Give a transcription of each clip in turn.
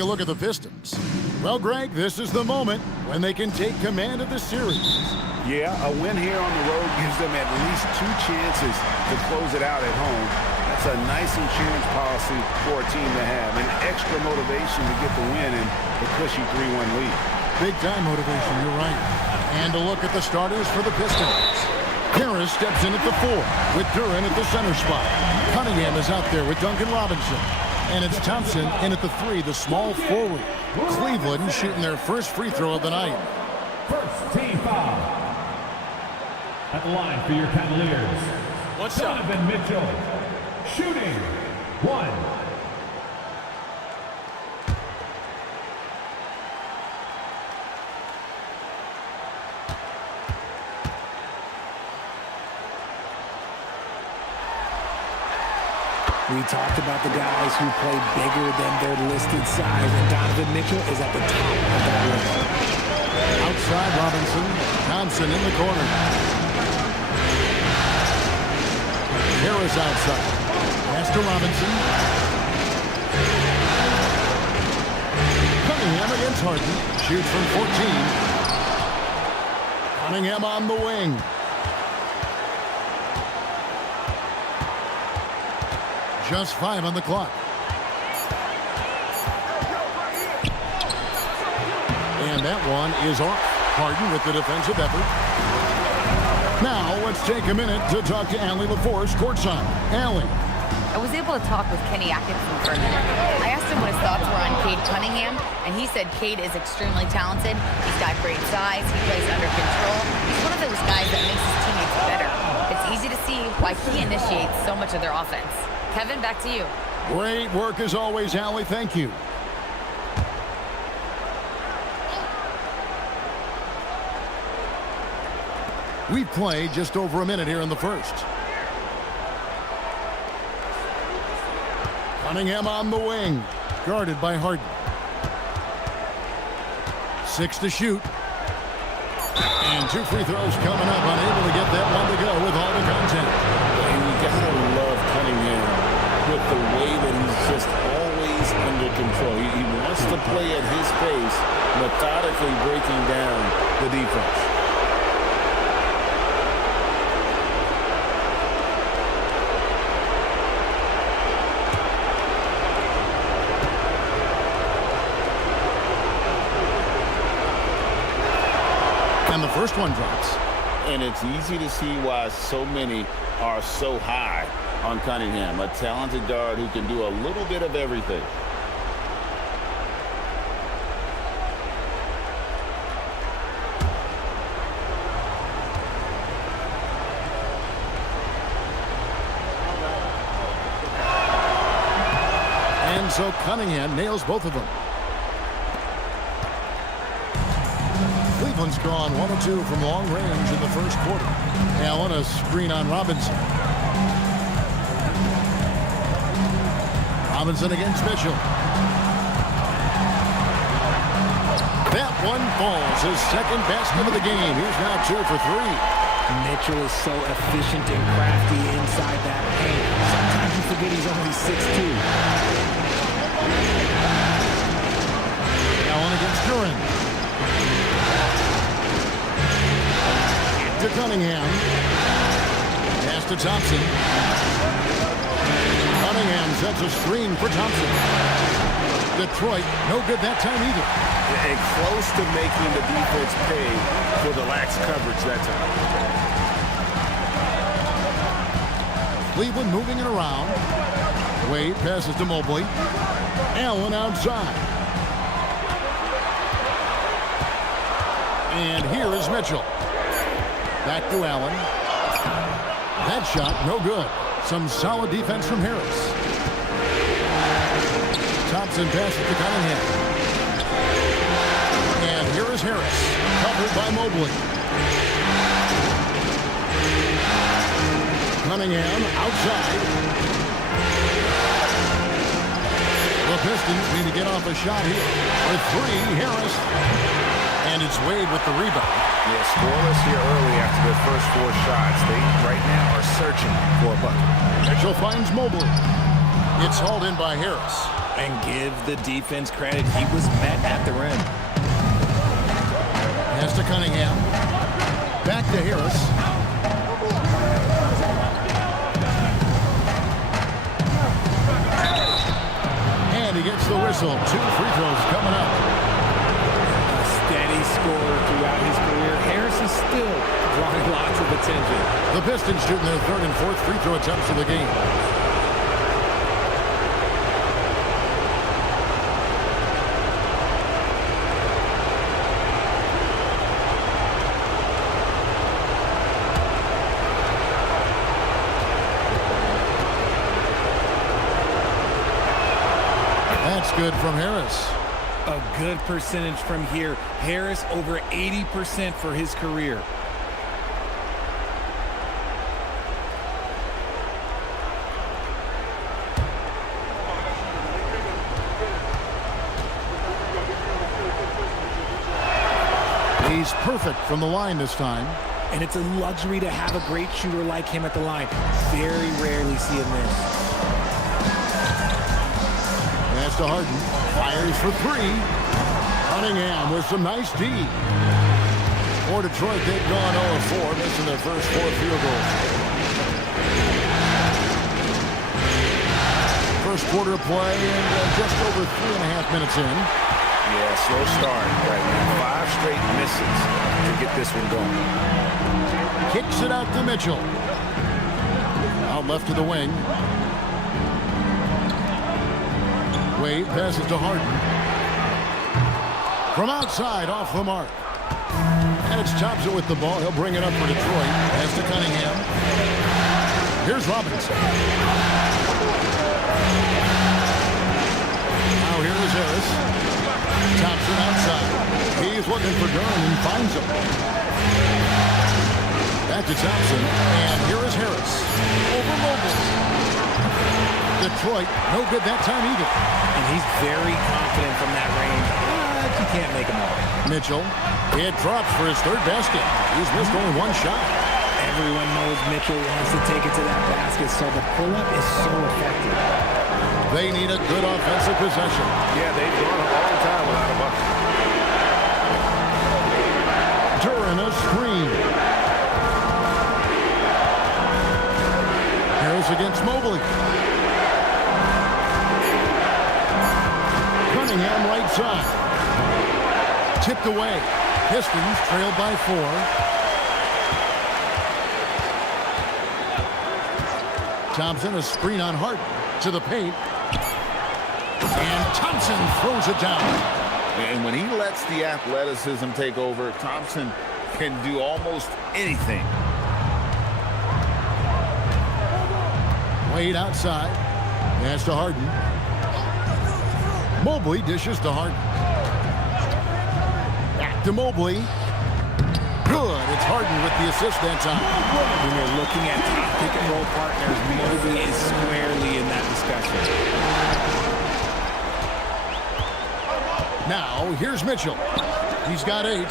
a look at the Pistons. Well, Greg, this is the moment when they can take command of the series. Yeah, a win here on the road gives them at least 2 chances to close it out at home. That's a nice insurance policy for a team to have. An extra motivation to get the win and a cushy 3-1 lead. Big time motivation, you're right. And a look at the starters for the Pistons. Harris steps in at the 4 with Duran at the center spot. Cunningham is out there with Duncan Robinson. And it's Thompson in at the 3, the small forward. Cleveland shooting their first free throw of the night. First team foul. At the line for your Cavaliers. One shot. Donovan Mitchell. Shooting. 1. We talked about the guys who play bigger than their listed size, and Donovan Mitchell is at the top of that list. Outside Robinson, Thompson in the corner. Harris outside. Pass to Robinson. Cunningham against Harden. Shoots from 14. Cunningham on the wing. Just 5 on the clock. And that one is off. Harden with the defensive effort. Now let's take a minute to talk to Allie LaForce courtside. Allie. I was able to talk with Kenny Atkinson for a minute. I asked him what his thoughts were on Cade Cunningham, and he said Cade is extremely talented. He's got great size. He plays under control. He's one of those guys that makes his teammates better. It's easy to see why he initiates so much of their offense. Kevin, back to you. Great work as always, Allie. Thank you. We've played just over a minute here in the first. Cunningham on the wing. Guarded by Harden. 6 to shoot. And 2 free throws coming up. Unable to get that one to go with all the content. And you gotta love Cunningham with the way that he's just always under control. He wants to play at his pace, methodically breaking down the defense. And the first one drops. And it's easy to see why so many are so high on Cunningham, a talented guard who can do a little bit of everything. And so Cunningham nails both of them. Cleveland's gone 1 of 2 from long range in the first quarter. Allen, a screen on Robinson. Robinson against Mitchell. That one falls. His second basket of the game. He's now 2 for 3. Mitchell is so efficient and crafty inside that paint. Sometimes you forget he's only 6'2". Allen against Duran. To Cunningham. Pass to Thompson. Cunningham sets a screen for Thompson. Detroit, no good that time either. And close to making the defense pay for the lax coverage that time. Cleveland moving it around. Wade passes to Mobley. Allen outside. And here is Mitchell. Back to Allen. That shot, no good. Some solid defense from Harris. Thompson passes to Cunningham. And here is Harris, covered by Mobley. Cunningham outside. The Pistons need to get off a shot here. With 3, Harris. And it's Wade with the rebound. Yeah, scoreless here early after their first 4 shots. They right now are searching for a bucket. Mitchell finds Mobley. It's hauled in by Harris. And give the defense credit. He was met at the rim. Pass to Cunningham. Back to Harris. And he gets the whistle. 2 free throws coming up. A steady scorer throughout his career. Harris is still drawing lots of attention. The Pistons shooting their 3rd and 4th free throw attempts of the game. That's good from Harris. A good percentage from here. Harris over 80% for his career. He's perfect from the line this time. And it's a luxury to have a great shooter like him at the line. Very rarely see him miss. Pass to Harden. Fires for 3. Cunningham with some nice D. For Detroit, they've gone 0-4, missing their first 4 field goals. First quarter of play and just over 3.5 minutes in. Yeah, slow start right now. 5 straight misses to get this one going. Kicks it out to Mitchell. Out left to the wing. Wade passes to Harden. From outside, off the mark. And it's Thompson with the ball. He'll bring it up for Detroit. Pass to Cunningham. Here's Robinson. Now here is Harris. Thompson outside. He's looking for Durham and finds him. Back to Thompson. And here is Harris. Over Mobile. Detroit, no good that time either. And he's very confident from that range. But you can't make him all. Mitchell, it drops for his 3rd basket. He's missed only 1 shot. Everyone knows Mitchell wants to take it to that basket, so the pull-up is so effective. They need a good offensive possession. Yeah, they've gone a long time without a bucket. Duran a screen. Harris against Mobley. Cunningham right side. Tipped away. Pistons trailed by 4. Thompson a screen on Harden to the paint. And Thompson throws it down. And when he lets the athleticism take over, Thompson can do almost anything. Wade outside. Pass to Harden. Mobley dishes to Harden. Back to Mobley. Good. It's Harden with the assist that time. When you're looking at top pick-and-roll partners, Mobley is squarely in that discussion. Now, here's Mitchell. He's got 8.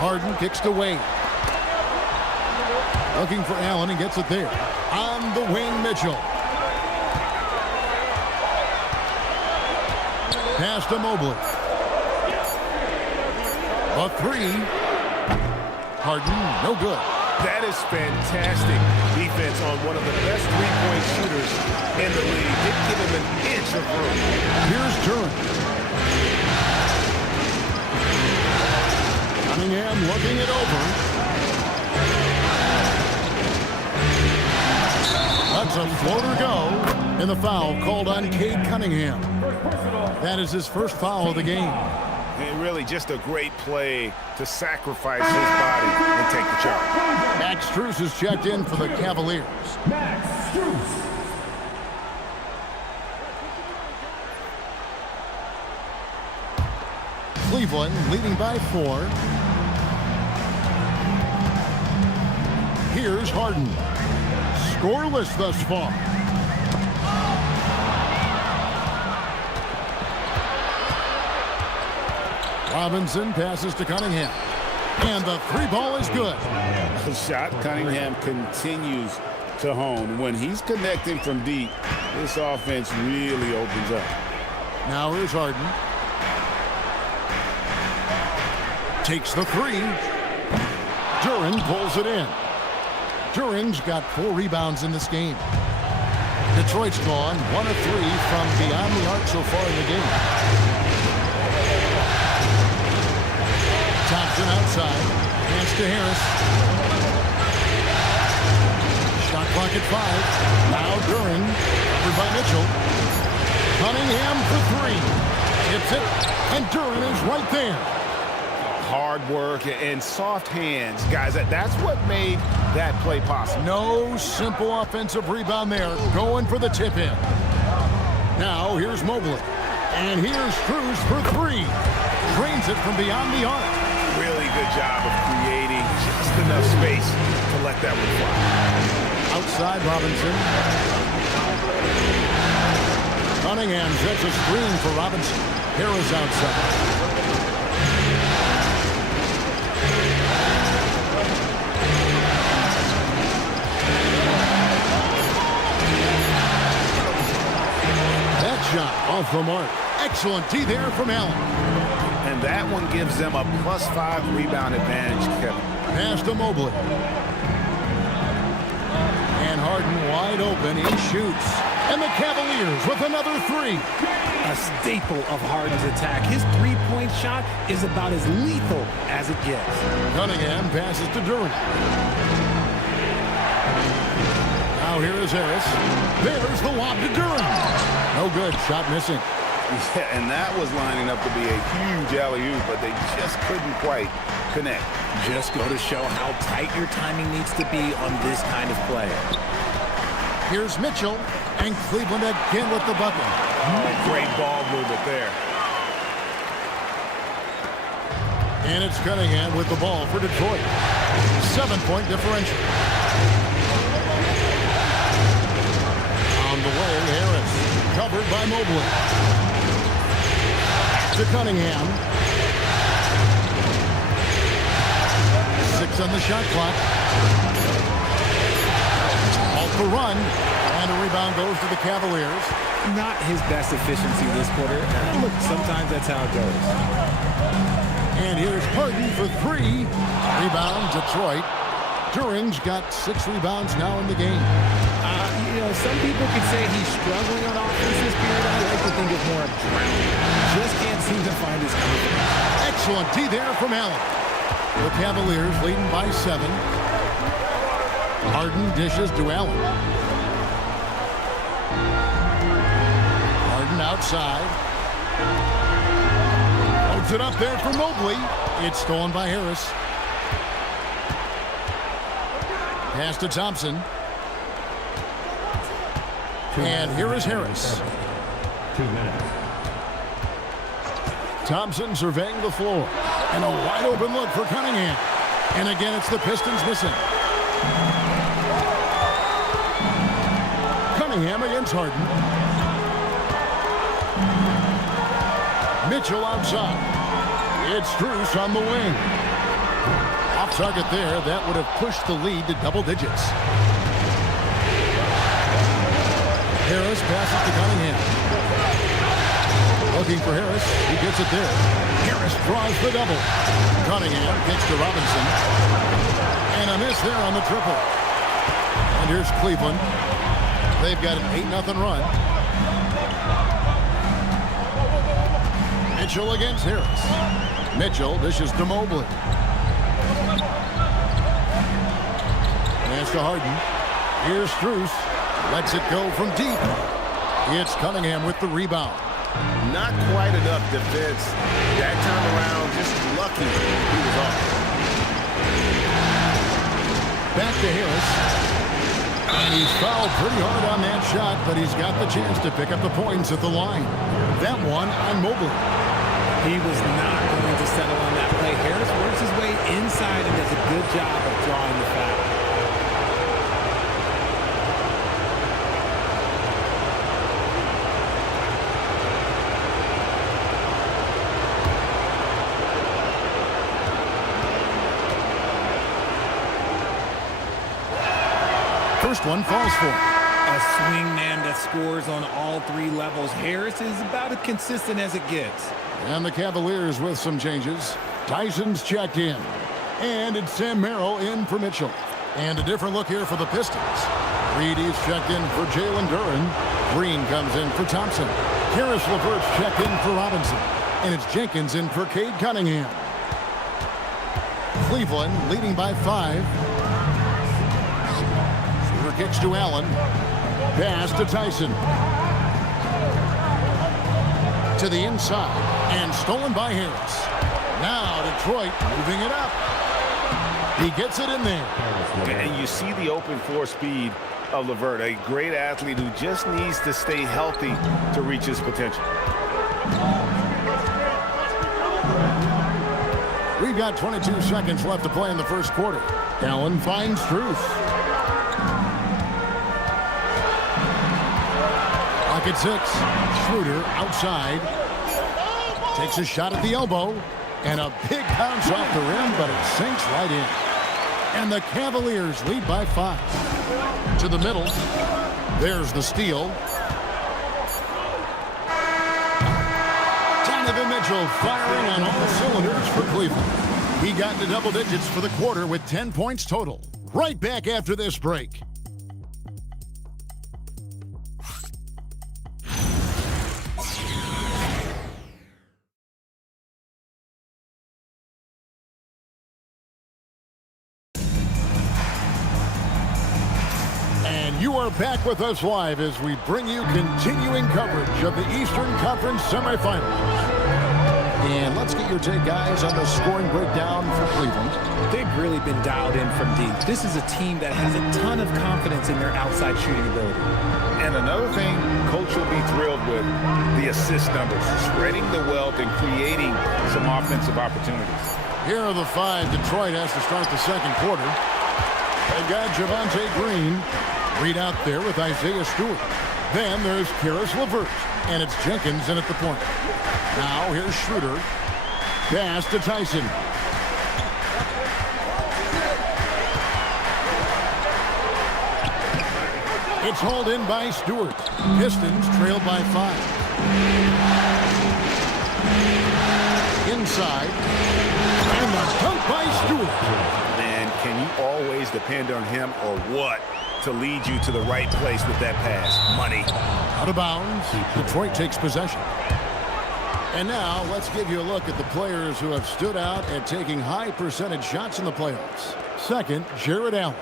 Harden kicks to Wade. Looking for Allen and gets it there. On the wing, Mitchell. Pass to Mobley. A 3. Harden, no good. That is fantastic defense on one of the best three-point shooters in the league. Didn't give him an inch of room. Here's Duran. Cunningham looking it over. That's a floater go. And the foul called on Cade Cunningham. That is his first foul of the game. And really just a great play to sacrifice his body and take the charge. Max Strus is checked in for the Cavaliers. Max Strus. Cleveland leading by 4. Here's Harden. Scoreless thus far. Robinson passes to Cunningham. And the 3 ball is good. The shot, Cunningham continues to hone. When he's connecting from deep, this offense really opens up. Now here's Harden. Takes the three. Duren pulls it in. Duren's got 4 rebounds in this game. Detroit's gone 1 of 3 from beyond the arc so far in the game. Thompson outside. Pass to Harris. Shot clock at 5. Now Duren, covered by Mitchell. Cunningham for 3. Hits it, and Duren is right there. Hard work and soft hands, guys. That's what made that play possible. No simple offensive rebound there. Going for the tip-in. Now here's Mobley. And here's Strus for 3. Drains it from beyond the arc. Really good job of creating just enough space to let that one fly. Outside Robinson. Cunningham sets a screen for Robinson. Harris outside. Shot off the mark. Excellent D there from Allen. And that one gives them a +5 rebound advantage, Kevin. Pass to Mobley. And Harden wide open. He shoots. And the Cavaliers with another 3. A staple of Harden's attack. His three-point shot is about as lethal as it gets. Cunningham passes to Duren. Now here is Harris. There's the lob to Duren. No good. Shot missing. Yeah, and that was lining up to be a huge alley-oop, but they just couldn't quite connect. Just go to show how tight your timing needs to be on this kind of play. Here's Mitchell, and Cleveland again with the bucket. Oh, great ball movement there. And it's Cunningham with the ball for Detroit. 7-point differential. On the way, Harris. Covered by Mobley. To Cunningham. 6 on the shot clock. Off the run. And a rebound goes to the Cavaliers. Not his best efficiency this quarter. Look, sometimes that's how it goes. And here's Harden for 3. Rebound, Detroit. Duren's got 6 rebounds now in the game. You know, some people could say he's struggling on offense this period. I like to think it's more of drowning. Just can't seem to find his confidence. Excellent D there from Allen. The Cavaliers leading by 7. Harden dishes to Allen. Harden outside. Holds it up there for Mobley. It's stolen by Harris. Pass to Thompson. And here is Harris. 2 minutes. Thompson surveying the floor. And a wide open look for Cunningham. And again, it's the Pistons missing. Cunningham against Harden. Mitchell outside. It's Strus on the wing. Off target there. That would have pushed the lead to double digits. Harris passes to Cunningham. Looking for Harris. He gets it there. Harris draws the double. Cunningham kicks to Robinson. And a miss there on the triple. And here's Cleveland. They've got an 8-0 run. Mitchell against Harris. Mitchell dishes to Mobley. Pass to Harden. Here's Strus. Lets it go from deep. It's Cunningham with the rebound. Not quite enough defense. That time around, just lucky he was off. Back to Harris. And he's fouled pretty hard on that shot, but he's got the chance to pick up the points at the line. That one on Mobley. He was not going to settle on that play. Harris works his way inside and does a good job of drawing the foul. First one falls for him. A swingman that scores on all three levels. Harris is about as consistent as it gets. And the Cavaliers with some changes. Tyson's checked in. And it's Sam Merrill in for Mitchell. And a different look here for the Pistons. Reedy's checked in for Jalen Duren. Green comes in for Thompson. Karis LeVert's checked in for Robinson. And it's Jenkins in for Cade Cunningham. Cleveland leading by 5. Shooter kicks to Allen. Pass to Tyson. To the inside. And stolen by Harris. Now Detroit moving it up. He gets it in there. And you see the open floor speed of LeVert, a great athlete who just needs to stay healthy to reach his potential. We've got 22 seconds left to play in the first quarter. Allen finds Strus. Clock at 6. Schroeder outside. Takes a shot at the elbow. And a big bounce off the rim, but it sinks right in. And the Cavaliers lead by 5. To the middle. There's the steal. Donovan Mitchell firing on all cylinders for Cleveland. He got into double digits for the quarter with 10 points total. Right back after this break. You are back with us live as we bring you continuing coverage of the Eastern Conference semifinals. And let's get your take, guys, on the scoring breakdown for Cleveland. They've really been dialed in from deep. This is a team that has a ton of confidence in their outside shooting ability. And another thing Coach will be thrilled with, the assist numbers, spreading the wealth and creating some offensive opportunities. Here are the 5 Detroit has to start the second quarter. They've got Javonte Green. Reed out there with Isaiah Stewart. Then there's Karis LeVert. And it's Jenkins in at the point. Now here's Schroeder. Pass to Tyson. It's hauled in by Stewart. Pistons trailed by 5. Inside. And the dunk by Stewart. And can you always depend on him or what to lead you to the right place with that pass? Money. Out of bounds. Detroit takes possession. And now let's give you a look at the players who have stood out at taking high percentage shots in the playoffs. Second, Jared Allen.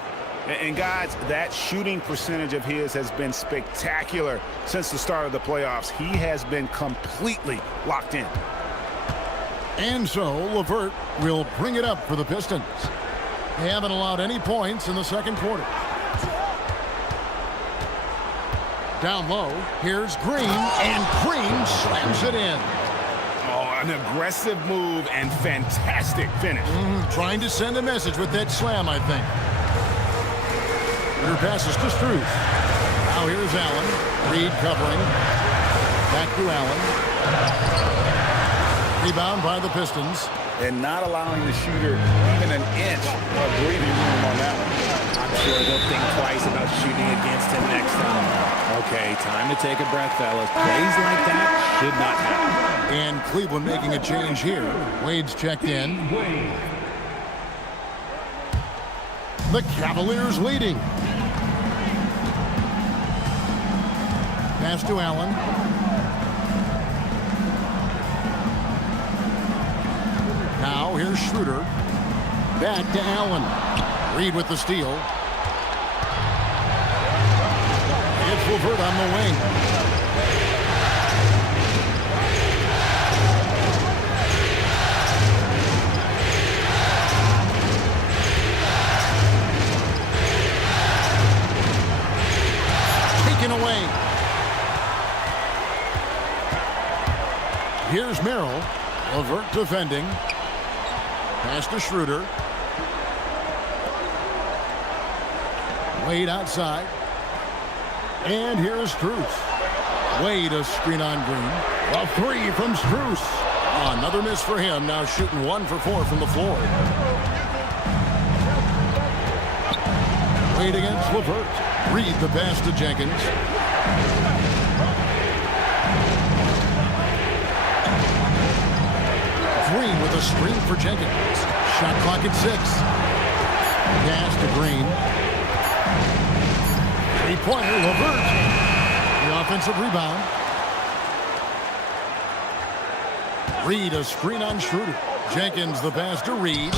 And guys, that shooting percentage of his has been spectacular since the start of the playoffs. He has been completely locked in. And so LeVert will bring it up for the Pistons. They haven't allowed any points in the second quarter. Down low, here's Green, and Green slams it in. Oh, an aggressive move and fantastic finish. Trying to send a message with that slam, I think. Her passes to Strus. Now here's Allen. Reed covering. Back to Allen. Rebound by the Pistons. And not allowing the shooter even an inch of breathing room on that one. I'm sure they'll think twice about shooting against him next time. Okay, time to take a breath, fellas. Plays like that should not happen. And Cleveland making a change here. Wade's checked in. The Cavaliers leading. Pass to Allen. Now here's Schroeder. Back to Allen. Reed with the steal. It's LeVert on the wing. Taken away. Here's Merrill. LeVert defending. Pass to Schroeder. Wade outside. And here's Strus. Wade a screen on Green. A 3 from Strus. Another miss for him. Now shooting 1 for 4 from the floor. Wade against LeVert. Reed the pass to Jenkins. Green with a screen for Jenkins. Shot clock at 6. Pass to Green. Three-pointer, LeVert. The offensive rebound. Reed a screen on Schroeder. Jenkins the pass to Reed.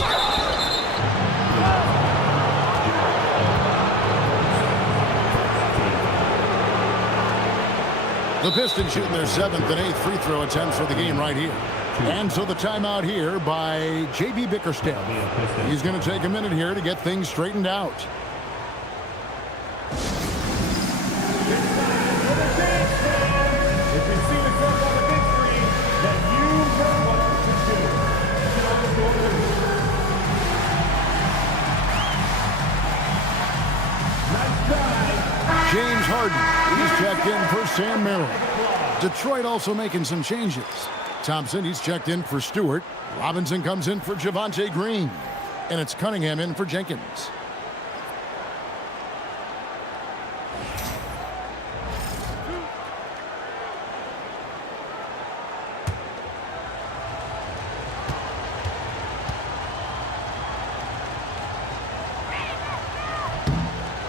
The Pistons shooting their 7th and 8th free throw attempts for the game right here. And so the timeout here by J.B. Bickerstaff. He's going to take a minute here to get things straightened out. James Harden, he's checked in for Sam Merrill. Detroit also making some changes. Thompson, he's checked in for Stewart. Robinson comes in for Javonte Green. And it's Cunningham in for Jenkins.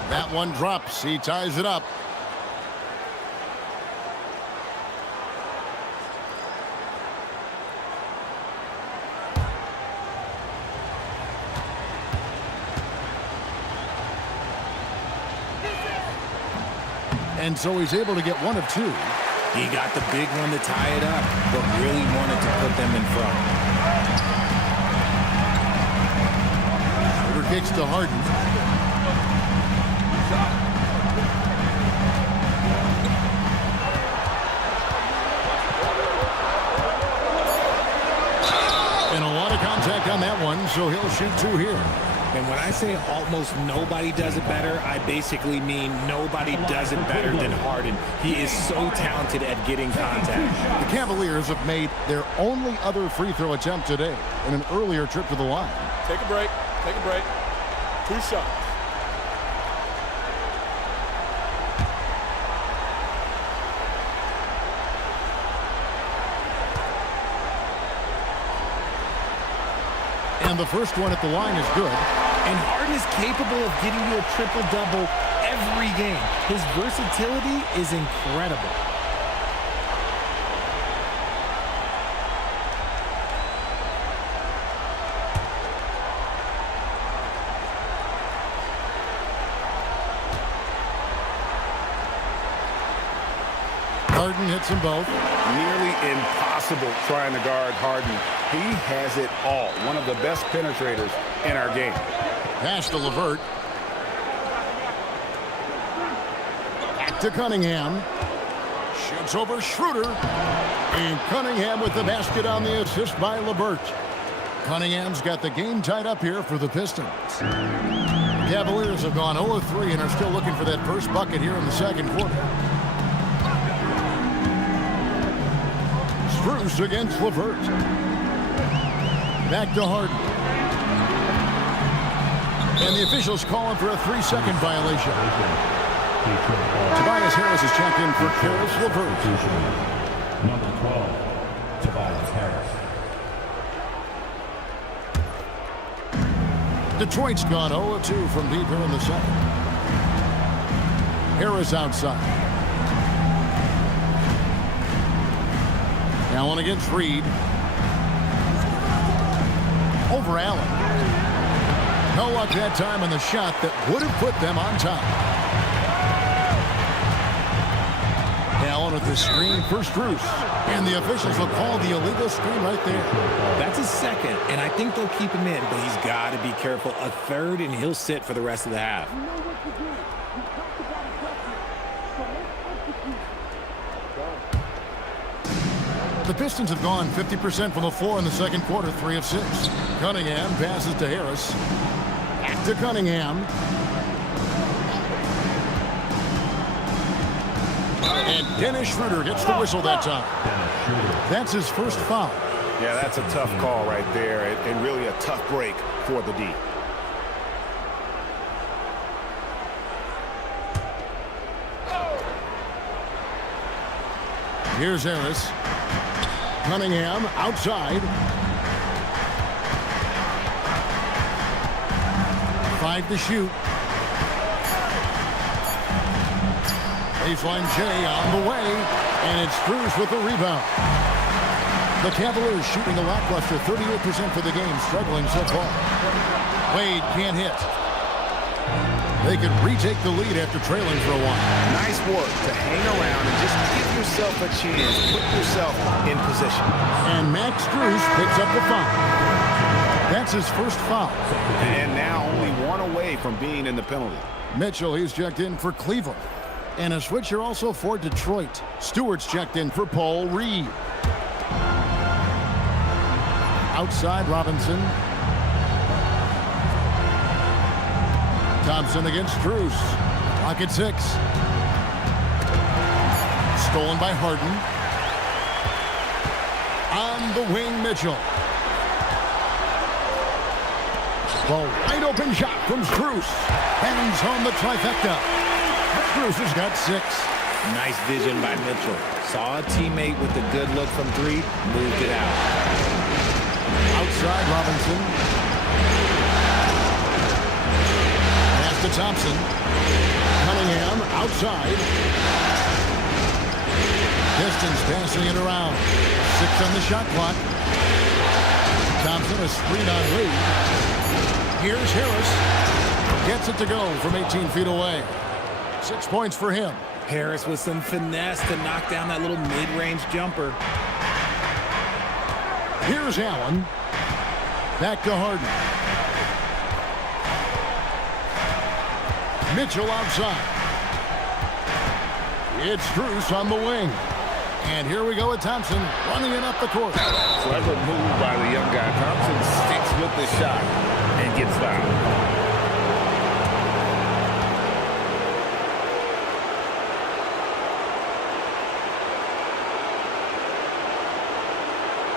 That one drops. He ties it up. And so he's able to get one of 2. He got the big one to tie it up, but really wanted to put them in front. Schroeder kicks to Harden. And a lot of contact on that one, so he'll shoot 2 here. And when I say almost nobody does it better, I basically mean nobody does it better than Harden. He is so talented at getting contact. The Cavaliers have made their only other free throw attempt today in an earlier trip to the line. Take a break. Take a break. 2 shots. And the first one at the line is good. And Harden is capable of getting you a triple-double every game. His versatility is incredible. Harden hits them both. Nearly impossible trying to guard Harden. He has it all. One of the best penetrators in our game. Pass to LeVert. Back to Cunningham. Shoots over Schroeder. And Cunningham with the basket on the assist by LeVert. Cunningham's got the game tied up here for the Pistons. Cavaliers have gone 0-3 and are still looking for that first bucket here in the second quarter. Bruce against LeVert. Back to Harden. And the officials calling for a 3-second violation. Tobias Harris is checked in for Karis LeVert. Number 12, Tobias Harris. Detroit's gone 0-2 from deep here in the second. Harris outside. Allen against Reed. Over Allen. No luck that time on the shot that would have put them on top. Allen with the screen for Strus. And the officials will call the illegal screen right there. That's his second, and I think they'll keep him in, but he's got to be careful. A third, and he'll sit for the rest of the half. The Pistons have gone 50% from the floor in the second quarter, 3 of 6. Cunningham passes to Harris. Back to Cunningham. And Dennis Schroeder gets the whistle that time. That's his first foul. Yeah, that's a tough call right there, and really a tough break for the D. Here's Harris. Cunningham outside. 5 to shoot. Baseline J on the way, and it's Strus with the rebound. The Cavaliers shooting a lackluster 38% for the game, struggling so far. Wade can't hit. They can retake the lead after trailing for a while. Nice work to hang around and just give yourself a chance. Put yourself in position. And Max Strus picks up the foul. That's his first foul. And now only one away from being in the penalty. Mitchell, he's checked in for Cleveland. And a switcher also for Detroit. Stewart's checked in for Paul Reed. Outside Robinson. Thompson against Strus. Clock at 6. Stolen by Harden. On the wing, Mitchell. The wide open shot from Strus. Bangs home the trifecta. Strus has got 6. Nice vision by Mitchell. Saw a teammate with a good look from 3, moved it out. Outside Robinson. Pass to Thompson. Cunningham outside. Pistons passing it around. 6 on the shot clock. Thompson a screen on Reed. Here's Harris. Gets it to go from 18 feet away. 6 points for him. Harris with some finesse to knock down that little mid-range jumper. Here's Allen. Back to Harden. Mitchell outside. It's Strus on the wing. And here we go with Thompson running it up the court. Clever move by the young guy. Thompson sticks with the shot and gets fouled.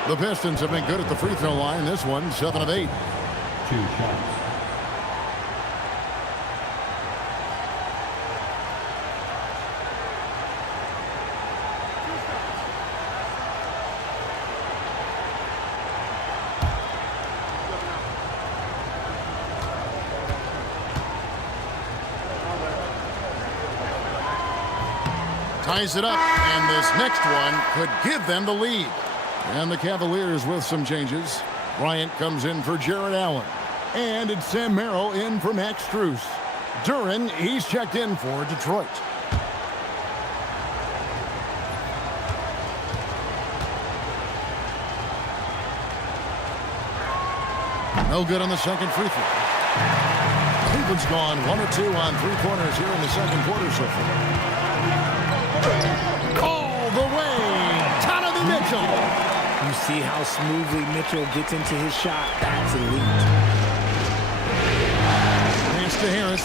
The Pistons have been good at the free throw line. This one, 7 of 8. 2 shots. Ties it up, and this next one could give them the lead. And the Cavaliers with some changes. Bryant comes in for Jared Allen. And it's Sam Merrill in for Max Strus. Duren, he's checked in for Detroit. No good on the second free throw. Cleveland's gone 1 of 2 on 3 corners here in the second quarter so far. All the way, Donovan Mitchell. You see how smoothly Mitchell gets into his shot. That's elite. Pass to Harris.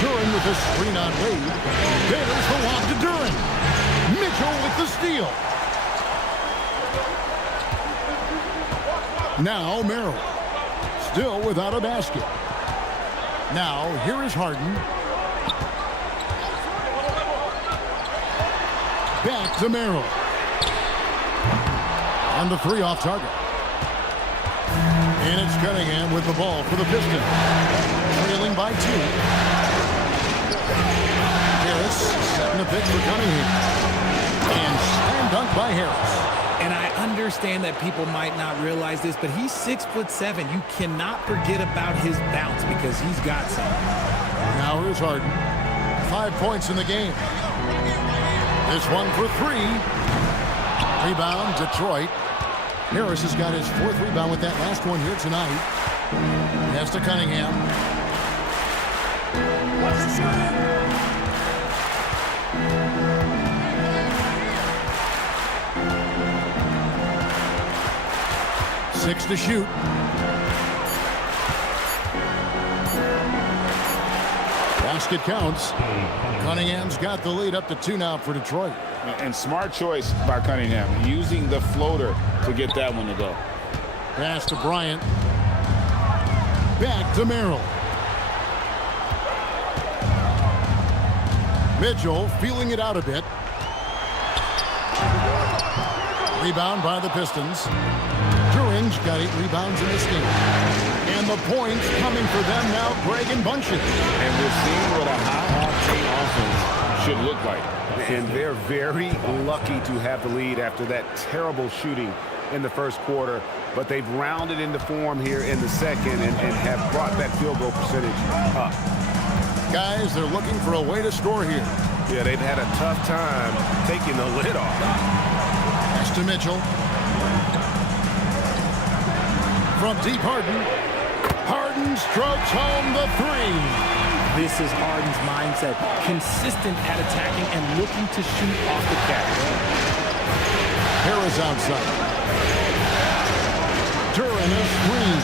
Duren with a screen on Wade. There's the lob to Duren. Mitchell with the steal. Now Merrill. Still without a basket. Now here is Harden. Back to Merrill. On the 3 off target. And it's Cunningham with the ball for the Pistons. Trailing by 2. Harris setting the pick for Cunningham. And slam dunk by Harris. And I understand that people might not realize this, but he's 6'7". You cannot forget about his bounce because he's got some. Now here's Harden. 5 points in the game. This one for 3. Rebound, Detroit. Harris has got his 4th rebound with that last one here tonight. Pass to Cunningham. Six to shoot. Basket counts. Cunningham's got the lead up to 2 now for Detroit. And smart choice by Cunningham, using the floater to get that one to go. Pass to Bryant. Back to Merrill. Mitchell feeling it out a bit. Rebound by the Pistons. Duran's got 8 rebounds in this game. And the points coming for them now, Greg, in bunches. And we're seeing what a high-octane offense should look like. And they're very lucky to have the lead after that terrible shooting in the first quarter. But they've rounded into form here in the second and have brought that field goal percentage up. Guys, they're looking for a way to score here. Yeah, they've had a tough time taking the lid off. Pass to Mitchell. From deep, Harden. Harden strokes home the 3. This is Harden's mindset. Consistent at attacking and looking to shoot off the catch. Harris outside. Duran a screen.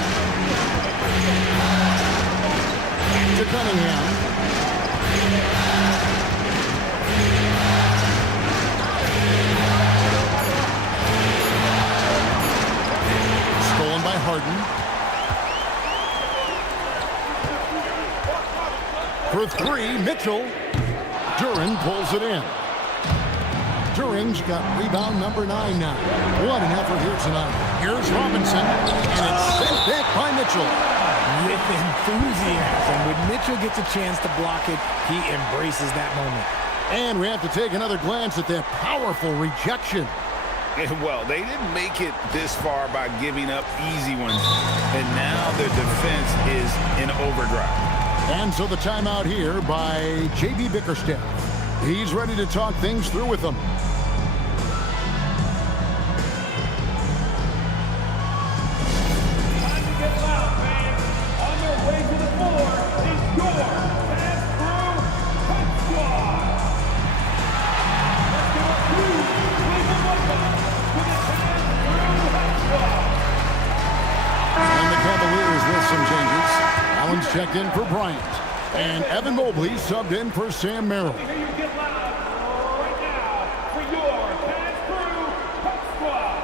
Back to Cunningham. Stolen by Harden. For 3, Mitchell. Duran pulls it in. Duran's got rebound number 9 now. What an effort here tonight. Here's Robinson, and it's sent back by Mitchell. With enthusiasm. When Mitchell gets a chance to block it, he embraces that moment. And we have to take another glance at that powerful rejection. Well, they didn't make it this far by giving up easy ones. And now their defense is in overdrive. And so the timeout here by J.B. Bickerstaff. He's ready to talk things through with them. Time to get loud, fans. On their way to the floor is your Fast Crew Punch Squad. Let's give a huge welcome to the Fast Crew Punch Squad. And the Cavaliers with some changes. Allen's checked in for Bryant. And Evan Mobley subbed in for Sam Merrill. Let me hear you get loud right now for your Fast Crew Punch Squad.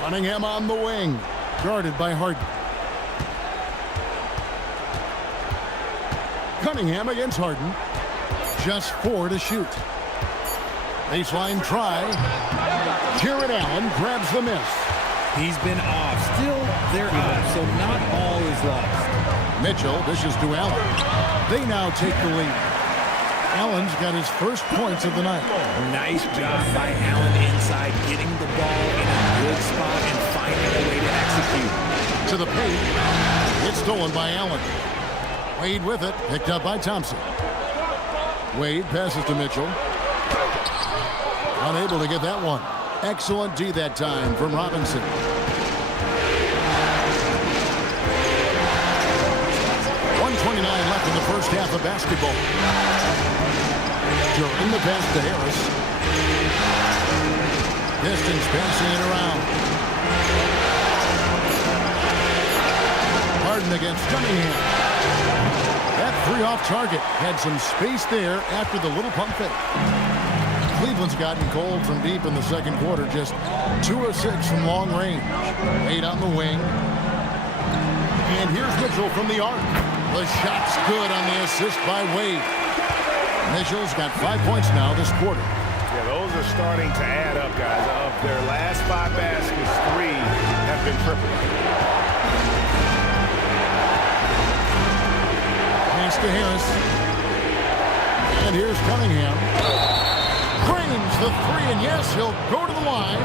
Cunningham on the wing. Guarded by Harden. Cunningham against Harden. Just 4 to shoot. Baseline try. Jared Allen grabs the miss. He's been off. Still, they're up, so not all is lost. Mitchell dishes to Allen. They now take the lead. Allen's got his first points of the night. Nice job by Allen inside, getting the ball in a good spot and finding a way to execute. To the paint. It's stolen by Allen. Wade with it, picked up by Thompson. Wade passes to Mitchell. Unable to get that one. Excellent D that time from Robinson. .129 left in the first half of basketball. Duran the pass to Harris. Pistons passing it around. Harden against Cunningham. That 3 off target had some space there after the little pump fake. Cleveland's gotten cold from deep in the second quarter, just 2 of 6 from long range. 8 on the wing. And here's Mitchell from the arc. The shot's good on the assist by Wade. Mitchell's got 5 points now this quarter. Yeah, those are starting to add up, guys. Of their last 5 baskets, 3 have been triples. Pass to Harris. And here's Cunningham. Drains the 3, and yes, he'll go to the line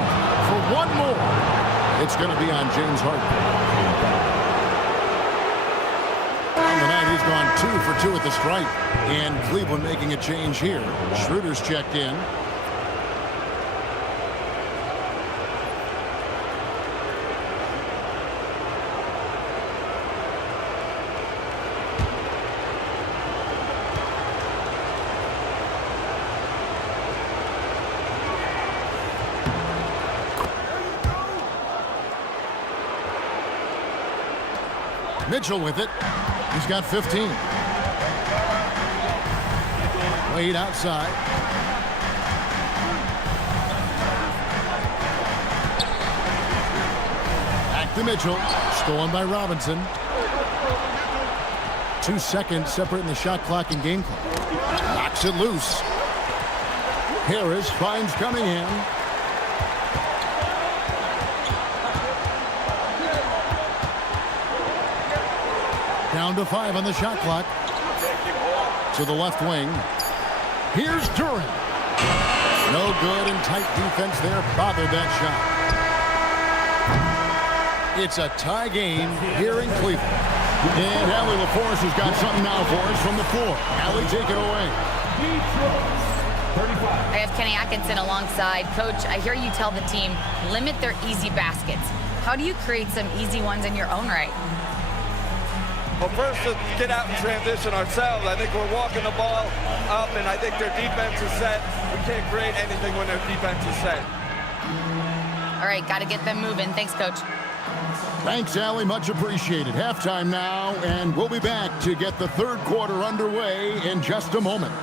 for 1 more. It's going to be on James Harden. On the night, he's gone 2 for 2 at the stripe. And Cleveland making a change here. Schroeder's checked in. Mitchell with it. He's got 15. Wade outside. Back to Mitchell. Stolen by Robinson. 2 seconds separating the shot clock and game clock. Knocks it loose. Harris finds Cunningham. Down to 5 on the shot clock. To the left wing. Here's Duran. No good, and tight defense there bothered that shot. It's a tie game here in Cleveland. And Allie LaForce has got something now for us from the floor. Allie, take it away. I have Kenny Atkinson alongside. Coach, I hear you tell the team, limit their easy baskets. How do you create some easy ones in your own right? Well, first, let's get out and transition ourselves. I think we're walking the ball up, and I think their defense is set. We can't create anything when their defense is set. All right, got to get them moving. Thanks, Coach. Thanks, Allie. Much appreciated. Halftime now, and we'll be back to get the third quarter underway in just a moment.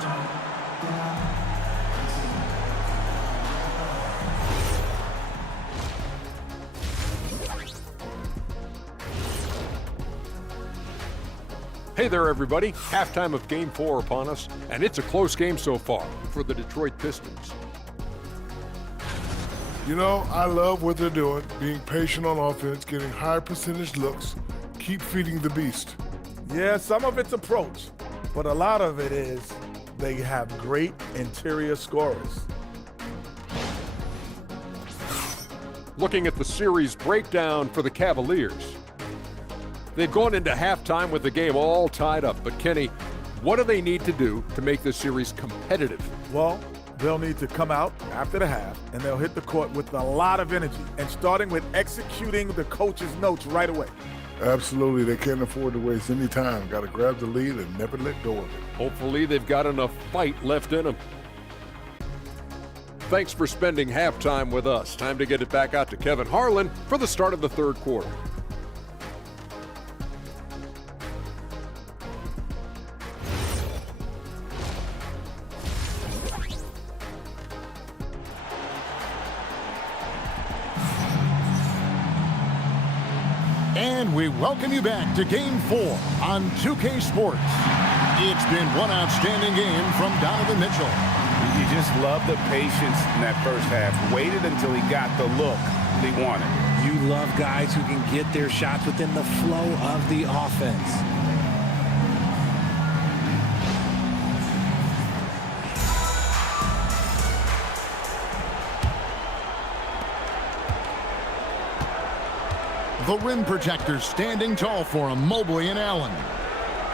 Hey there, everybody. Halftime of Game 4 upon us, and it's a close game so far for the Detroit Pistons. You know, I love what they're doing, being patient on offense, getting high percentage looks, keep feeding the beast. Yeah, some of it's approach, but a lot of it is they have great interior scorers. Looking at the series breakdown for the Cavaliers. They've gone into halftime with the game all tied up, but Kenny, what do they need to do to make this series competitive? Well, they'll need to come out after the half, and they'll hit the court with a lot of energy, and starting with executing the coach's notes right away. Absolutely, they can't afford to waste any time. Got to grab the lead and never let go of it. Hopefully they've got enough fight left in them. Thanks for spending halftime with us. Time to get it back out to Kevin Harlan for the start of the third quarter. And we welcome you back to Game 4 on 2K Sports. It's been one outstanding game from Donovan Mitchell. You just love the patience in that first half. Waited until he got the look he wanted. You love guys who can get their shots within the flow of the offense. The rim protectors standing tall for him, Mobley and Allen.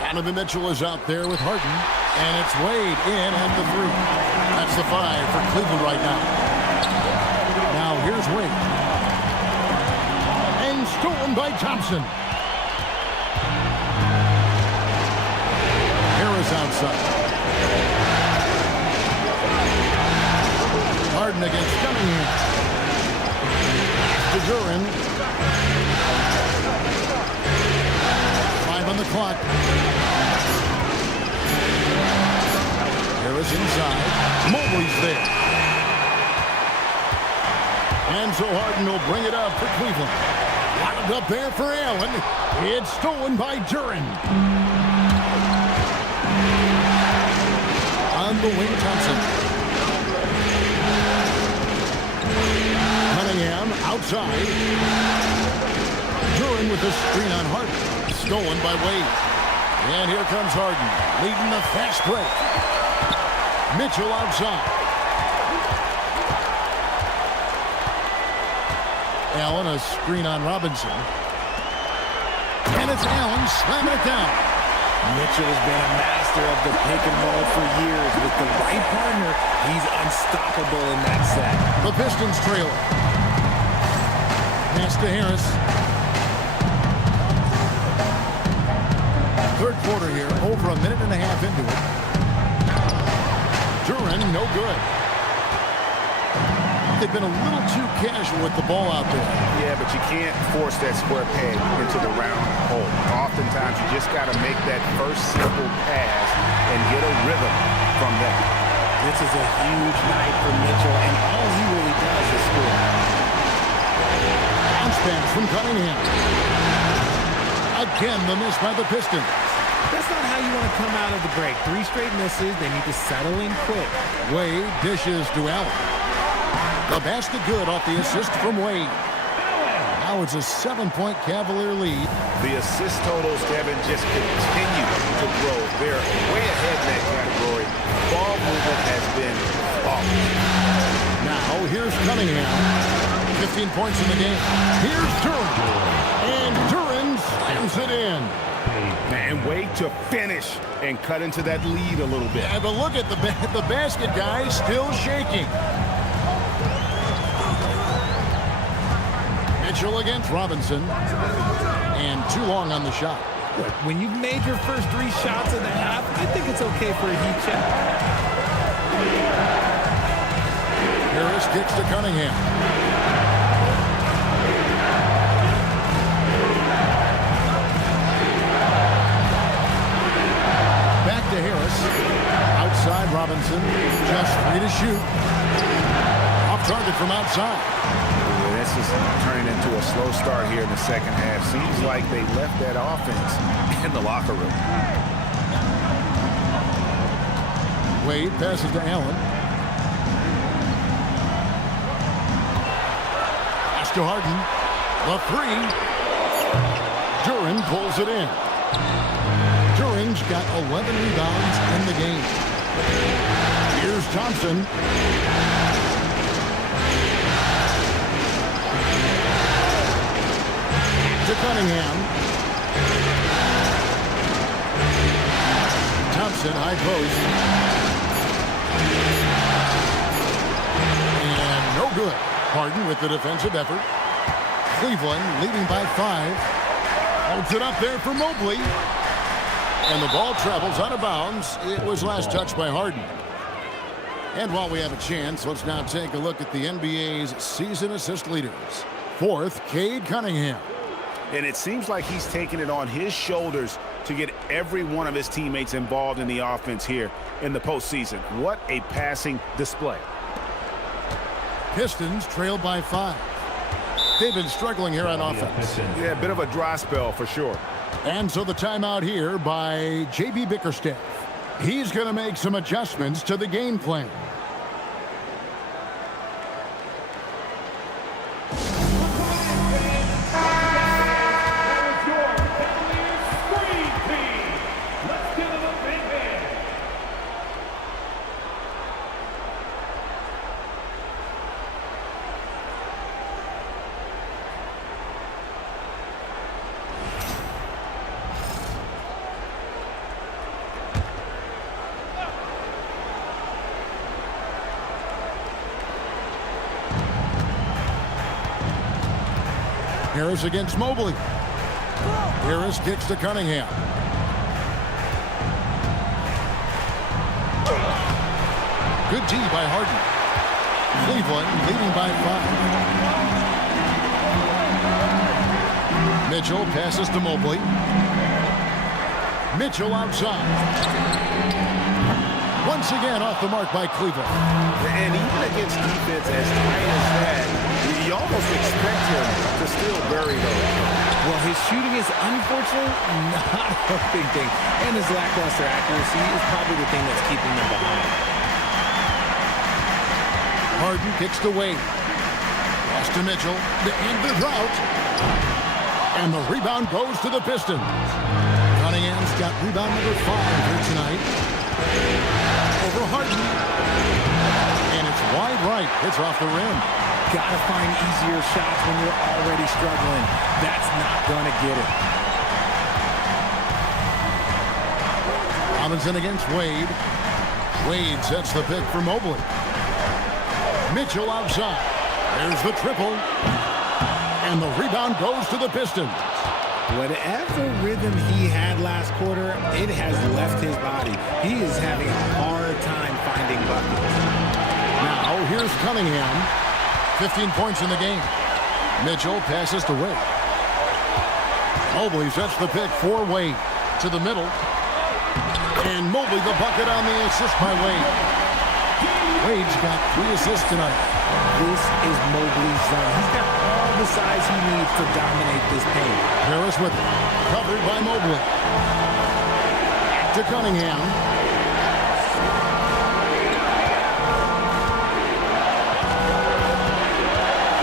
Donovan Mitchell is out there with Harden, and it's Wade in at the 3. That's the 5 for Cleveland right now. Now here's Wade. And stolen by Thompson. Harris outside. Harden against Cunningham. To Duran. On the clock. Harris inside. Mobley's there. And so Harden will bring it up for Cleveland. Wound up there for Allen. It's stolen by Duran. On the wing, Thompson. Cunningham outside. Duran with the screen on Harden. Stolen by Wade. And here comes Harden, leading the fast break. Mitchell outside. Allen, a screen on Robinson. And it's Allen slamming it down. Mitchell has been a master of the pick and roll for years. With the right partner, he's unstoppable in that set. The Pistons trailer. Pass to Harris. Third quarter here, over a minute and a half into it. Duran, no good. They've been a little too casual with the ball out there. Yeah, but you can't force that square peg into the round hole. Oftentimes, you just got to make that first simple pass and get a rhythm. from that. This is a huge night for Mitchell, and all he really does is score. Bounce pass from Cunningham. Again, the miss by the Pistons. That's not how you want to come out of the break. 3 straight misses. They need to settle in quick. Wade dishes to Allen. The basket good off the assist from Wade. Now it's a 7-point Cavalier lead. The assist totals, Kevin, just continue to grow. They're way ahead in that category. Ball movement has been flawless. Now here's Cunningham. 15 points in the game. Here's Duran. And Duran slams it in. Man, Wade to finish and cut into that lead a little bit. Yeah, but look at the basket guy still shaking. Mitchell against Robinson. And too long on the shot. When you've made your first 3 shots in the half, I think it's okay for a heat check. Harris kicks to Cunningham. Back to Harris. Outside Robinson. Just 3 to shoot. Off target from outside. This is turning into a slow start here in the second half. Seems like they left that offense in the locker room. Wade passes to Allen. Pass to Harden. The 3. Duran pulls it in. Duran's got 11 rebounds in the game. Here's Thompson. To Cunningham. Thompson, high post. And no good. Harden with the defensive effort. Cleveland leading by 5. Holds it up there for Mobley. And the ball travels out of bounds. It was last touched by Harden. And while we have a chance, let's now take a look at the NBA's season assist leaders. 4th, Cade Cunningham. And it seems like he's taking it on his shoulders to get every one of his teammates involved in the offense here in the postseason. What a passing display. Pistons trail by 5. They've been struggling here on offense. Yeah, a bit of a dry spell for sure. And so the timeout here by J.B. Bickerstaff. He's going to make some adjustments to the game plan. Harris against Mobley. Harris kicks to Cunningham. Good D by Harden. Cleveland leading by 5. Mitchell passes to Mobley. Mitchell outside. Once again off the mark by Cleveland. And even against defense as tight as that, you almost expect him to still bury those. Well, his shooting is unfortunately not a big thing. And his lackluster accuracy is probably the thing that's keeping them behind. Harden kicks to Wade. Pass to Mitchell. The end of the drought. And the rebound goes to the Pistons. Cunningham's got rebound number 5 here tonight. Over Harden. And it's wide right. It's off the rim. Gotta find easier shots when you're already struggling. That's not gonna get it. Robinson against Wade. Wade sets the pick for Mobley. Mitchell outside. There's the triple. And the rebound goes to the Pistons. Whatever rhythm he had last quarter, it has left his body. He is having a hard time finding buckets. Now here's Cunningham. 15 points in the game. Mitchell passes to Wade. Mobley sets the pick for Wade. To the middle. And Mobley the bucket on the assist by Wade. Wade's got 3 assists tonight. This is Mobley's zone. He's got all the size he needs to dominate this paint. Harris with it. Covered by Mobley. Back to Cunningham.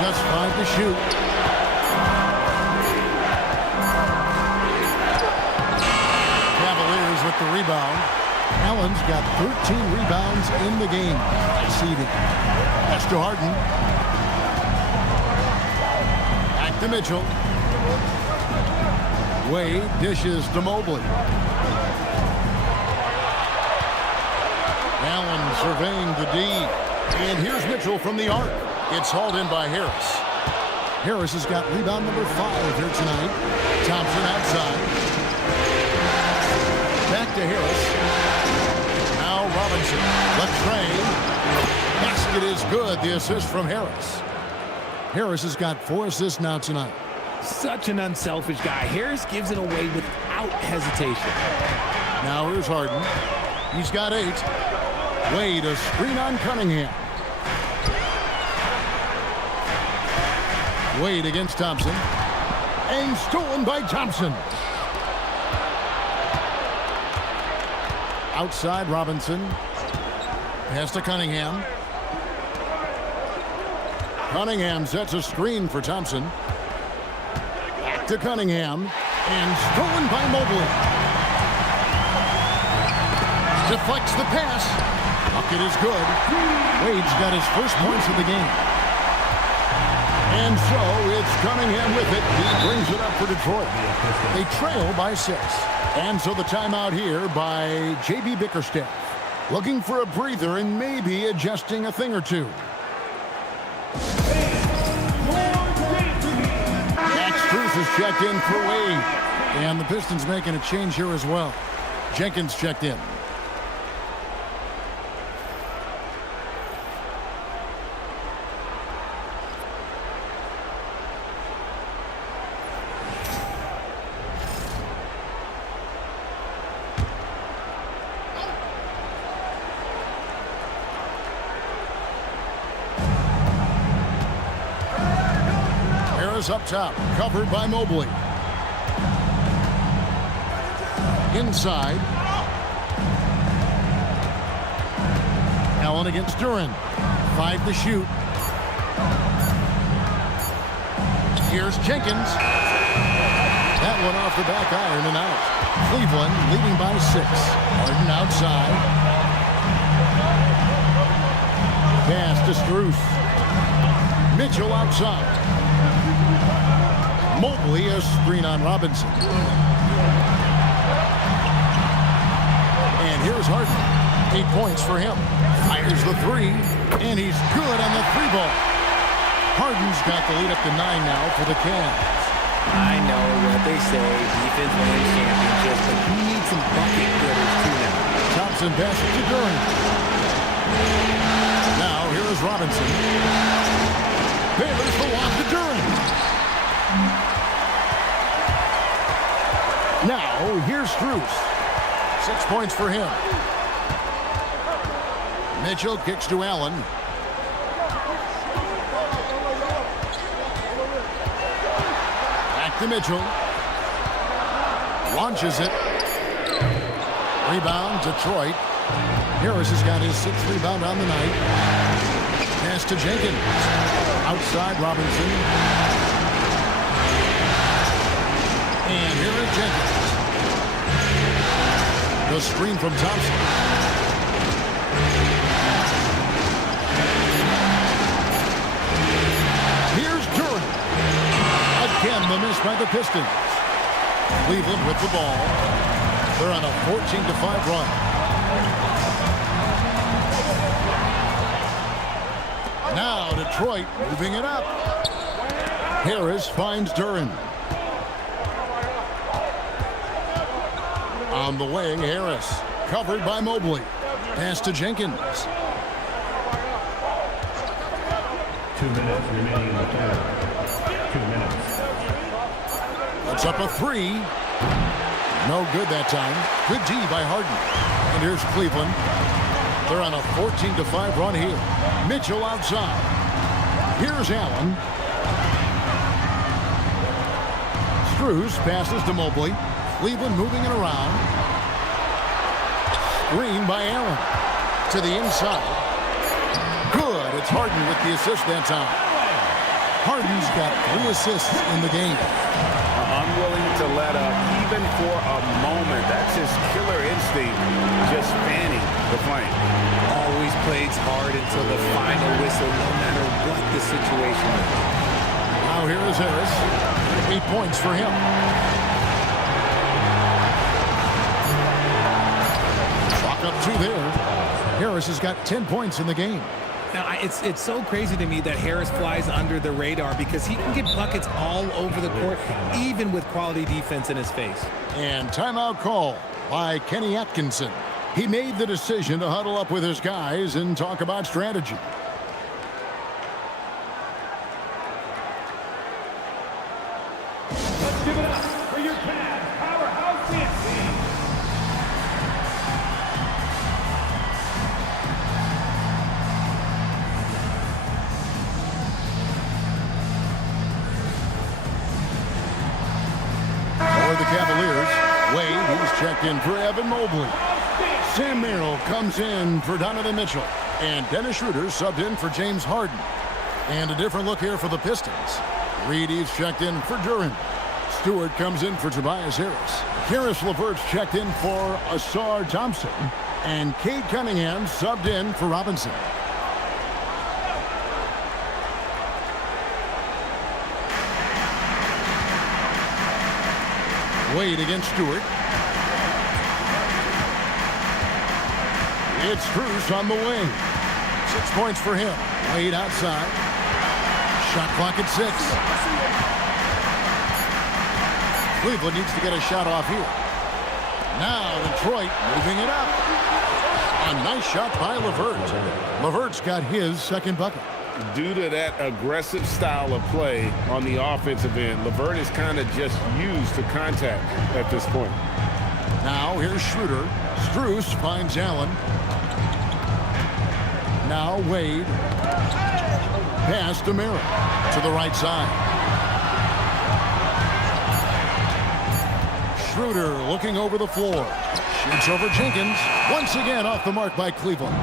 Just 5 to shoot. Cavaliers with the rebound. Allen's got 13 rebounds in the game. Seeding. That's to Harden. Back to Mitchell. Wade dishes to Mobley. Allen surveying the D. And here's Mitchell from the arc. It's hauled in by Harris. Harris has got rebound number 5 here tonight. Thompson outside. Back to Harris. Now Robinson. The train. Basket is good. The assist from Harris. Harris has got 4 assists now tonight. Such an unselfish guy. Harris gives it away without hesitation. Now here's Harden. He's got 8. Wade, a screen on Cunningham. Wade against Thompson. And stolen by Thompson. Outside Robinson. Pass to Cunningham. Cunningham sets a screen for Thompson. Back to Cunningham. And stolen by Mobley. Deflects the pass. Bucket is good. Wade's got his first points of the game. And so it's Cunningham with it. He brings it up for Detroit. They trail by 6. And so the timeout here by J.B. Bickerstaff. Looking for a breather and maybe adjusting a thing or two. Max Strus is checked in for Wade. And the Pistons making a change here as well. Jenkins checked in. Up top, covered by Mobley. Inside. Allen against Duran. 5 to shoot. Here's Jenkins. That one off the back iron and out. Cleveland leading by 6. Harden outside. Pass to Strus. Mitchell outside. Mobley, a screen on Robinson. And here's Harden. 8 points for him. Fires the 3, and he's good on the 3 ball. Harden's got the lead up to 9 now for the Cavs. I know what they say, defense wins championships, but he needs some bucket getters too now. Thompson passes to Duran. Now here is Robinson. Baylor's the lob to Duran. Now, here's Strus. 6 points for him. Mitchell kicks to Allen. Back to Mitchell. Launches it. Rebound, Detroit. Harris has got his 6th rebound on the night. Pass to Jenkins. Outside Robinson. And here is Jenkins. The screen from Thompson. Here's Duran. Again, the miss by the Pistons. Cleveland with the ball. They're on a 14-5 run. Now Detroit moving it up. Harris finds Duran. On the wing, Harris. Covered by Mobley. Pass to Jenkins. 2 minutes remaining in the third. 2 minutes. Puts up a 3. No good that time. Good D by Harden. And here's Cleveland. They're on a 14-5 run here. Mitchell outside. Here's Allen. Strus passes to Mobley. Cleveland moving it around. Screen by Allen. To the inside. Good. It's Harden with the assist that time. Harden's got 3 assists in the game. Unwilling to let up even for a moment. That's his killer instinct, just fanning the flame. Always plays hard until the final whistle, no matter what the situation is. Now here is Harris. 8 points for him. Clock up 2 there. Harris has got 10 points in the game. Now, it's so crazy to me that Harris flies under the radar because he can get buckets all over the court, even with quality defense in his face. And timeout call by Kenny Atkinson. He made the decision to huddle up with his guys and talk about strategy. Let's give it up for your Cavs powerhouse dance team. For the Cavaliers, Wade, he's checked in for Evan Mobley. Sam Merrill comes in for Donovan Mitchell. And Dennis Schroeder subbed in for James Harden. And a different look here for the Pistons. Reedy's checked in for Duran. Stewart comes in for Tobias Harris. Karis LeVert's checked in for Asar Thompson. And Cade Cunningham subbed in for Robinson. Wade against Stewart. It's Strus on the wing. 6 points for him. Wade outside. Shot clock at 6. Cleveland needs to get a shot off here. Now Detroit moving it up. A nice shot by LeVert. LeVert's got his second bucket. Due to that aggressive style of play on the offensive end, LeVert is kind of just used to contact at this point. Now here's Schroeder. Strus finds Allen. Now Wade. Pass to Merrill. To the right side. Schroeder looking over the floor. Shoots over Jenkins. Once again off the mark by Cleveland.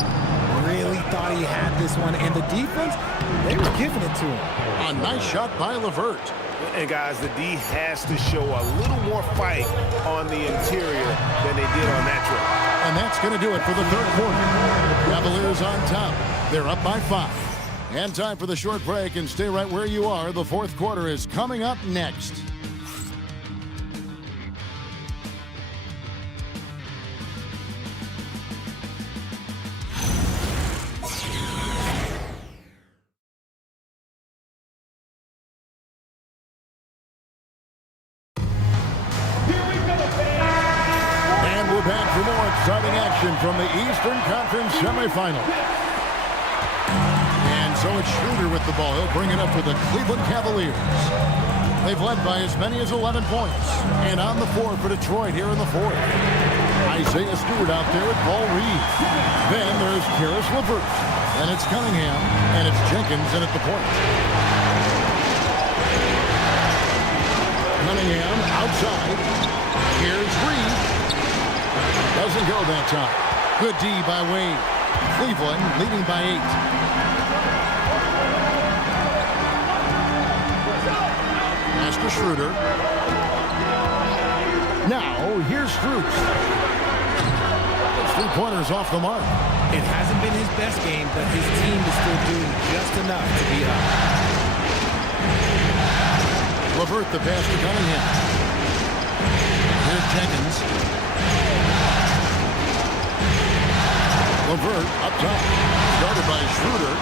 Really thought he had this one, and the defense, they were giving it to him. A nice shot by LeVert. And guys, the D has to show a little more fight on the interior than they did on that trip. And that's going to do it for the third quarter. Cavaliers on top. They're up by 5. And time for the short break, and stay right where you are. The fourth quarter is coming up next. Exciting action from the Eastern Conference semifinal. And so it's Schroeder with the ball. He'll bring it up for the Cleveland Cavaliers. They've led by as many as 11 points. And on the floor for Detroit here in the fourth. Isaiah Stewart out there with Paul Reed. Then there's Karis LeVert. Then it's Cunningham. And it's Jenkins in at the point. Cunningham outside. Here's Reed. Doesn't go that time. Good D by Wade. Cleveland leading by 8. Pass to Schroeder. Now, here's Strus. 3-pointers off the mark. It hasn't been his best game, but his team is still doing just enough to be up. LeVert the pass to Cunningham. Here's Jenkins. LeVert up top. Started by Schroeder.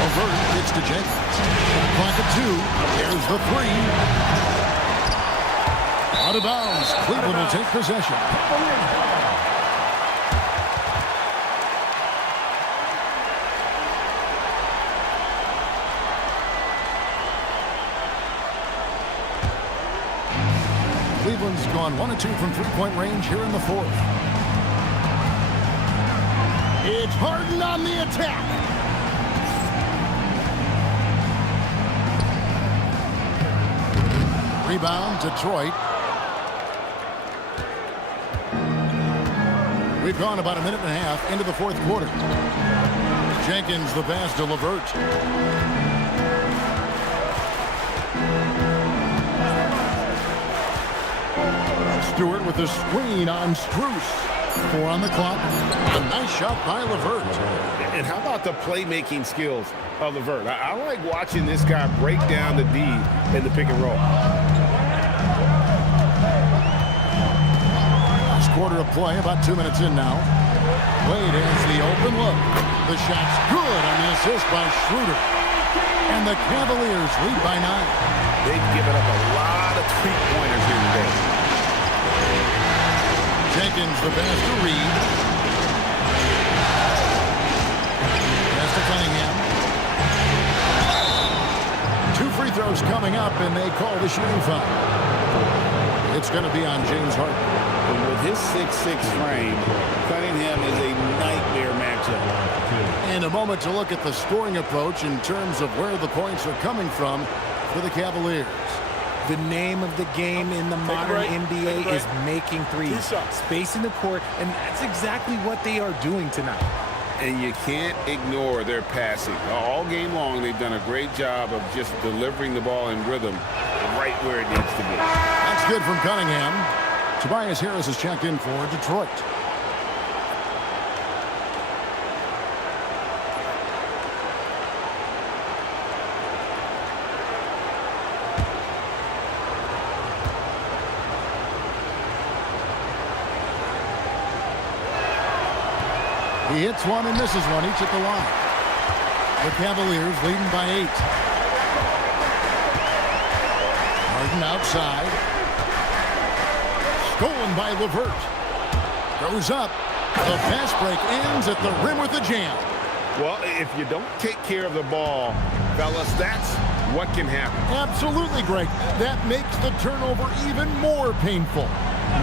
LeVert gets to Jenkins. Clock at 2. There's the 3. Out of bounds. Cleveland will take possession. Cleveland's gone 1 of 2 from three-point range here in the fourth. It's Harden on the attack. Rebound, Detroit. We've gone about a minute and a half into the fourth quarter. Jenkins the pass to LeVert. Stewart with the screen on Strus. 4 on the clock. A nice shot by LeVert. And how about the playmaking skills of LeVert? I like watching this guy break down the D in the pick and roll. Last quarter of play, about 2 minutes in now. Wade has the open look. The shot's good on the assist by Schroeder. And the Cavaliers lead by 9. They've given up a lot of three-pointers here today. Jenkins the pass to Reed. Pass to Cunningham. 2 free throws coming up, and they call the shooting foul. It's going to be on James Harden. And with his 6'6" frame, Cunningham is a nightmare matchup. And a moment to look at the scoring approach in terms of where the points are coming from for the Cavaliers. The name of the game in the modern NBA is making threes, spacing the court, and that's exactly what they are doing tonight. And you can't ignore their passing. All game long, they've done a great job of just delivering the ball in rhythm right where it needs to be. That's good from Cunningham. Tobias Harris is checked in for Detroit. He hits one and misses one, each at the line. The Cavaliers leading by 8. Harden outside. Stolen by LeVert. Goes up. The fast break ends at the rim with a jam. Well, if you don't take care of the ball, fellas, that's what can happen. Absolutely, Greg. That makes the turnover even more painful.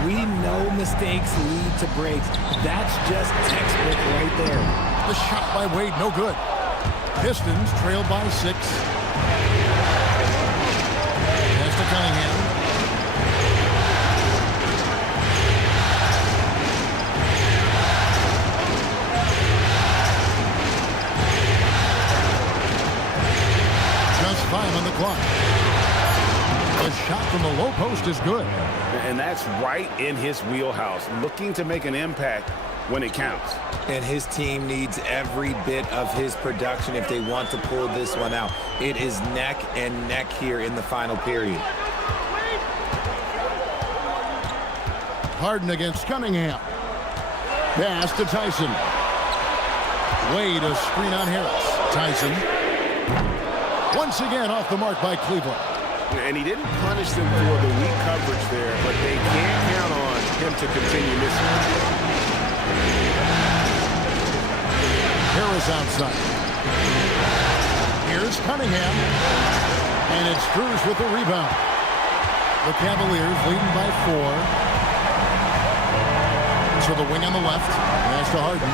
We know mistakes lead to breaks. That's just textbook right there. The shot by Wade, no good. Pistons trailed by 6. Pass to Cunningham. Just 5 on the clock. The shot from the low post is good. And that's right in his wheelhouse, looking to make an impact when it counts. And his team needs every bit of his production if they want to pull this one out. It is neck and neck here in the final period. Harden against Cunningham. Pass to Tyson. Wade, a screen on Harris. Tyson. Once again off the mark by Cleveland. And he didn't punish them for the weak coverage there, but they can't count on him to continue missing. Harris outside. Here's Cunningham. And it's Strus with the rebound. The Cavaliers leading by 4. To the wing on the left. Pass to Harden.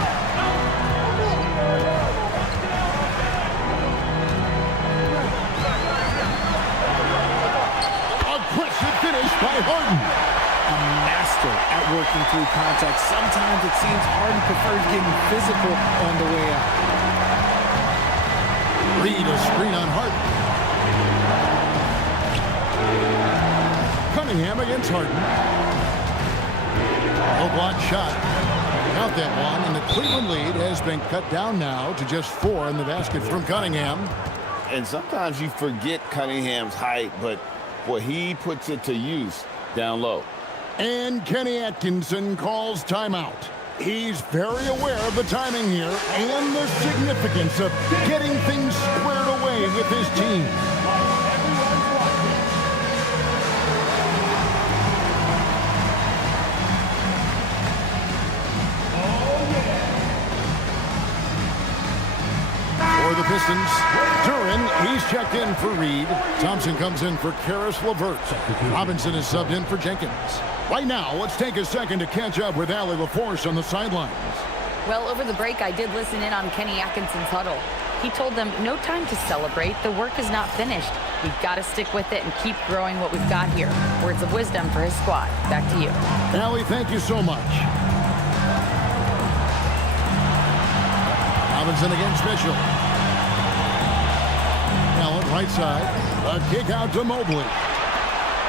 Finish by Harden. A master at working through contact. Sometimes it seems Harden prefers getting physical on the way out. Reed, a screen on Harden. Cunningham against Harden. No block shot. Count that one, and the Cleveland lead has been cut down now to just 4 in the basket from Cunningham. And sometimes you forget Cunningham's height, but boy, he puts it to use down low. And Kenny Atkinson calls timeout. He's very aware of the timing here and the significance of getting things squared away with his team. For the Pistons. Duran, he's checked in for Reed. Thompson comes in for Karis LeVert. Robinson is subbed in for Jenkins. Right now, let's take a second to catch up with Allie LaForce on the sidelines. Well, over the break, I did listen in on Kenny Atkinson's huddle. He told them, no time to celebrate. The work is not finished. We've got to stick with it and keep growing what we've got here. Words of wisdom for his squad. Back to you. Allie, thank you so much. Robinson against Mitchell. Allen, right side. A kick out to Mobley.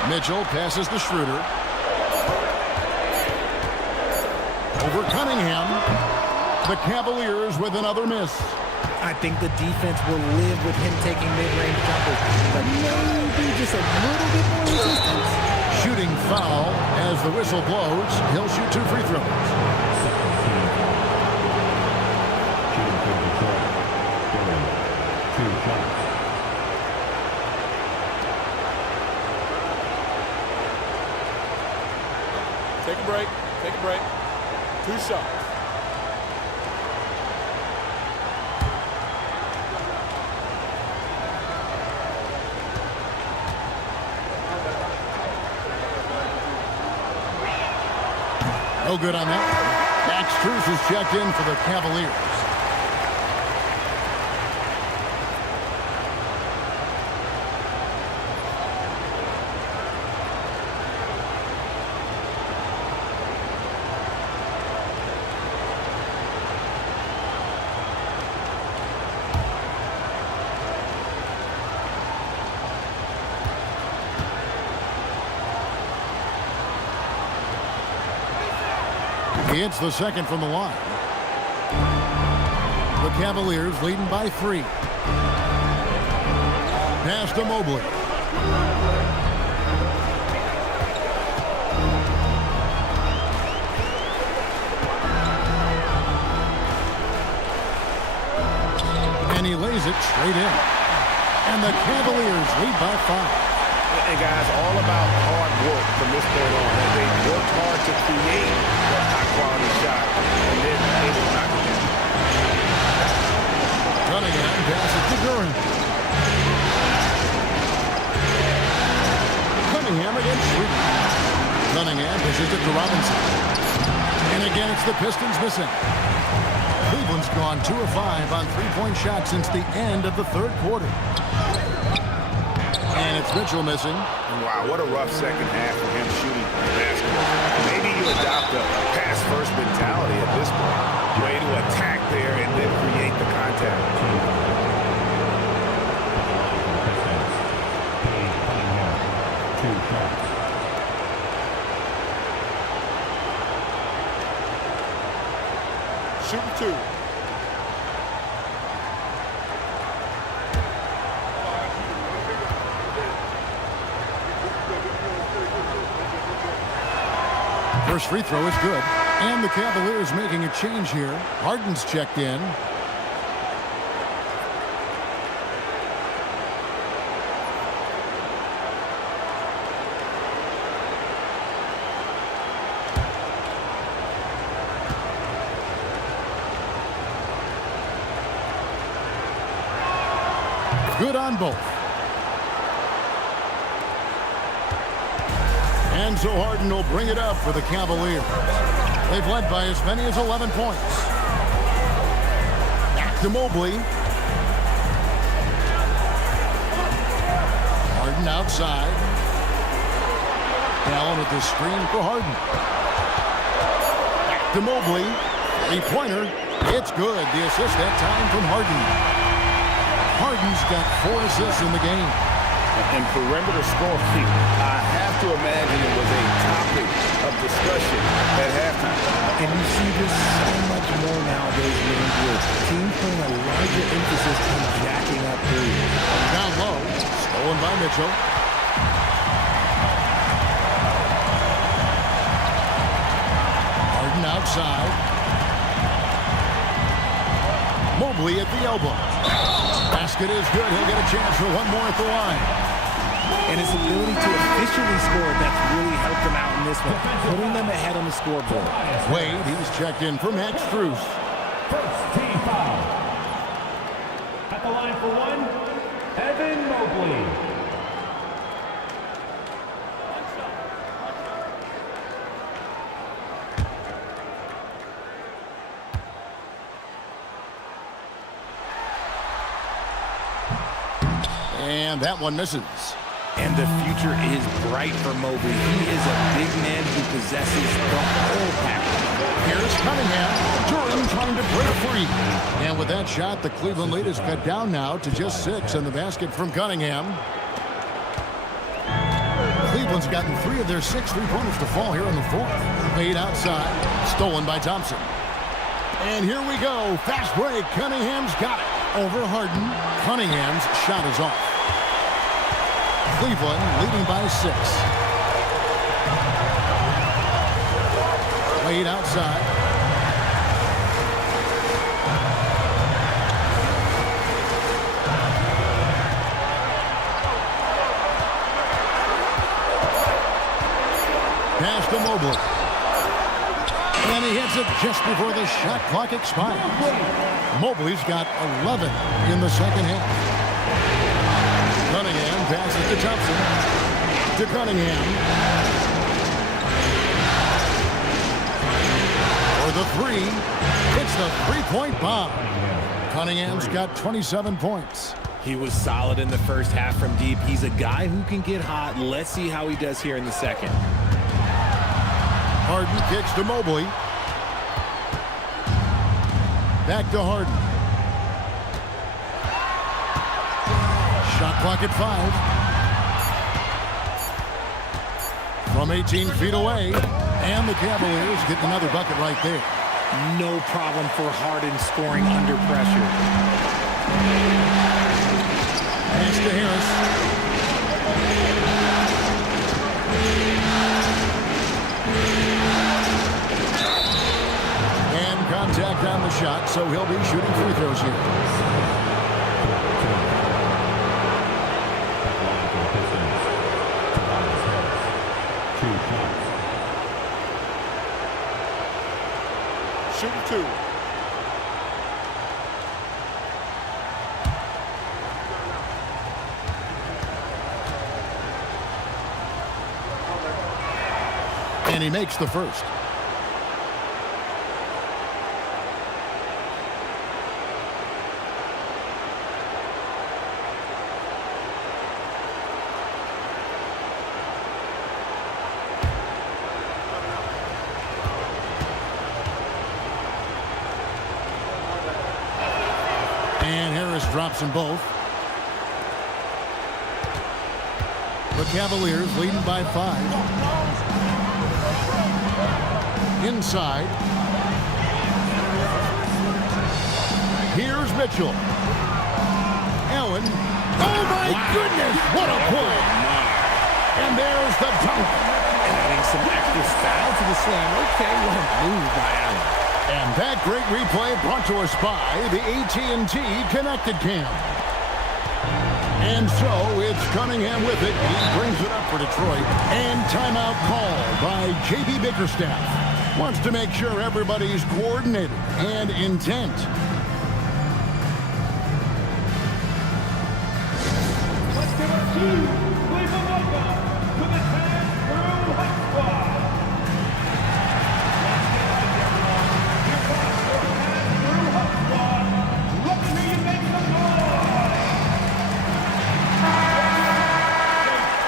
Mitchell passes to Schroeder. Over Cunningham. The Cavaliers with another miss. I think the defense will live with him taking mid-range jumpers, but maybe just a little bit more resistance. Shooting foul as the whistle blows. He'll shoot 2 free throws. Take a break. Take a break. 2 shots. No good on that. Max Strus is checked in for the Cavaliers. He hits the second from the line. The Cavaliers leading by 3. Pass to Mobley. And he lays it straight in. And the Cavaliers lead by 5. Hey, guys, all about hard work from this point on. They worked hard to create that high-quality shot, and then able to knock it down. Cunningham passes to Duran. Cunningham against Schroeder. Cunningham pushes it to Robinson. And again, it's the Pistons missing. Cleveland's gone 2 of 5 on three-point shots since the end of the third quarter. And it's Mitchell missing. Wow, what a rough second half for him shooting basketball. Maybe you adopt a pass-first mentality at this point. Way to attack there and then create the contact. Shooting 2. First free throw is good. And the Cavaliers making a change here. Harden's checked in. Good on both. And so Harden will bring it up for the Cavaliers. They've led by as many as 11 points. Back to Mobley. Harden outside. Allen with the screen for Harden. Back to Mobley. Three-pointer. It's good. The assist that time from Harden. Harden's got 4 assists in the game. And perimeter scoring, I have to imagine it was a topic of discussion at halftime. And you see this so much more nowadays in the NBA. Teams putting a larger emphasis on jacking up threes. Down low, stolen by Mitchell. Harden outside. Mobley at the elbow. Basket is good. He'll get a chance for one more at the line. And his ability to efficiently score, that's really helped them out in this one, putting them ahead on the scoreboard. Wade, he's checked in for Max Strus. First team foul. At the line for one, Evan Mobley. And that one misses. And the future is bright for Mobley. He is a big man who possesses the whole package. Here's Cunningham. Durham trying to break free. And with that shot, the Cleveland lead is cut down now to just 6 in the basket from Cunningham. Cleveland's gotten 3 of their 6 three-pointers to fall here in the 4th. Made outside. Stolen by Thompson. And here we go. Fast break. Cunningham's got it. Over Harden. Cunningham's shot is off. Cleveland leading by 6. Wade outside. Pass to Mobley. And he hits it just before the shot clock expires. Mobley's got 11 in the second half. Cunningham passes to Thompson. To Cunningham. For the 3. It's the three-point bomb. Cunningham's got 27 points. He was solid in the first half from deep. He's a guy who can get hot. Let's see how he does here in the second. Harden kicks to Mobley. Back to Harden. Shot clock at 5. From 18 feet away. And the Cavaliers get another bucket right there. No problem for Harden scoring under pressure. Pass to Harris. And contact on the shot, so he'll be shooting free throws here. Shooting 2. And he makes the first. And Harris drops them both. The Cavaliers leading by 5. Inside. Here's Mitchell. Allen. Oh, my goodness. What a play. And there's the dunk. Adding some extra style to the slam. Okay, what a move by Allen. And that great replay brought to us by the AT&T Connected Cam. And so it's Cunningham with it. He brings it up for Detroit. And timeout called by J.B. Bickerstaff. Wants to make sure everybody's coordinated and intent. Let's give it to Cleveland welcome to the Tag Crew Hot Squad. Here comes your Tag Crew Hot Squad. Let's see you make some noise.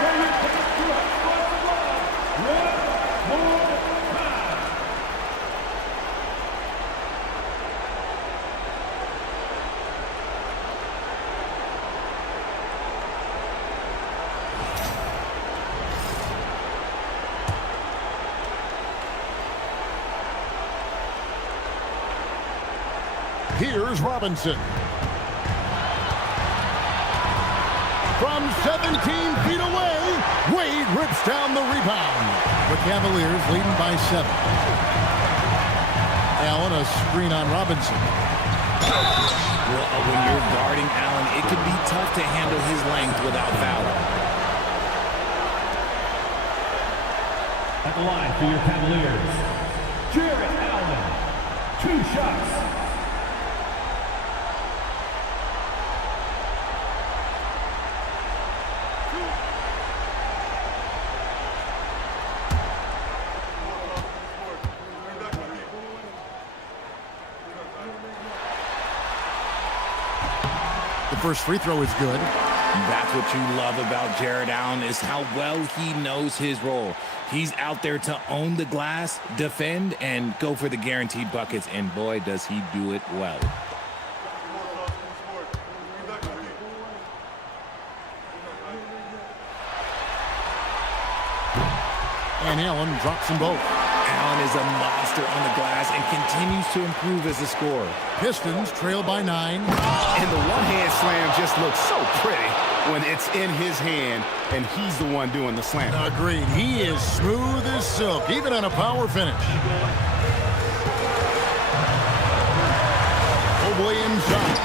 Show your Tag Crew Hot Squad some love. One more time. Here's Robinson. From 17 feet away, Wade rips down the rebound. The Cavaliers leading by 7. Allen, a screen on Robinson. Well, when you're guarding Allen, it can be tough to handle his length without fouling. At the line for your Cavaliers, Jarrett Allen. 2 shots. first free throw is good. That's what you love about Jared Allen is how well he knows his role. He's out there to own the glass, defend, and go for the guaranteed buckets, and boy, does he do it well. And Allen drops them both. Allen is a monster on the glass and continues to improve as a scorer. Pistons trail by 9. And the one-hand slam just looks so pretty when it's in his hand and he's the one doing the slam. Agreed. He is smooth as silk, even on a power finish. Mobley inside.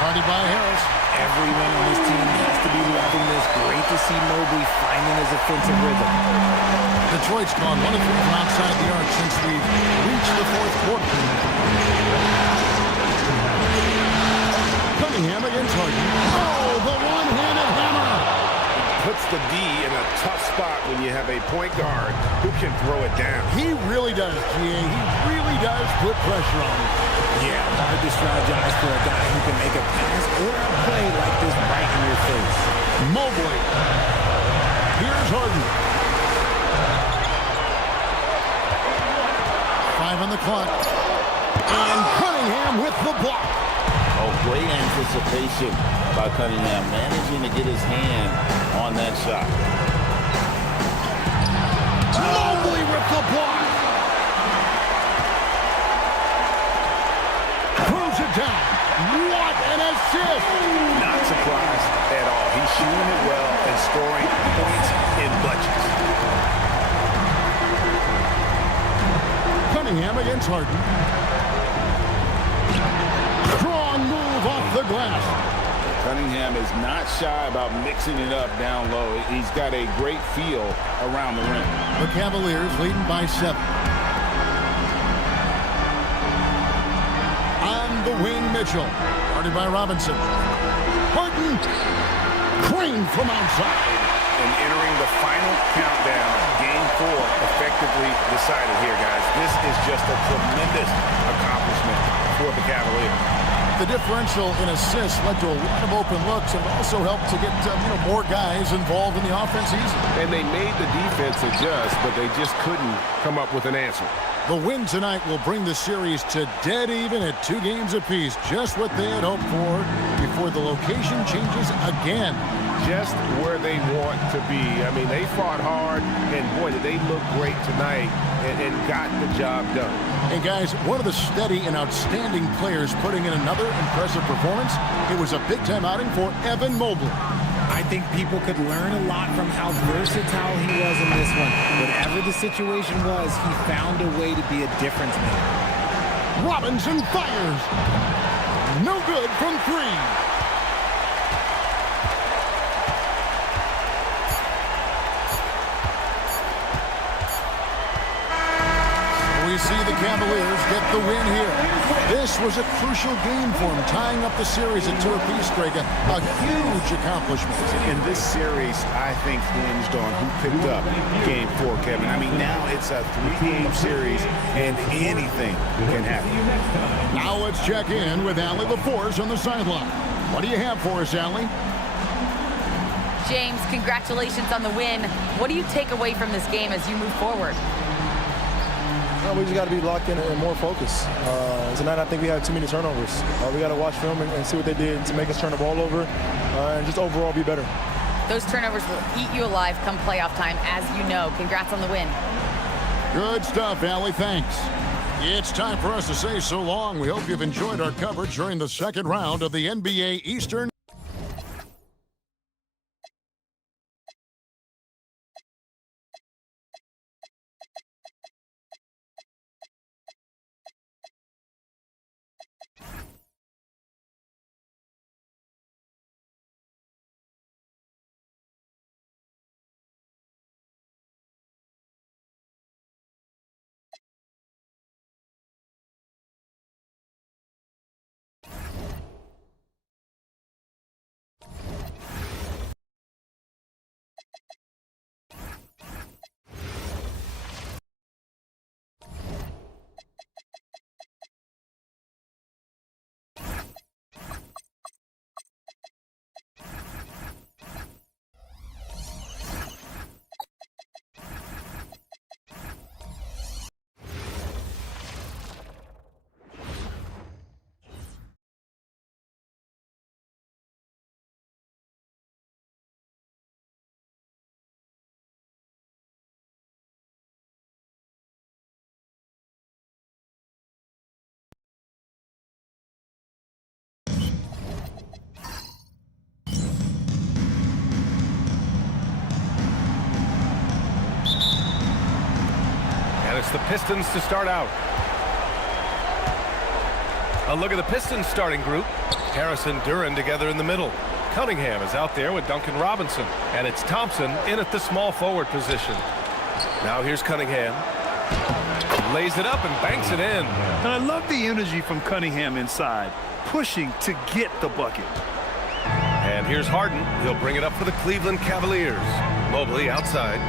Guarded by Harris. Everyone on this team has to be loving this. Great to see Mobley finding his offensive rhythm. Detroit's gone 1 of 3 from outside the arc since we've reached the fourth quarter. Cunningham against Harden. Oh, the one-handed hammer! Puts the D in a tough spot when you have a point guard who can throw it down. He really does, GA. He really does put pressure on him. Yeah, hard to strategize for a guy who can make a pass or a play like this right in your face. Mobley. Here's Harden. 5 on the clock. And Cunningham with the block. Oh, great anticipation by Cunningham, managing to get his hand on that shot. Mobley with the block. Throws it down. What an assist. Not surprised at all. He's shooting it well and scoring points in bunches. Cunningham against Harden. Strong move off the glass. Cunningham is not shy about mixing it up down low. He's got a great feel around the rim. The Cavaliers leading by 7. On the wing, Mitchell. Guarded by Robinson. Harden. Crane from outside. And entering the final countdown, Game 4 effectively decided here, guys. This is just a tremendous accomplishment for the Cavaliers. The differential in assists led to a lot of open looks and also helped to get more guys involved in the offense easy. And they made the defense adjust, but they just couldn't come up with an answer. The win tonight will bring the series to dead even at 2 games apiece, just what they had hoped for before the location changes again. Just where they want to be. I mean, they fought hard, and boy, did they look great tonight and got the job done. And guys, one of the steady and outstanding players putting in another impressive performance, it was a big-time outing for Evan Mobley. I think people could learn a lot from how versatile he was in this one. Whatever the situation was, he found a way to be a difference maker. Robinson fires. No good from 3. We see the Cavaliers get the win here. This was a crucial game for them, tying up the series at 2 apiece, Greg. A huge accomplishment. In this series, I think hinged on who picked up Game 4, Kevin. I mean, now it's a 3-game series, and anything can happen. Now let's check in with Allie LaForce on the sideline. What do you have for us, Allie? James, congratulations on the win. What do you take away from this game as you move forward? We just got to be locked in and more focused. Tonight, I think we had too many turnovers. We got to watch film and see what they did to make us turn the ball over and just overall be better. Those turnovers will eat you alive come playoff time, as you know. Congrats on the win. Good stuff, Allie. Thanks. It's time for us to say so long. We hope you've enjoyed our coverage during the second round of the NBA Eastern And it's the Pistons to start out. A look at the Pistons starting group. Harris and Duren together in the middle. Cunningham is out there with Duncan Robinson. And it's Thompson in at the small forward position. Now here's Cunningham. Lays it up and banks it in. And I love the energy from Cunningham inside, pushing to get the bucket. And here's Harden. He'll bring it up for the Cleveland Cavaliers. Mobley outside.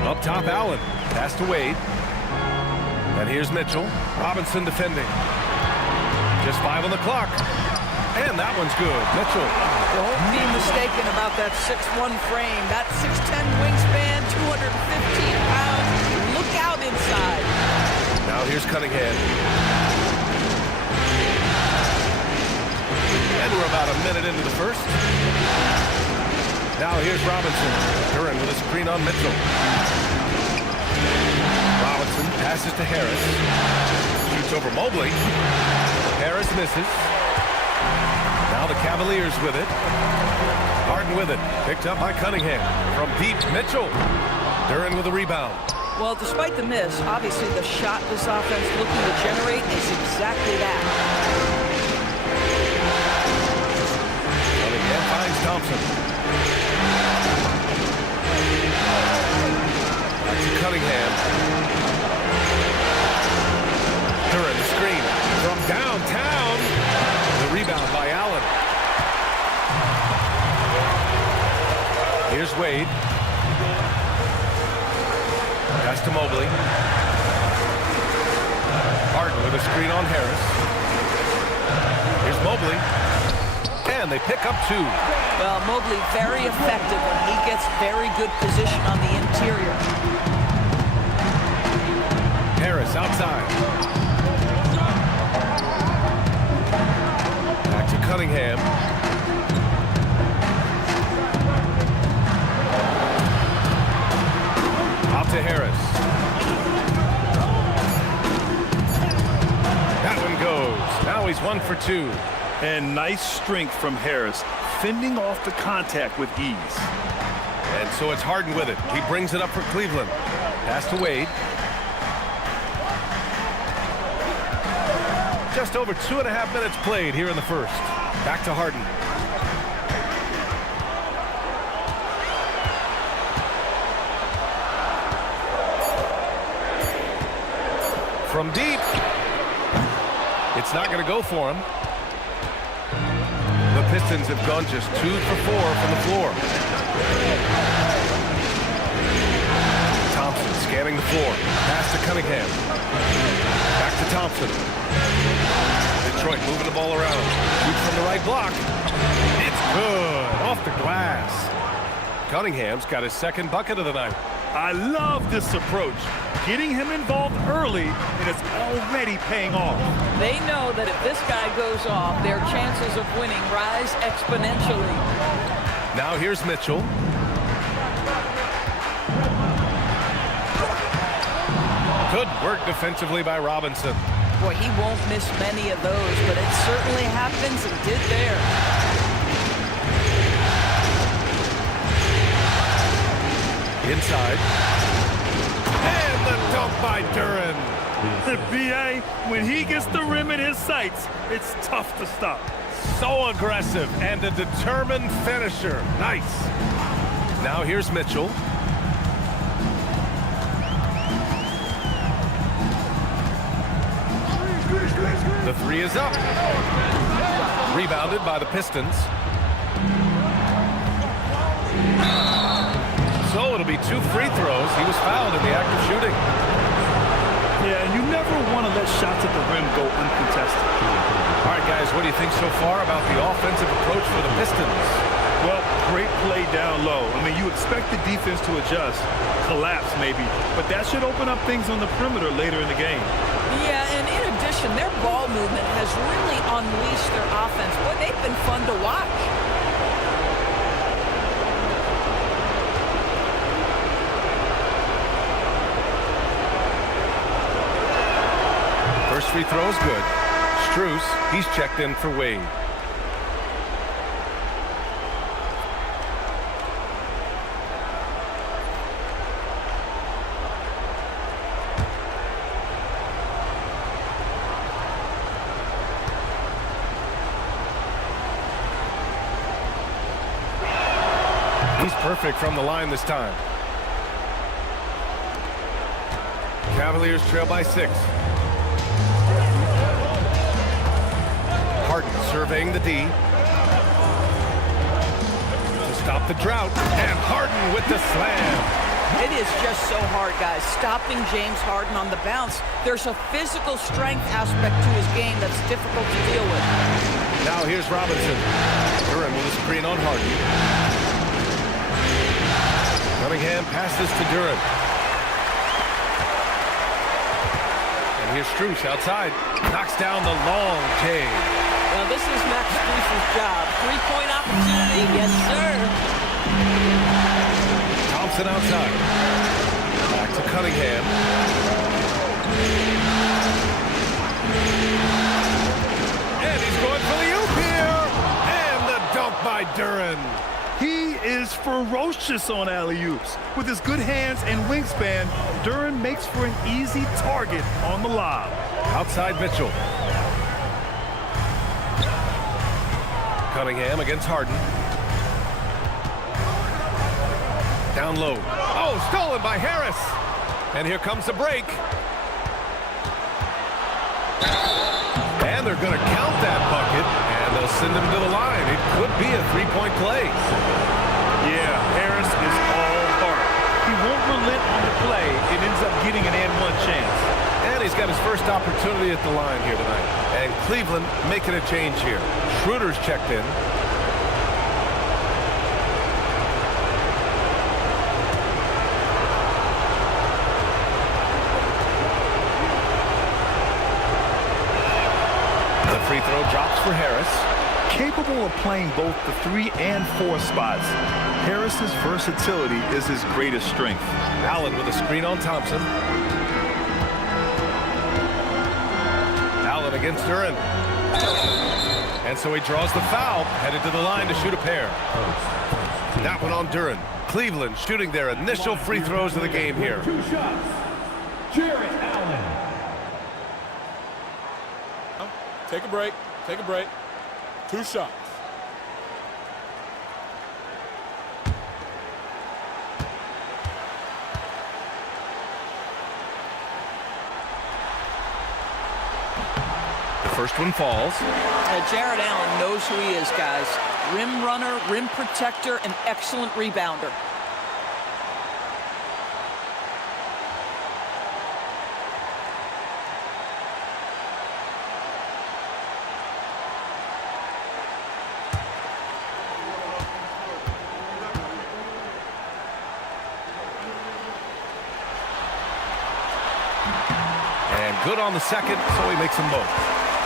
Up top, Allen. Pass to Wade. And here's Mitchell. Robinson defending. Just 5 on the clock. And that one's good. Mitchell. Don't be mistaken about that 6'1" frame. That 6'10" wingspan, 215 pounds. Look out inside. Now here's Cunningham. And we're about a minute into the first. Now here's Robinson. Duren with a screen on Mitchell. Robinson passes to Harris. Shoots over Mobley. Harris misses. Now the Cavaliers with it. Harden with it. Picked up by Cunningham. From deep, Mitchell. Duren with a rebound. Well, despite the miss, obviously the shot this offense looking to generate is exactly that. Cunningham finds Thompson. Back to Cunningham. Duren the screen from downtown. The rebound by Allen. Here's Wade. Pass to Mobley. Harden with a screen on Harris. Here's Mobley. And they pick up 2. Well, Mobley very effective when he gets very good position on the interior. Harris outside. Back to Cunningham. Out to Harris. That one goes. Now he's 1 for 2. And nice strength from Harris, fending off the contact with ease. And so it's Harden with it. He brings it up for Cleveland. Pass to Wade. Just over 2.5 minutes played here in the first. Back to Harden. From deep. It's not going to go for him. The Pistons have gone just 2 for 4 from the floor. Thompson scanning the floor. Pass to Cunningham. Back to Thompson. Detroit moving the ball around. Shoots from the right block. It's good. Off the glass. Cunningham's got his second bucket of the night. I love this approach. Getting him involved early, and it's already paying off. They know that if this guy goes off, their chances of winning rise exponentially. Now here's Mitchell. Good work defensively by Robinson. Boy, he won't miss many of those, but it certainly happens and did there. Inside. And the dunk by Duren. The BA, when he gets the rim in his sights, it's tough to stop. So aggressive and a determined finisher. Nice. Now here's Mitchell. The 3 is up. Rebounded by the Pistons. So it'll be 2 free throws. He was fouled in the act of shooting. Yeah, and you never want to let shots at the rim go uncontested. All right, guys, what do you think so far about the offensive approach for the Pistons? Well, great play down low. I mean, you expect the defense to adjust, collapse maybe, but that should open up things on the perimeter later in the game. Yeah, and in addition, their ball movement has really unleashed their offense. Boy, they've been fun to watch. First free throw is good. Strus, he's checked in for Wade. He's perfect from the line this time. Cavaliers trail by 6. Harden surveying the D. To stop the drought. And Harden with the slam. It is just so hard, guys. Stopping James Harden on the bounce. There's a physical strength aspect to his game that's difficult to deal with. Now here's Robinson. Duran with a screen on Harden. Cunningham passes to Duran. And here's Strus outside. Knocks down the long J. Well, this is Max Strus's job. Three-point opportunity. Yes, sir. Thompson outside. Back to Cunningham. And he's going for the oop here. And the dunk by Duran. He is ferocious on alley-oops. With his good hands and wingspan, Duran makes for an easy target on the lob. Outside Mitchell. Cunningham against Harden. Down low. Oh, stolen by Harris. And here comes the break. And they're going to count that bucket, and they'll send him to the line. It could be a three-point play. Yeah, Harris is all heart. He won't relent on the play. It ends up getting an and-one chance. And he's got his first opportunity at the line here tonight. And Cleveland making a change here. Schroeder's checked in. Free throw drops for Harris. Capable of playing both the 3 and 4 spots, Harris's versatility is his greatest strength. Allen with a screen on Thompson. Allen against Duran. And so he draws the foul, headed to the line to shoot a pair. That one on Duran. Cleveland shooting their initial free throws of the game here. 2 shots. Jarrett Allen. Take a break. Take a break. 2 shots. The first one falls. Jarrett Allen knows who he is, guys. Rim runner, rim protector, an excellent rebounder. Good on the second, so he makes them both.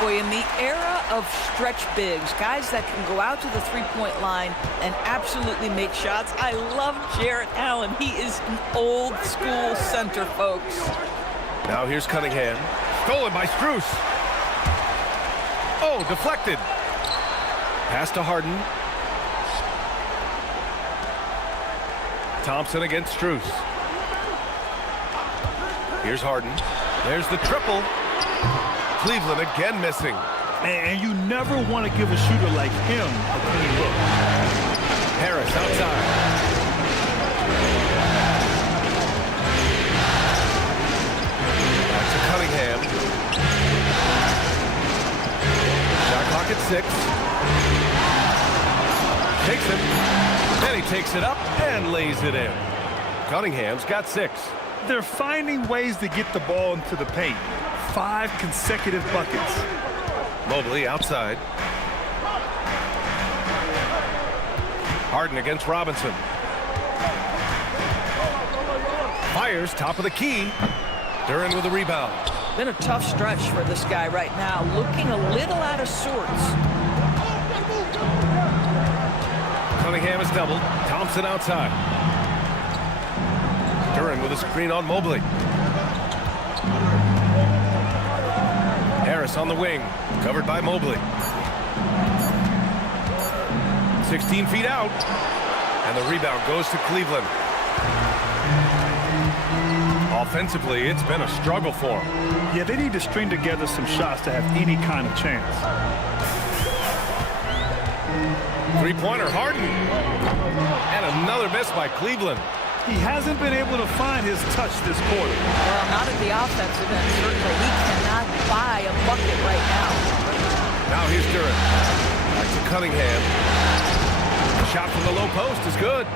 Boy, in the era of stretch bigs, guys that can go out to the three-point line and absolutely make shots, I love Jarrett Allen. He is an old-school center, folks. Now here's Cunningham. Stolen by Strus. Oh, deflected. Pass to Harden. Thompson against Strus. Here's Harden. There's the triple. Cleveland again missing. And you never want to give a shooter like him a clean look. Harris outside. Back to Cunningham. Shot clock at 6. Takes it. Then he takes it up and lays it in. Cunningham's got 6. They're finding ways to get the ball into the paint. 5 consecutive buckets. Mobley outside. Harden against Robinson. Fires top of the key. Duran with a rebound. Been a tough stretch for this guy right now. Looking a little out of sorts. Cunningham is doubled. Thompson outside. Duran with a screen on Mobley. Harris on the wing, covered by Mobley. 16 feet out, and the rebound goes to Cleveland. Offensively, it's been a struggle for them. Yeah, they need to string together some shots to have any kind of chance. Three-pointer, Harden. And another press by Cleveland. He hasn't been able to find his touch this quarter. Well, not at the offensive end, certainly. He cannot buy a bucket right now. Now here's Duren. Back to Cunningham. Shot from the low post is good.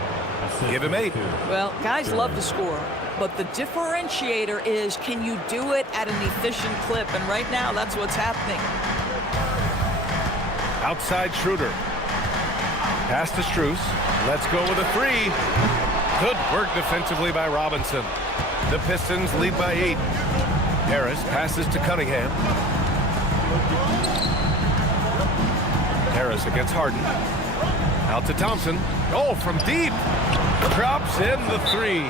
Give him 8. Well, guys love to score, but the differentiator is, can you do it at an efficient clip? And right now, that's what's happening. Outside Schroeder. Pass to Strus. Let's go with a 3. Good work defensively by Robinson. The Pistons lead by 8. Harris passes to Cunningham. Harris against Harden. Out to Thompson. Oh, from deep. Drops in the 3.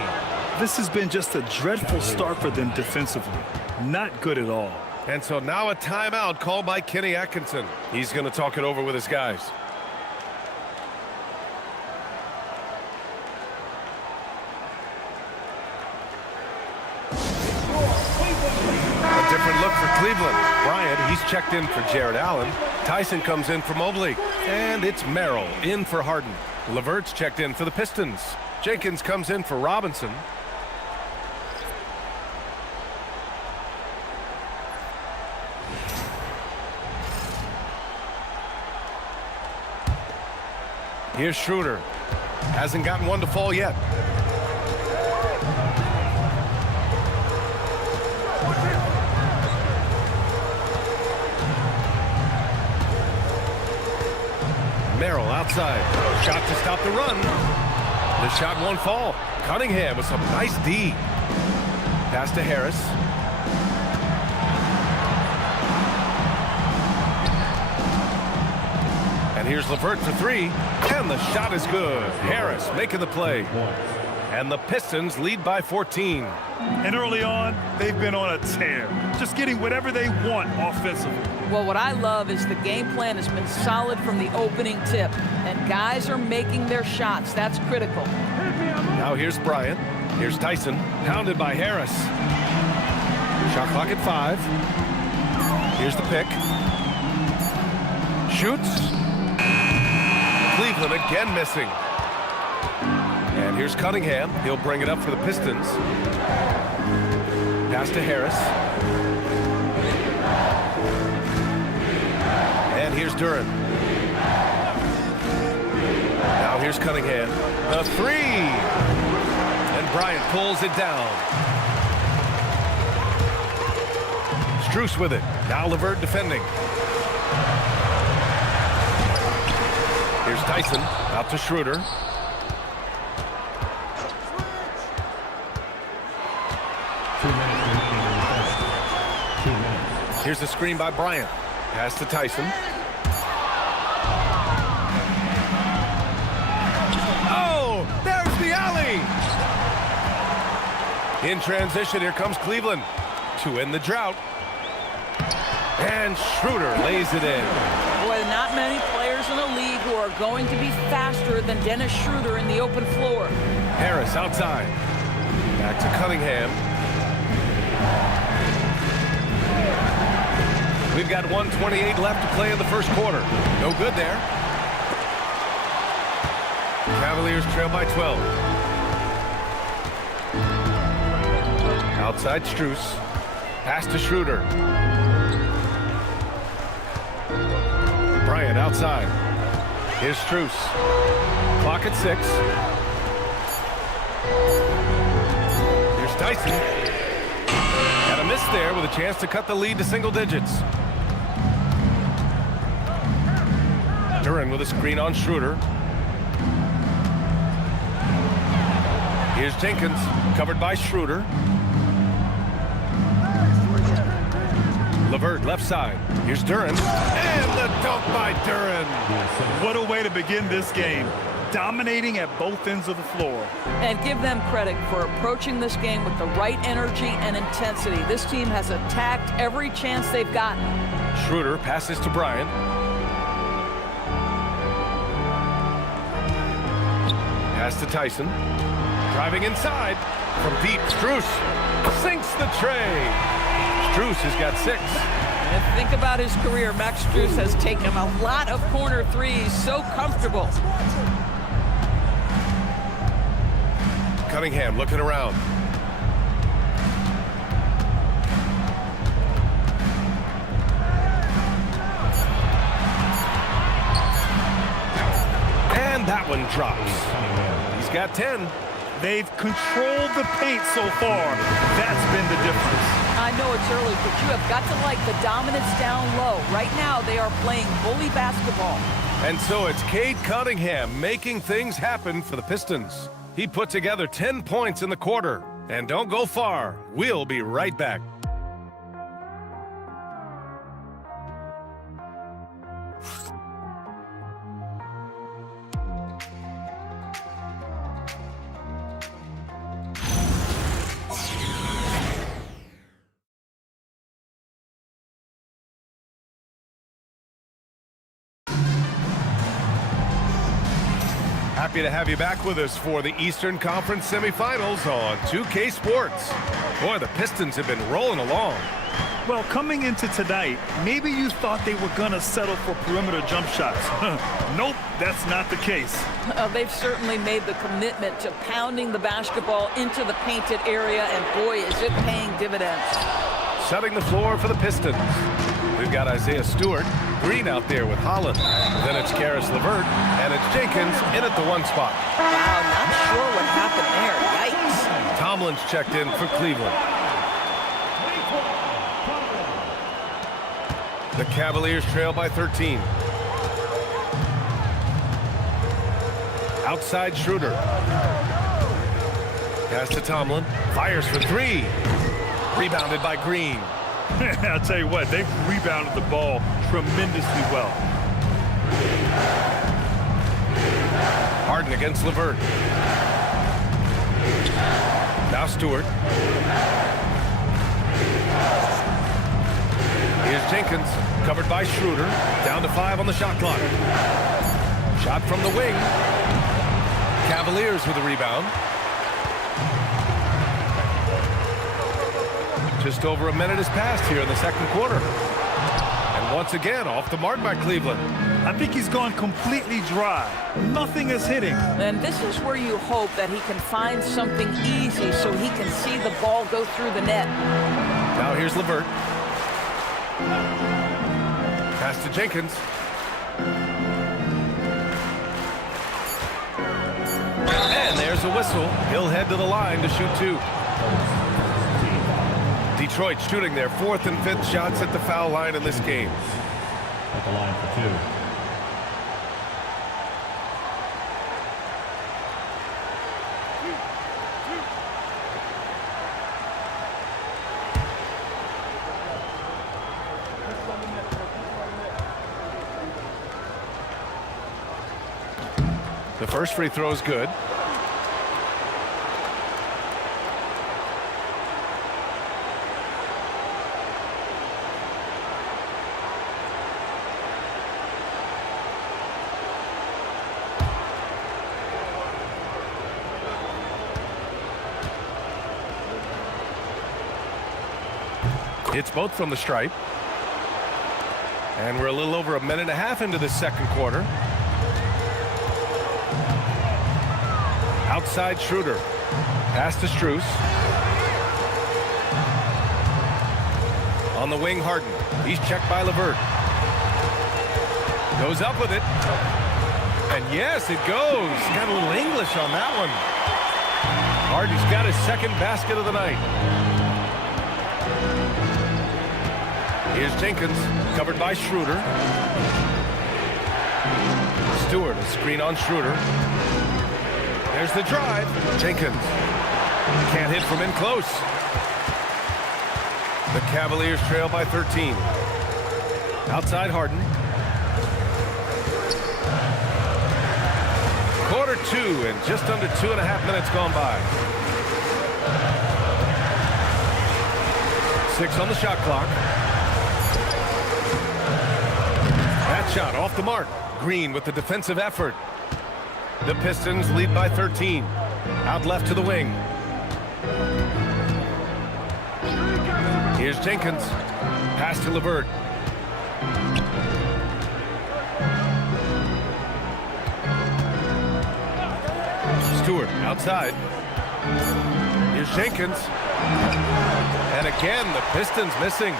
This has been just a dreadful start for them defensively. Not good at all. And so now a timeout called by Kenny Atkinson. He's going to talk it over with his guys. A different look for Cleveland. Bryant, he's checked in for Jared Allen. Tyson comes in for Mobley. And it's Merrill in for Harden. LeVert's checked in for the Pistons. Jenkins comes in for Robinson. Here's Schroeder. Hasn't gotten one to fall yet. Merrill outside. Shot to stop the run. The shot won't fall. Cunningham with some nice D. Pass to Harris. And here's LeVert for 3. And the shot is good. Harris making the play. And the Pistons lead by 14. And early on, they've been on a tear. Just getting whatever they want offensively. Well, what I love is the game plan has been solid from the opening tip. And guys are making their shots. That's critical. Now here's Bryant. Here's Tyson. Pounded by Harris. Shot clock at 5. Here's the pick. Shoots. Cleveland again missing. And here's Cunningham. He'll bring it up for the Pistons. Pass to Harris. And here's Duren. Now here's Cunningham. The 3. And Bryant pulls it down. Strus with it. Now LeVert defending. Here's Tyson. Out to Schroeder. Here's the screen by Bryant. Pass to Tyson. Oh, there's the alley. In transition, here comes Cleveland to end the drought. And Schroeder lays it in. Boy, not many players in the league who are going to be faster than Dennis Schroeder in the open floor. Harris outside. Back to Cunningham. We've got 1:28 left to play in the first quarter. No good there. Cavaliers trail by 12. Outside Strus. Pass to Schroeder. Bryant outside. Here's Strus. Clock at 6. Here's Tyson. And a miss there with a chance to cut the lead to single digits. Duren with a screen on Schroeder. Here's Jenkins, covered by Schroeder. LeVert left side. Here's Duren. And the dunk by Duren. What a way to begin this game. Dominating at both ends of the floor. And give them credit for approaching this game with the right energy and intensity. This team has attacked every chance they've gotten. Schroeder passes to Bryant. Pass to Tyson. Driving inside. From deep, Strus sinks the tray. Strus has got 6. And think about his career. Max Strus has taken a lot of corner threes. So comfortable. Cunningham looking around. And that one drops. He's got 10. They've controlled the paint so far. That's been the difference. I know it's early, but you have got to like the dominance down low. Right now, they are playing bully basketball. And so it's Cade Cunningham making things happen for the Pistons. He put together 10 points in the quarter. And don't go far. We'll be right back. Happy to have you back with us for the Eastern Conference semifinals on 2K Sports. Boy, the Pistons have been rolling along. Well, coming into tonight, maybe you thought they were going to settle for perimeter jump shots. Nope, that's not the case. They've certainly made the commitment to pounding the basketball into the painted area, and boy, is it paying dividends. Setting the floor for the Pistons. We've got Isaiah Stewart, Green out there with Holland. Then it's Karis LeVert, and it's Jenkins in at the 1 spot. Wow, not sure what happened there. Yikes. Tomlin's checked in for Cleveland. The Cavaliers trail by 13. Outside Schroeder. Pass to Tomlin. Fires for 3. Rebounded by Green. I'll tell you what, they've rebounded the ball tremendously well. Harden against LeVert. Now Stewart. Here's Jenkins, covered by Schroeder. Down to 5 on the shot clock. Shot from the wing. Cavaliers with a rebound. Just over a minute has passed here in the second quarter. And once again, off the mark by Cleveland. I think he's gone completely dry. Nothing is hitting. And this is where you hope that he can find something easy so he can see the ball go through the net. Now here's LeVert. Pass to Jenkins. And there's a whistle. He'll head to the line to shoot 2. Detroit shooting their 4th and 5th shots at the foul line in this game. At the line for 2. The first free throw is good. It's both from the stripe. And we're a little over a minute and a half into the second quarter. Outside Schroeder. Pass to Strus. On the wing, Harden. He's checked by LeVert. Goes up with it. And yes, it goes. Got a little English on that one. Harden's got his second basket of the night. Here's Jenkins, covered by Schroeder. Stewart, a screen on Schroeder. There's the drive. Jenkins can't hit from in close. The Cavaliers trail by 13. Outside Harden. Quarter 2 and just under 2.5 minutes gone by. 6 on the shot clock. That shot off the mark. Green with the defensive effort. The Pistons lead by 13. Out left to the wing. Here's Jenkins. Pass to LeVert. Stewart outside. Here's Jenkins. And again, the Pistons missing.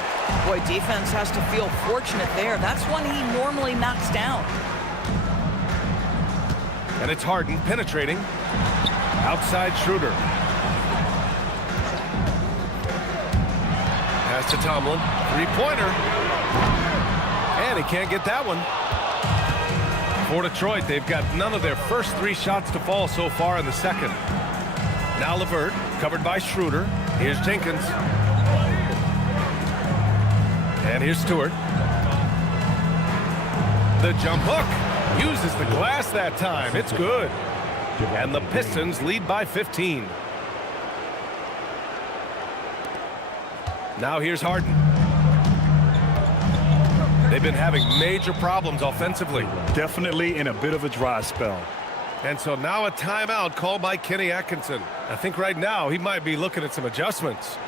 Boy, defense has to feel fortunate there. That's one he normally knocks down. And it's Harden penetrating. Outside Schroeder. Pass to Tomlin. Three-pointer. And he can't get that one. For Detroit, they've got none of their first 3 shots to fall so far in the second. Now LeVert, covered by Schroeder. Here's Jenkins. And here's Stewart. The jump hook. Uses the glass that time. It's good. And the Pistons lead by 15. Now here's Harden. They've been having major problems offensively. Definitely in a bit of a dry spell. And so now a timeout called by Kenny Atkinson. I think right now he might be looking at some adjustments.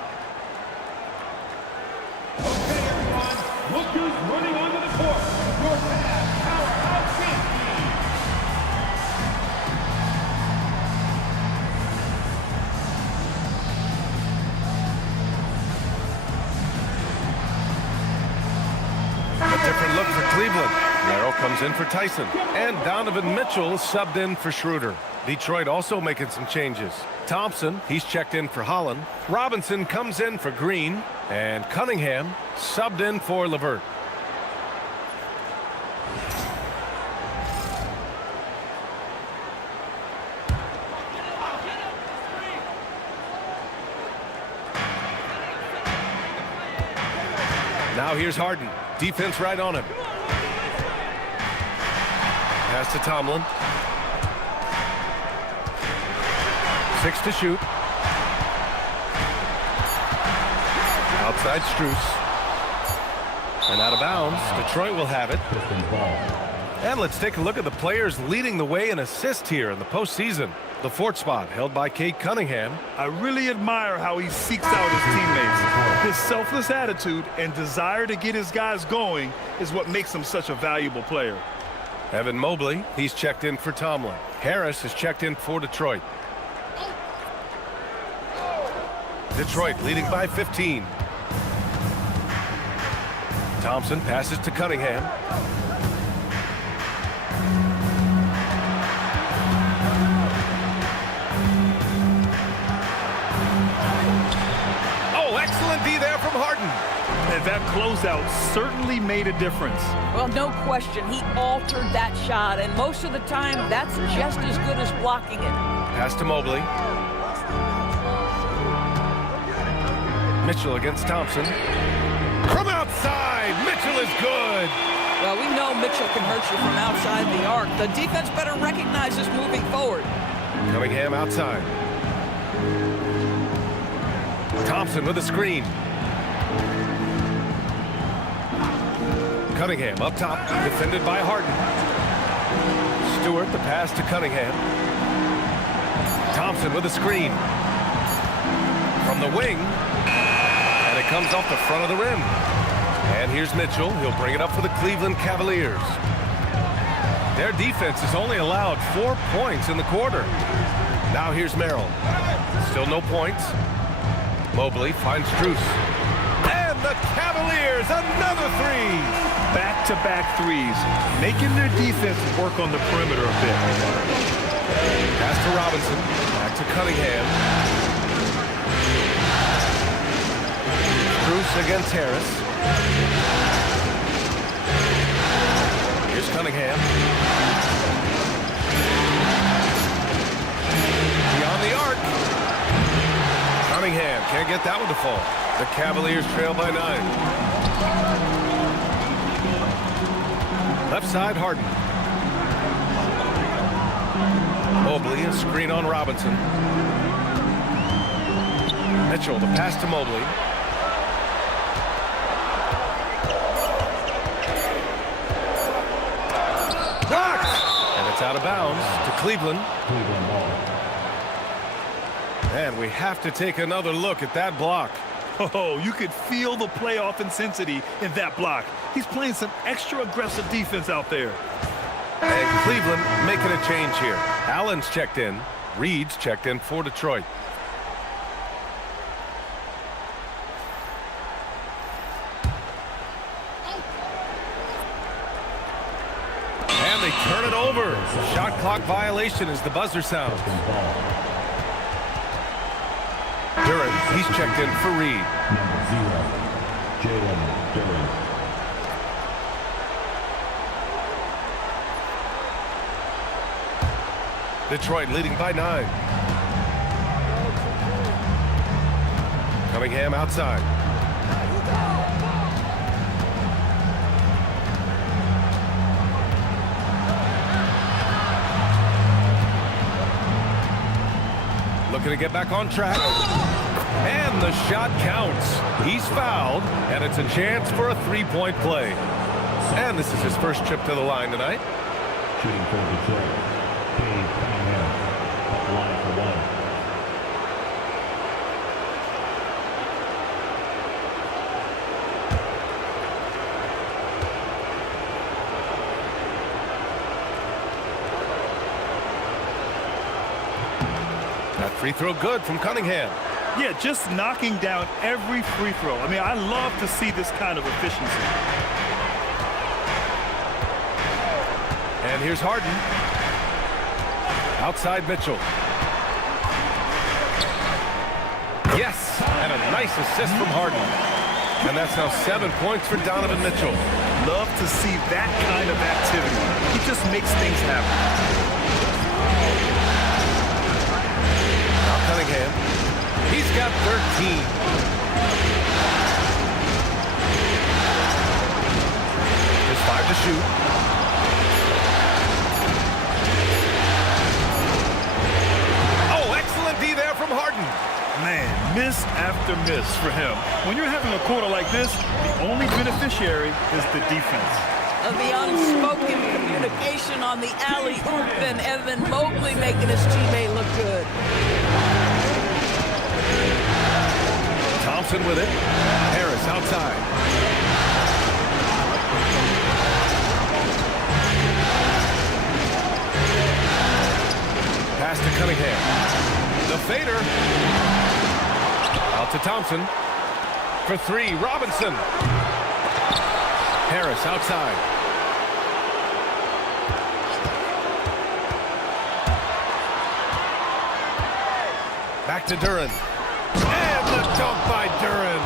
Okay, everyone. Look who's running onto the court. Your Mavs powerhouse game team. A different look for Cleveland. Merrill comes in for Tyson. And Donovan Mitchell is subbed in for Schroeder. Detroit also making some changes. Thompson, he's checked in for Holland. Robinson comes in for Green. And Cunningham subbed in for LeVert. Now here's Harden. Defense right on him. Pass to Tomlin. 6 to shoot. Outside Strus. And out of bounds. Detroit will have it. And let's take a look at the players leading the way in assists here in the postseason. The 4th spot held by Cade Cunningham. I really admire how he seeks out his teammates. His selfless attitude and desire to get his guys going is what makes him such a valuable player. Evan Mobley, he's checked in for Tomlin. Harris is checked in for Detroit. Detroit leading by 15. Thompson passes to Cunningham. Oh, excellent D there from Harden. And that closeout certainly made a difference. Well, no question. He altered that shot, and most of the time, that's just as good as blocking it. Pass to Mobley. Mitchell against Thompson. From outside, Mitchell is good. Well, we know Mitchell can hurt you from outside the arc. The defense better recognize this moving forward. Cunningham outside. Thompson with a screen. Cunningham up top, defended by Harden. Stewart, the pass to Cunningham. Thompson with a screen. From the wing. And it comes off the front of the rim. And here's Mitchell. He'll bring it up for the Cleveland Cavaliers. Their defense has only allowed 4 points in the quarter. Now here's Merrill. Still no points. Mobley finds Strus. And the Cavaliers, another 3. Back-to-back threes, making their defense work on the perimeter a bit. Pass to Robinson. Back to Cunningham. Strus against Harris. Here's Cunningham. Beyond the arc. Cunningham can't get that one to fall. The Cavaliers trail by 9. Left side, Harden. Mobley, a screen on Robinson. Mitchell, the pass to Mobley. Blocked! And it's out of bounds to Cleveland. And we have to take another look at that block. Oh, you could feel the playoff intensity in that block. He's playing some extra aggressive defense out there. And Cleveland making a change here. Allen's checked in. Reed's checked in for Detroit. And they turn it over. Shot clock violation as the buzzer sounds. Duren, he's checked in for Reed. Number 0, Jalen Duren. Detroit leading by 9. Cunningham outside. Looking to get back on track. And the shot counts. He's fouled, and it's a chance for a three-point play. And this is his first trip to the line tonight. Shooting for Detroit. Cunningham at the line for 1. That free throw good from Cunningham. Yeah, just knocking down every free throw. I mean, I love to see this kind of efficiency. And here's Harden. Outside Mitchell. Yes, and a nice assist from Harden. And that's now 7 points for Donovan Mitchell. Love to see that kind of activity. He just makes things happen. Now Cunningham. He's got 13. There's 5 to shoot. Oh, excellent D there from Harden. Man, miss after miss for him. When you're having a quarter like this, the only beneficiary is the defense. The unspoken communication on the alley-oop, and Evan Mobley making his teammate look good. Thompson with it. Harris outside. Pass to Cunningham. The fader. Out to Thompson. For 3, Robinson. Harris outside. Back to Duren. And the dunk by Duren.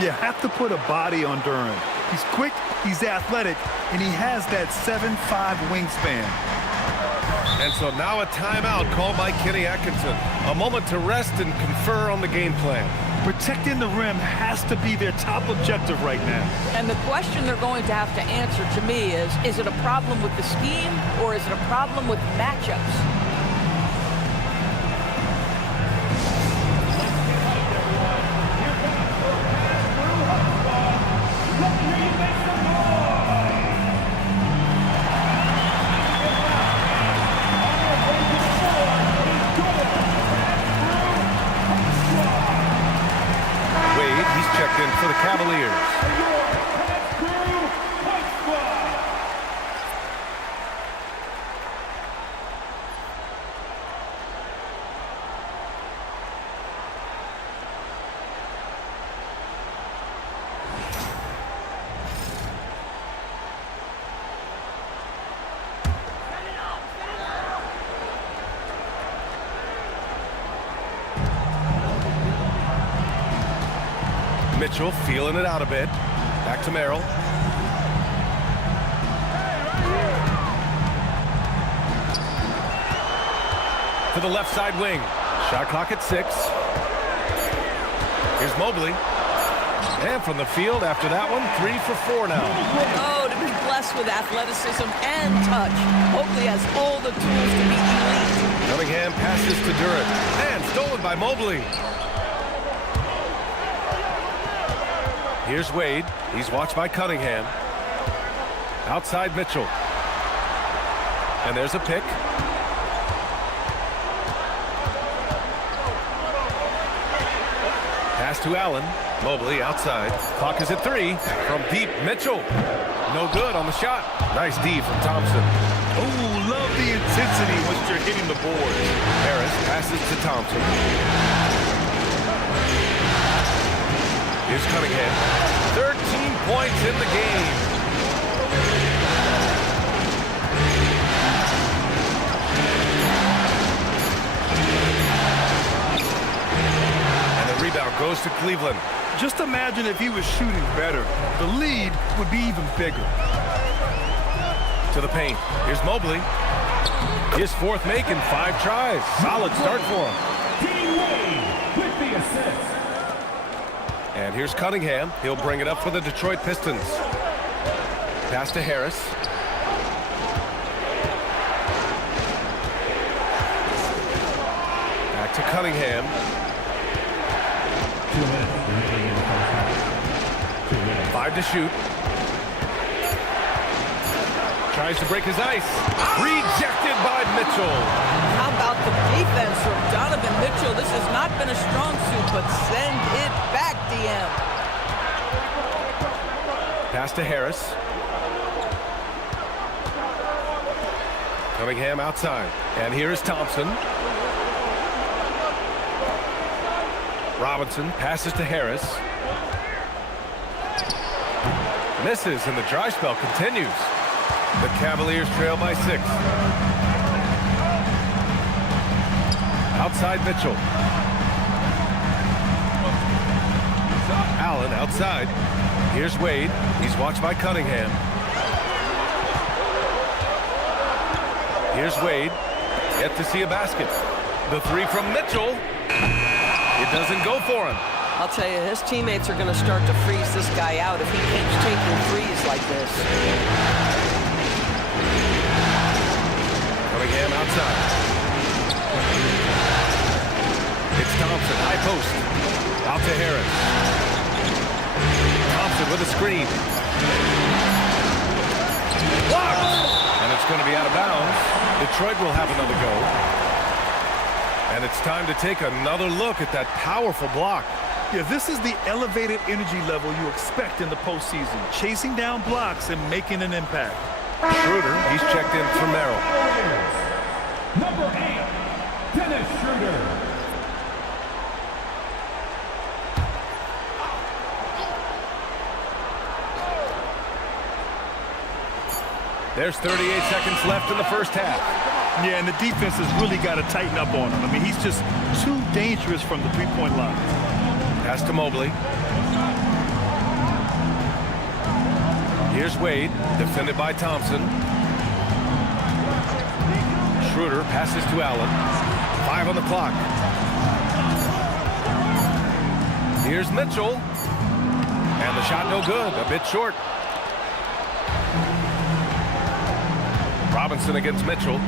You have to put a body on Duren. He's quick, he's athletic, and he has that 7'5" wingspan. And so now a timeout called by Kenny Atkinson. A moment to rest and confer on the game plan. Protecting the rim has to be their top objective right now. And the question they're going to have to answer to me is it a problem with the scheme or is it a problem with matchups? In for the Cavaliers. Mitchell feeling it out a bit. Back to Merrill. To the left side wing. Shot clock at 6. Here's Mobley. And from the field after that one, 3 for 4 now. Oh, to be blessed with athleticism and touch. Mobley has all the tools to be elite. Cunningham passes to Duren. And stolen by Mobley. Here's Wade. He's watched by Cunningham. Outside Mitchell. And there's a pick. Pass to Allen. Mobley outside. Clock is at 3. From deep, Mitchell. No good on the shot. Nice D from Thompson. Oh, love the intensity once you're hitting the boards. Harris passes to Thompson. Here's Cunningham. 13 points in the game. And the rebound goes to Cleveland. Just imagine if he was shooting better. The lead would be even bigger. To the paint. Here's Mobley. His fourth make in 5 tries. Solid start for him. With the assist. And here's Cunningham. He'll bring it up for the Detroit Pistons. Pass to Harris. Back to Cunningham. 2 minutes remaining in the first half. 2 minutes. 5 to shoot. Tries to break his ice. Rejected by Mitchell. How about the defense from Donovan Mitchell? This has not been a strong suit, but send it back, DM. Pass to Harris. Cunningham outside. And here is Thompson. Robinson passes to Harris. Misses, and the dry spell continues. The Cavaliers trail by 6. Outside Mitchell. Allen outside. Here's Wade. He's watched by Cunningham. Here's Wade. Yet to see a basket. The 3 from Mitchell. It doesn't go for him. I'll tell you, his teammates are going to start to freeze this guy out if he keeps taking threes like this. Cunningham outside. It's Thompson, high post. Out to Harris. Thompson with a screen. Blocked! And it's going to be out of bounds. Detroit will have another go. And it's time to take another look at that powerful block. Yeah, this is the elevated energy level you expect in the postseason. Chasing down blocks and making an impact. Schroeder, he's checked in for Merrill. Number 8, Dennis Schroeder. There's 38 seconds left in the first half. Yeah, and the defense has really got to tighten up on him. I mean, he's just too dangerous from the three-point line. Pass to Mobley. Here's Wade, defended by Thompson. Schroeder passes to Allen. 5 on the clock. Here's Mitchell. And the shot no good, a bit short. Robinson against Mitchell.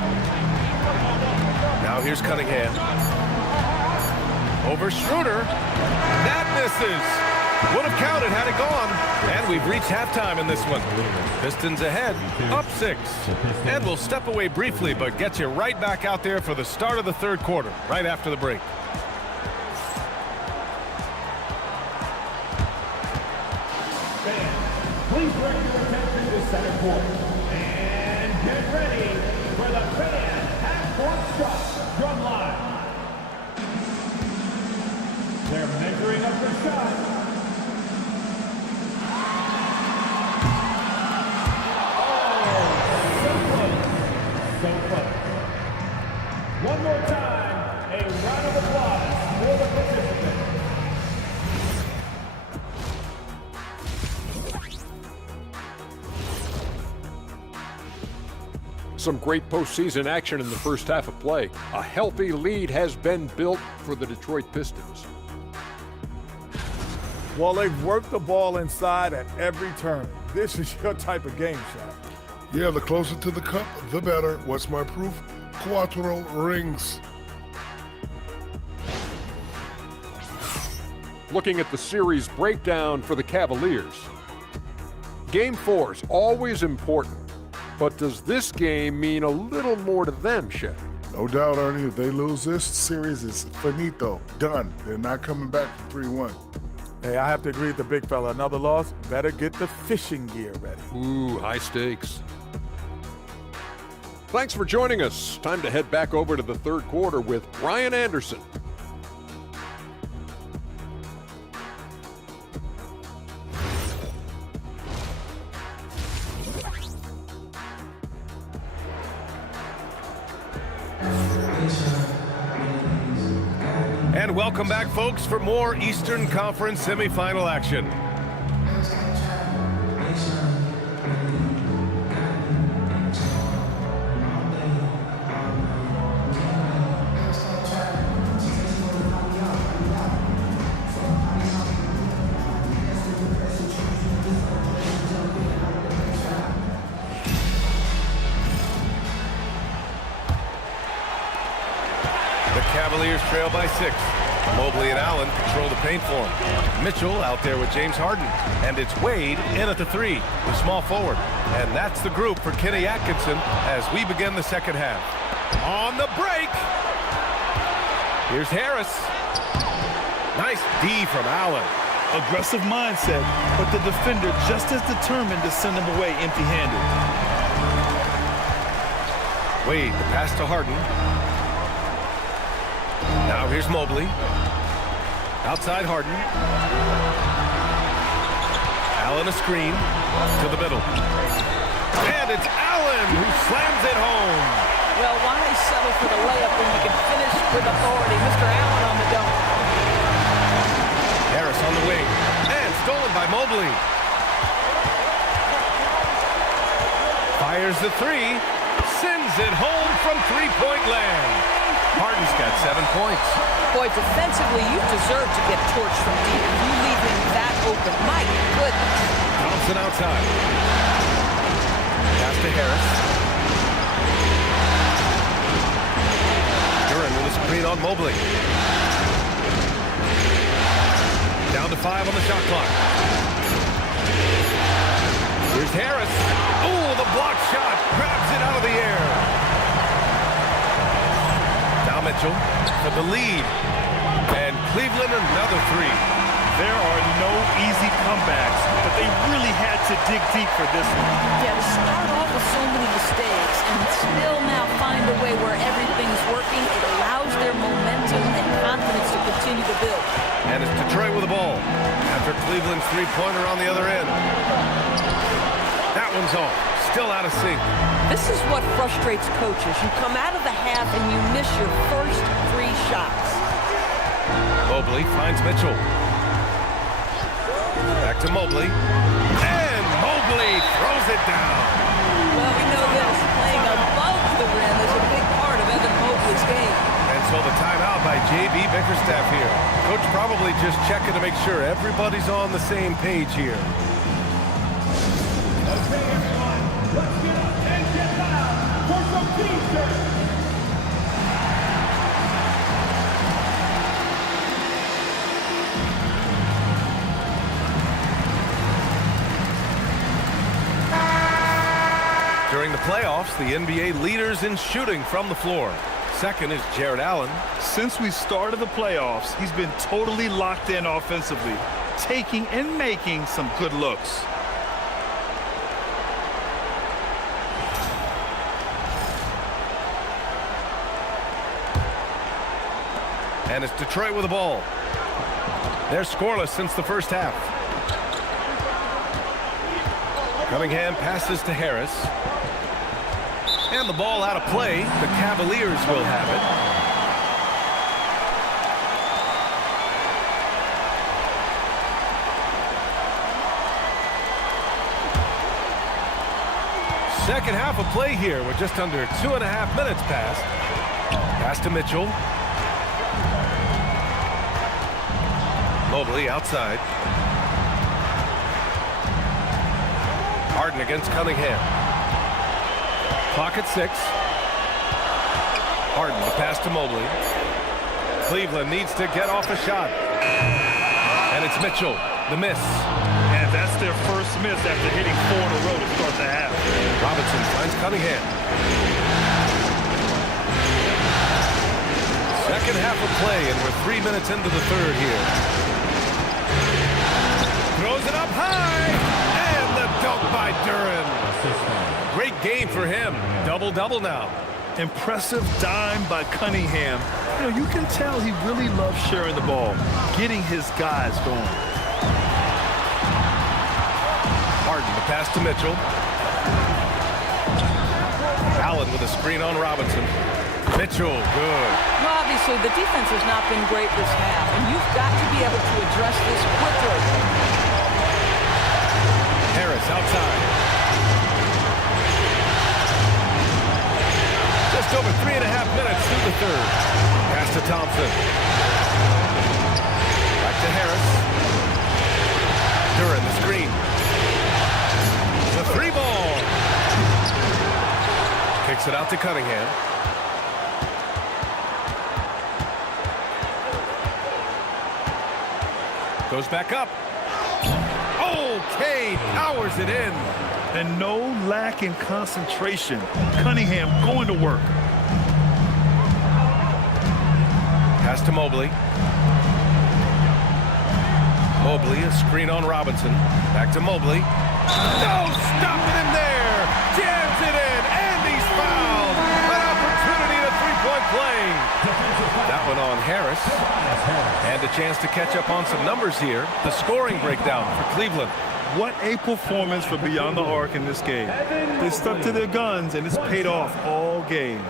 Now here's Cunningham. Over Schroeder. That misses. Would have counted had it gone. And we've reached halftime in this one. Pistons ahead, up 6. And we'll step away briefly, but get you right back out there for the start of the third quarter, right after the break. Please direct your attention to center court. And get ready for the fan half-court shot drum line. They're measuring up their shot. So close. One more time, a round of applause for the participants. Some great postseason action in the first half of play. A healthy lead has been built for the Detroit Pistons. Well, they've worked the ball inside at every turn. This is your type of game, Shaq. Yeah, the closer to the cup, the better. What's my proof? Cuatro rings. Looking at the series breakdown for the Cavaliers. Game 4 is always important, but does this game mean a little more to them, Shaq? No doubt, Ernie. If they lose this, series is finito, done. They're not coming back from 3-1. Hey, I have to agree with the big fella. Another loss, better get the fishing gear ready. Ooh, high stakes. Thanks for joining us. Time to head back over to the third quarter with Brian Anderson. And welcome back, folks, for more Eastern Conference semifinal action. Cavaliers trail by 6. Mobley and Allen control the paint for him. Mitchell out there with James Harden. And it's Wade in at the 3, the small forward. And that's the group for Kenny Atkinson as we begin the second half. On the break. Here's Harris. Nice D from Allen. Aggressive mindset, but the defender just as determined to send him away empty-handed. Wade, the pass to Harden. Now here's Mobley. Outside Harden. Allen a screen to the middle. And it's Allen who slams it home. Well, why settle for the layup when you can finish with authority? Mr. Allen on the dunk. Harris on the wing. And stolen by Mobley. Fires the 3. Sends it home from three-point land. Harden's got 7 points. Boy, defensively, you deserve to get torched from deep. You leave him that open. My goodness. Thompson outside. Pass to Harris. Duran with a screen on Mobley. Down to 5 on the shot clock. Here's Harris. Oh, the block shot. Grabs it out of the air. Mitchell for the lead. And Cleveland another 3. There are no easy comebacks, but they really had to dig deep for this one. Yeah, to start off with so many mistakes and still now find a way where everything's working, it allows their momentum and confidence to continue to build. And it's Detroit with the ball after Cleveland's three-pointer on the other end. That one's off. Still out of sync. This is what frustrates coaches. You come out of the half and you miss your first 3 shots. Mobley finds Mitchell. Back to Mobley. And Mobley throws it down. Well, we know this. Playing above the rim is a big part of Evan Mobley's game. And so the timeout by J.B. Bickerstaff here. Coach probably just checking to make sure everybody's on the same page here. Let's get up and get loud for some team dirt. During the playoffs, the NBA leaders in shooting from the floor. Second is Jared Allen. Since we started the playoffs, he's been totally locked in offensively, taking and making some good looks. And it's Detroit with the ball. They're scoreless since the first half. Cunningham passes to Harris. And the ball out of play. The Cavaliers will have it. Second half of play here with just under 2.5 minutes passed. Pass to Mitchell. Mobley outside. Harden against Cunningham. Clock at 6. Harden, the pass to Mobley. Cleveland needs to get off a shot. And it's Mitchell, the miss. And that's their first miss after hitting 4 in a row to start the half. Robinson finds Cunningham. Second half of play, and we're 3 minutes into the third here. Throws it up high, and the dunk by Duran. Great game for him. Double-double now. Impressive dime by Cunningham. You know, you can tell he really loves sharing the ball, getting his guys going. Harden, the pass to Mitchell. Allen with a screen on Robinson. Mitchell, good. Well, obviously, the defense has not been great this half, and you've got to be able to address this quickly. Harris outside. Just over 3.5 minutes through the third. Pass to Thompson. Back to Harris. Duran, the screen. The three ball. Kicks it out to Cunningham. Goes back up. Okay, powers it in. And no lack in concentration. Cunningham going to work. Pass to Mobley. Mobley, a screen on Robinson. Back to Mobley. No, stopping him there. Jams it in, and he's fouled. An opportunity at a three-point play. That one on Harris. And a chance to catch up on some numbers here. The scoring breakdown for Cleveland. What a performance for Beyond the Arc in this game. They stuck to their guns, and it's paid off all game.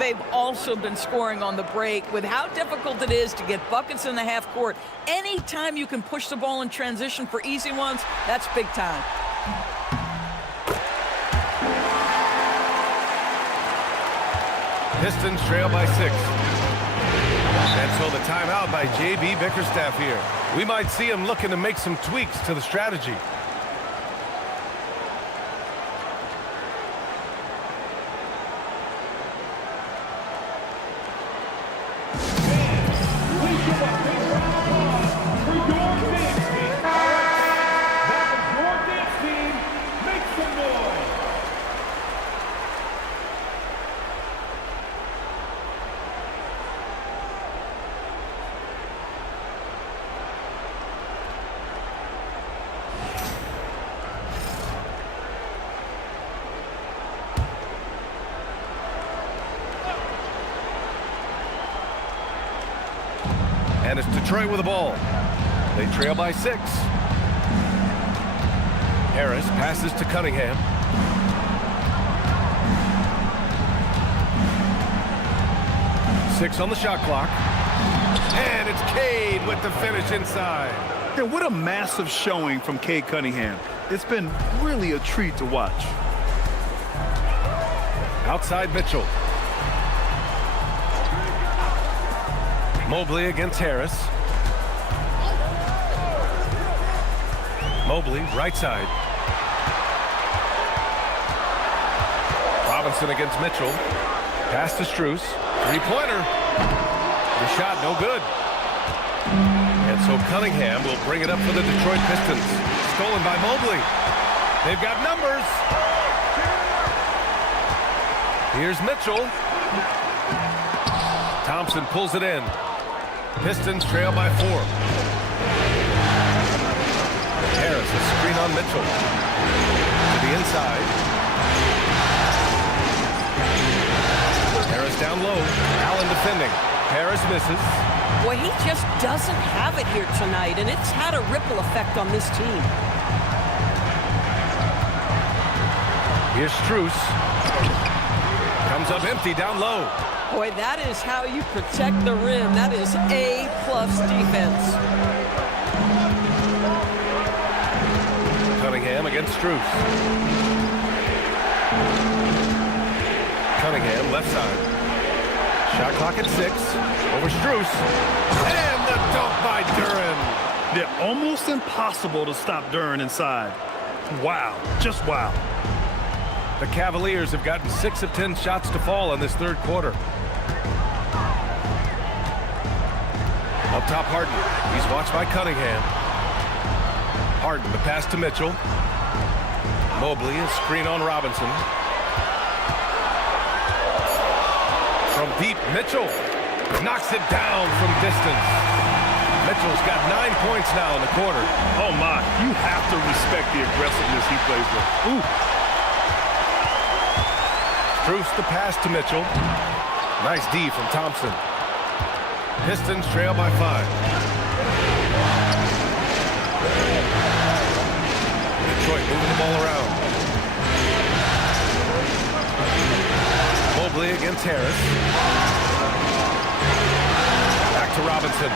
They've also been scoring on the break. With how difficult it is to get buckets in the half court, anytime you can push the ball in transition for easy ones, that's big time. Pistons trail by 6. And so the timeout by J.B. Bickerstaff here. We might see him looking to make some tweaks to the strategy. And it's Detroit with the ball. They trail by 6. Harris passes to Cunningham. Six on the shot clock. And it's Cade with the finish inside. Yeah, what a massive showing from Cade Cunningham. It's been really a treat to watch. Outside Mitchell. Mobley against Harris. Mobley, right side. Robinson against Mitchell. Pass to Strus. Three-pointer. The shot no good. And so Cunningham will bring it up for the Detroit Pistons. Stolen by Mobley. They've got numbers. Here's Mitchell. Thompson pulls it in. Pistons trail by 4. Harris, a screen on Mitchell. To the inside. Harris down low. Allen defending. Harris misses. Boy, he just doesn't have it here tonight, and it's had a ripple effect on this team. Here's Strus. Comes up empty down low. Boy, that is how you protect the rim. That is A-plus defense. Cunningham against Strus. Cunningham left side. Shot clock at 6. Over Strus. And the dunk by Duran. They're almost impossible to stop Duran inside. Wow. Just wow. The Cavaliers have gotten 6 of 10 shots to fall in this third quarter. Up top, Harden. He's watched by Cunningham. Harden, the pass to Mitchell. Mobley, a screen on Robinson. From deep, Mitchell knocks it down from distance. Mitchell's got 9 points now in the quarter. Oh, my. You have to respect the aggressiveness he plays with. Ooh. Strus the pass to Mitchell. Nice D from Thompson. Pistons trail by 5. Detroit moving the ball around. Mobley against Harris. Back to Robinson.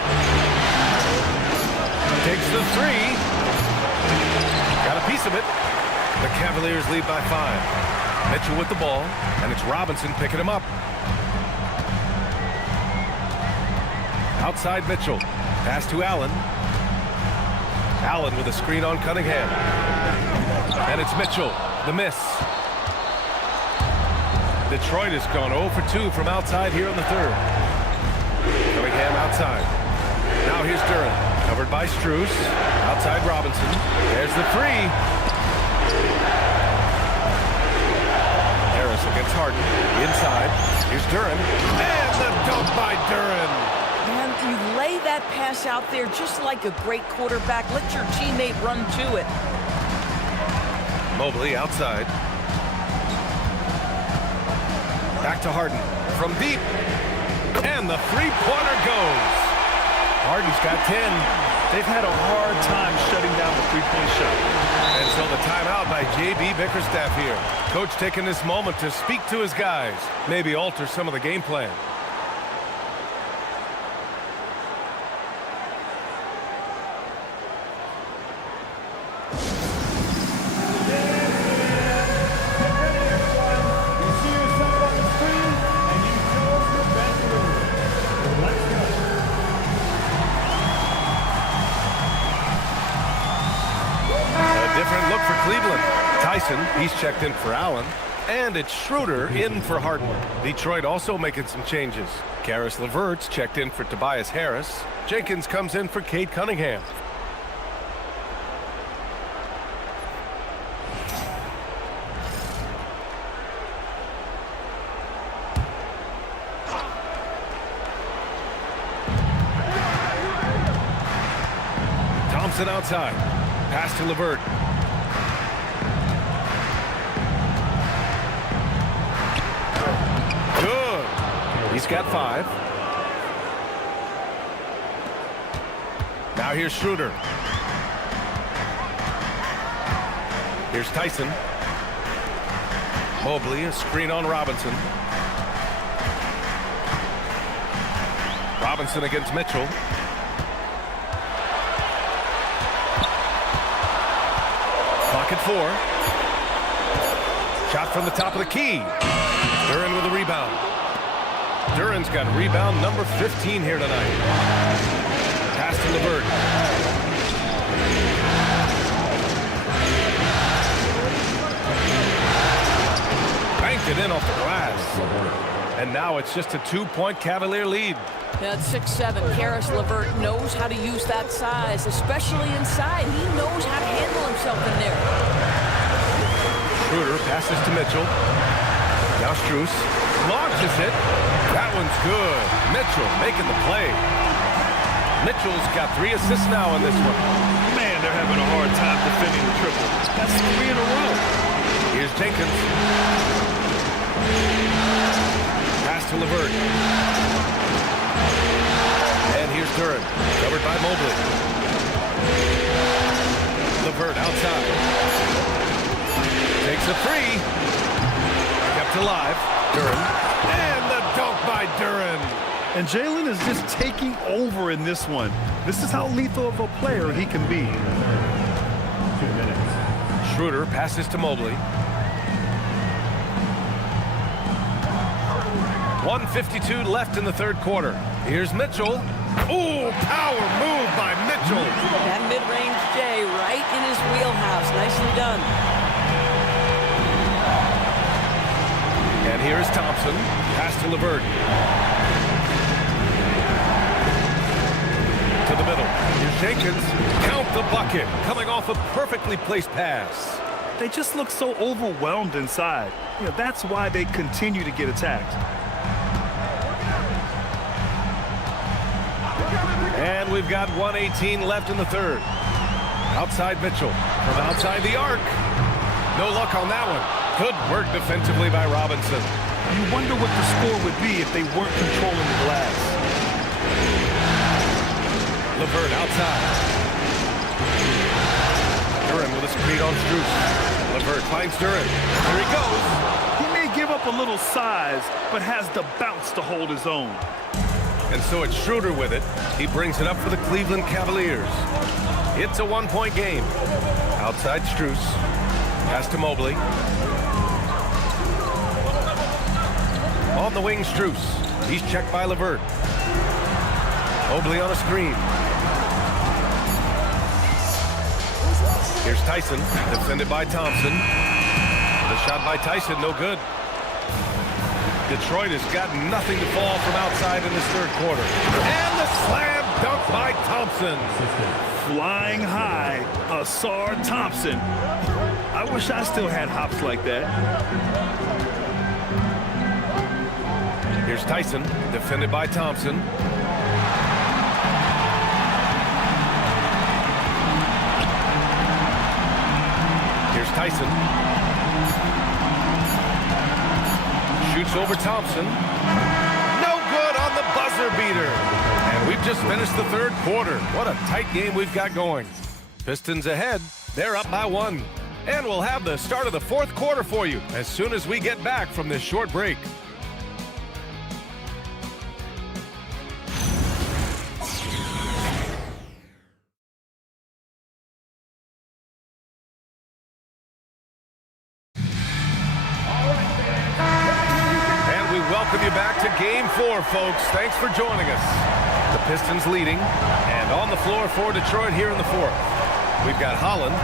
Takes the 3. Got a piece of it. The Cavaliers lead by 5. Mitchell with the ball, and it's Robinson picking him up. Outside Mitchell. Pass to Allen. Allen with a screen on Cunningham. And it's Mitchell. The miss. Detroit has gone 0 for 2 from outside here in the third. Cunningham outside. Now here's Duren. Covered by Strus. Outside Robinson. There's the 3. Harris against Harden. Inside. Here's Duren. And the dunk by Duren. And you lay that pass out there just like a great quarterback. Let your teammate run to it. Mobley outside. Back to Harden. From deep. And the three-pointer goes. Harden's got 10. They've had a hard time shutting down the three-point shot. And so the timeout by J.B. Bickerstaff here. Coach taking this moment to speak to his guys. Maybe alter some of the game plan. He's checked in for Allen, and it's Schroeder in for Harden. Detroit also making some changes. Karis LeVert's checked in for Tobias Harris. Jenkins comes in for Cade Cunningham. Thompson outside. Pass to LeVert. He's got 5. Now here's Schroeder. Here's Tyson. Mobley, a screen on Robinson. Robinson against Mitchell. Clock at 4. Shot from the top of the key. Duren with a rebound. Duren's got rebound number 15 here tonight. Pass to LeVert. Banked it in off the glass. And now it's just a 2-point Cavalier lead. At 6'7", Karis LeVert knows how to use that size, especially inside. He knows how to handle himself in there. Schroeder passes to Mitchell. Now Strus launches it. That one's good. Mitchell making the play. Mitchell's got 3 assists now in this one. Man, they're having a hard time defending the triple. That's 3 in a row. Here's Jenkins. Pass to LeVert. And here's Duren. Covered by Mobley. LeVert outside. Takes a 3. Kept alive. Duren. And the dunk by Duren. And Jalen is just taking over in this one. This is how lethal of a player he can be. 2 minutes. Schroeder passes to Mobley. 1:52 left in the third quarter. Here's Mitchell. Ooh, power move by Mitchell. That mid-range J right in his wheelhouse. Nicely done. And here is Thompson. Pass to LeVert. To the middle. Here's Jenkins. Count the bucket. Coming off a perfectly placed pass. They just look so overwhelmed inside. You know, that's why they continue to get attacked. And we've got 1:18 left in the third. Outside Mitchell. From outside the arc. No luck on that one. Good work defensively by Robinson. You wonder what the score would be if they weren't controlling the glass. LeVert outside. Duren with a screen on Strus. LeVert finds Duren. Here he goes. He may give up a little size, but has the bounce to hold his own. And so it's Schroeder with it. He brings it up for the Cleveland Cavaliers. It's a one-point game. Outside Strus. Pass to Mobley. On the wing, Strus. He's checked by LeVert. Mobley on a screen. Here's Tyson, defended by Thompson. The shot by Tyson, no good. Detroit has got nothing to fall from outside in this third quarter. And the slam dunk by Thompson. Flying high, Asar Thompson. I wish I still had hops like that. Here's Tyson, defended by Thompson. Here's Tyson. Shoots over Thompson. No good on the buzzer beater. And we've just finished the third quarter. What a tight game we've got going. Pistons ahead. They're up by 1. And we'll have the start of the fourth quarter for you as soon as we get back from this short break. Welcome you back to Game 4, folks. Thanks for joining us. The Pistons leading, and on the floor for Detroit here in the fourth. We've got Holland,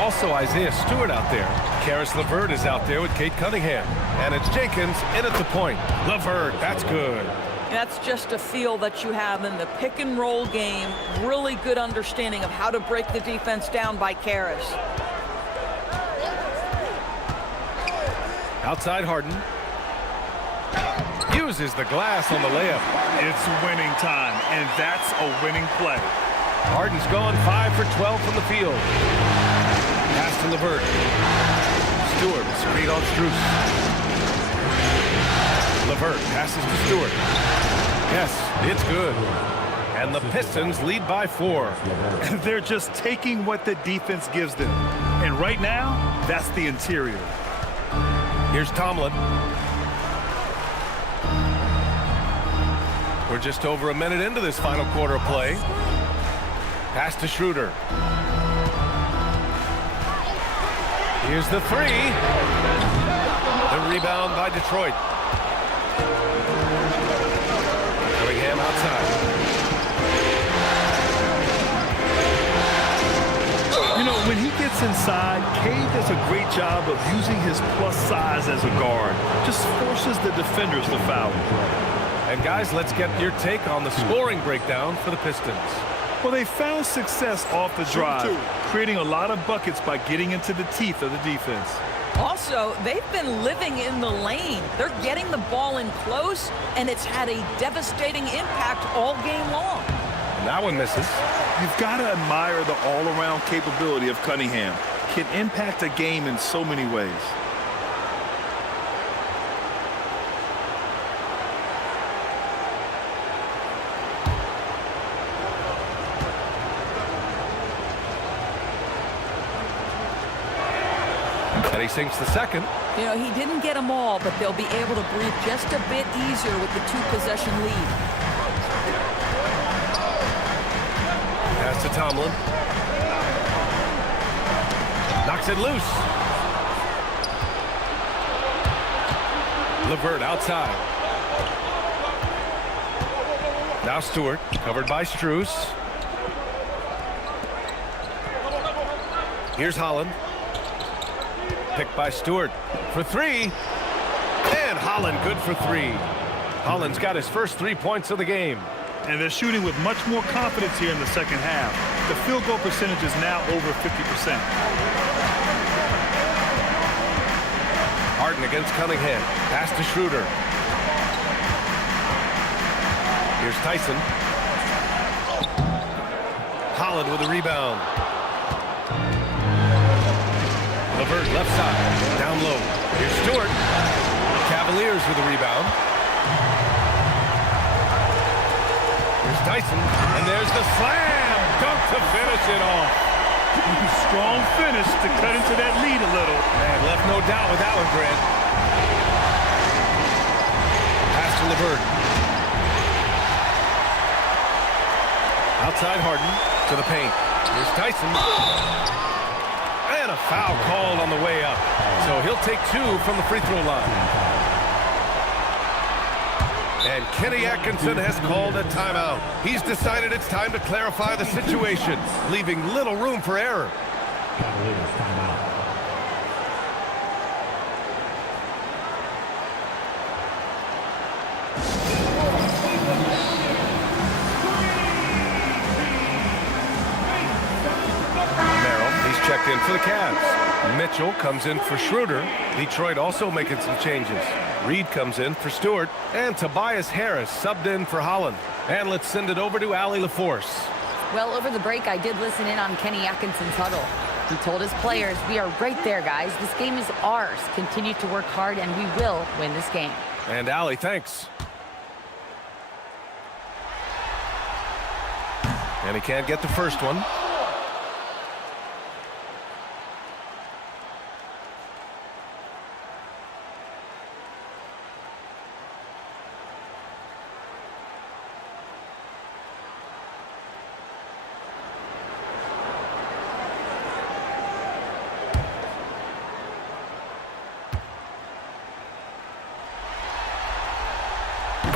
also Isaiah Stewart out there. Karis LeVert is out there with Kate Cunningham. And it's Jenkins in at the point. LeVert, that's good. That's just a feel that you have in the pick and roll game. Really good understanding of how to break the defense down by Karis. Outside Harden. Uses the glass on the layup. It's winning time, and that's a winning play. Harden's gone 5 for 12 from the field. Pass to LeVert. Stewart, screen on Strus. LeVert passes to Stewart. Yes, it's good. And the Pistons lead by 4. They're just taking what the defense gives them. And right now, that's the interior. Here's Tomlin. We're just over a minute into this final quarter of play. Pass to Schroeder. Here's the 3. The rebound by Detroit. Cunningham outside. You know, when he gets inside, Cade does a great job of using his plus size as a guard. Just forces the defenders to foul. And guys, let's get your take on the scoring breakdown for the Pistons. Well, they found success off the drive, creating a lot of buckets by getting into the teeth of the defense. Also, they've been living in the lane. They're getting the ball in close, and it's had a devastating impact all game long. And that one misses. You've got to admire the all-around capability of Cunningham. Can impact a game in so many ways. And he sinks the second. You know, he didn't get them all, but they'll be able to breathe just a bit easier with the 2-possession lead. Pass to Tomlin. Knocks it loose. LeVert outside. Now Stewart, covered by Strus. Here's Holland. Picked by Stewart for 3. And Holland good for 3. Holland's got his first 3 points of the game. And they're shooting with much more confidence here in the second half. The field goal percentage is now over 50%. Harden against Cunningham. Pass to Schroeder. Here's Tyson. Holland with a rebound. LeVert left side. Down low. Here's Stewart. Cavaliers with the rebound. Here's Dyson, and there's the slam dunk to finish it off. Strong finish to cut into that lead a little. Man, left no doubt with that one, Grant. Pass to LeVert. Outside Harden to the paint. Here's Dyson. And a foul called on the way up. So he'll take 2 from the free throw line. And Kenny Atkinson has called a timeout. He's decided it's time to clarify the situation, leaving little room for error. Cavaliers timeout. Checked in for the Cavs. Mitchell comes in for Schroeder. Detroit also making some changes. Reed comes in for Stewart. And Tobias Harris subbed in for Holland. And let's send it over to Allie LaForce. Well, over the break, I did listen in on Kenny Atkinson's huddle. He told his players, we are right there, guys. This game is ours. Continue to work hard, and we will win this game. And Allie, thanks. And he can't get the first one.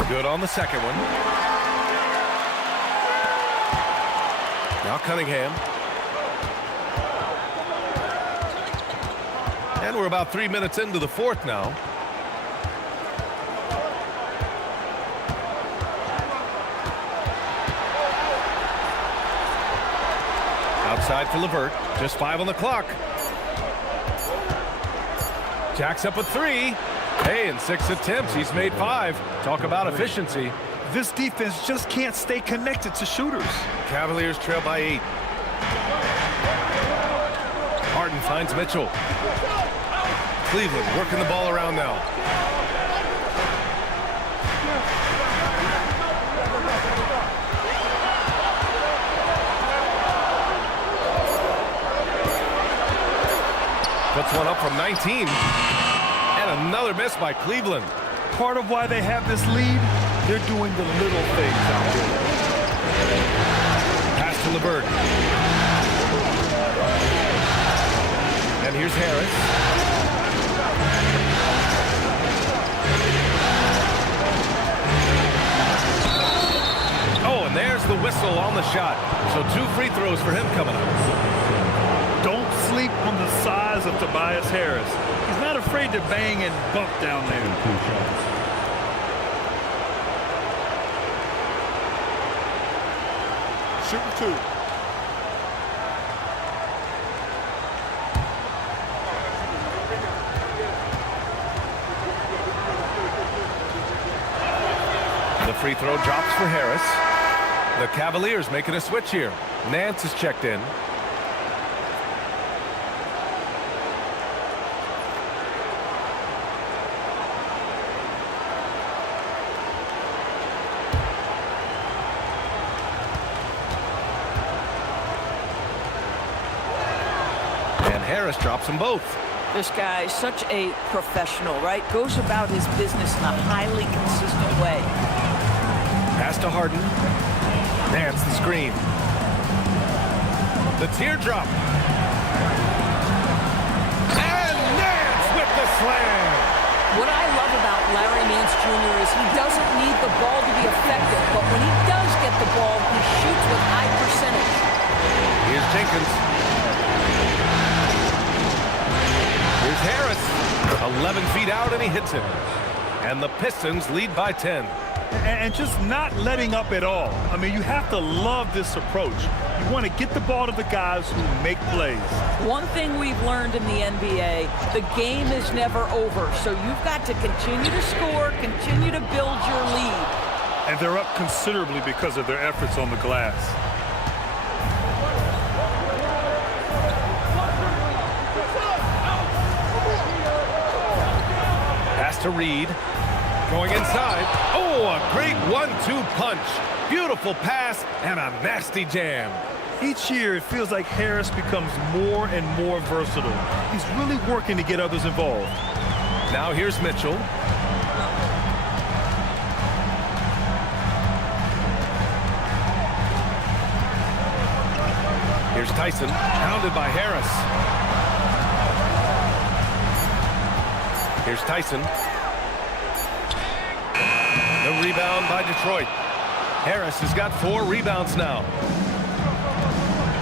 Good on the second one. Now Cunningham. And we're about 3 minutes into the fourth now. Outside for LeVert. Just 5 on the clock. Jacks up a 3. Hey, in 6 attempts, he's made 5. Talk about efficiency. This defense just can't stay connected to shooters. Cavaliers trail by 8. Harden finds Mitchell. Cleveland working the ball around now. Puts one up from 19. And another miss by Cleveland. Part of why they have this lead, they're doing the little things out there. Pass to LeVert. And here's Harris. Oh, and there's the whistle on the shot. So 2 free throws for him coming up. Don't sleep on the size of Tobias Harris. He's not afraid to bang and bump down there. Shooting 2. The free throw drops for Harris. The Cavaliers making a switch here. Nance is checked in. Harris drops them both. This guy is such a professional, right? Goes about his business in a highly consistent way. Pass to Harden. Nance the screen. The teardrop. And Nance with the slam. What I love about Larry Nance Jr. is he doesn't need the ball to be effective, but when he does get the ball, he shoots with high percentage. Here's Jenkins. Here's Harris, 11 feet out, and he hits it. And the Pistons lead by 10. And just not letting up at all. I mean, you have to love this approach. You want to get the ball to the guys who make plays. One thing we've learned in the NBA, the game is never over. So you've got to continue to score, continue to build your lead. And they're up considerably because of their efforts on the glass. to Reed. Going inside. Oh, a great 1-2 punch. Beautiful pass and a nasty jam. Each year, it feels like Harris becomes more and more versatile. He's really working to get others involved. Now here's Mitchell. Here's Tyson, pounded by Harris. Here's Tyson. The rebound by Detroit. Harris has got 4 rebounds now.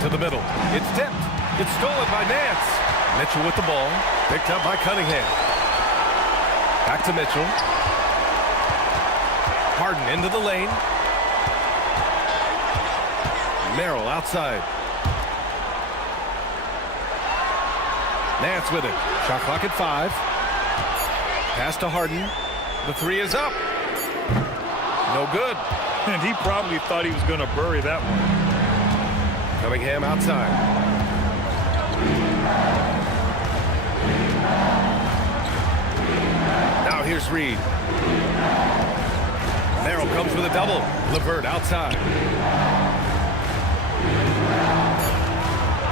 To the middle. It's tipped. It's stolen by Nance. Mitchell with the ball. Picked up by Cunningham. Back to Mitchell. Harden into the lane. Merrill outside. Nance with it. Shot clock at 5. Pass to Harden. The 3 is up. No good. And he probably thought he was going to bury that one. Cunningham outside. Now here's Reed. Merrill comes with a double. LeVert outside.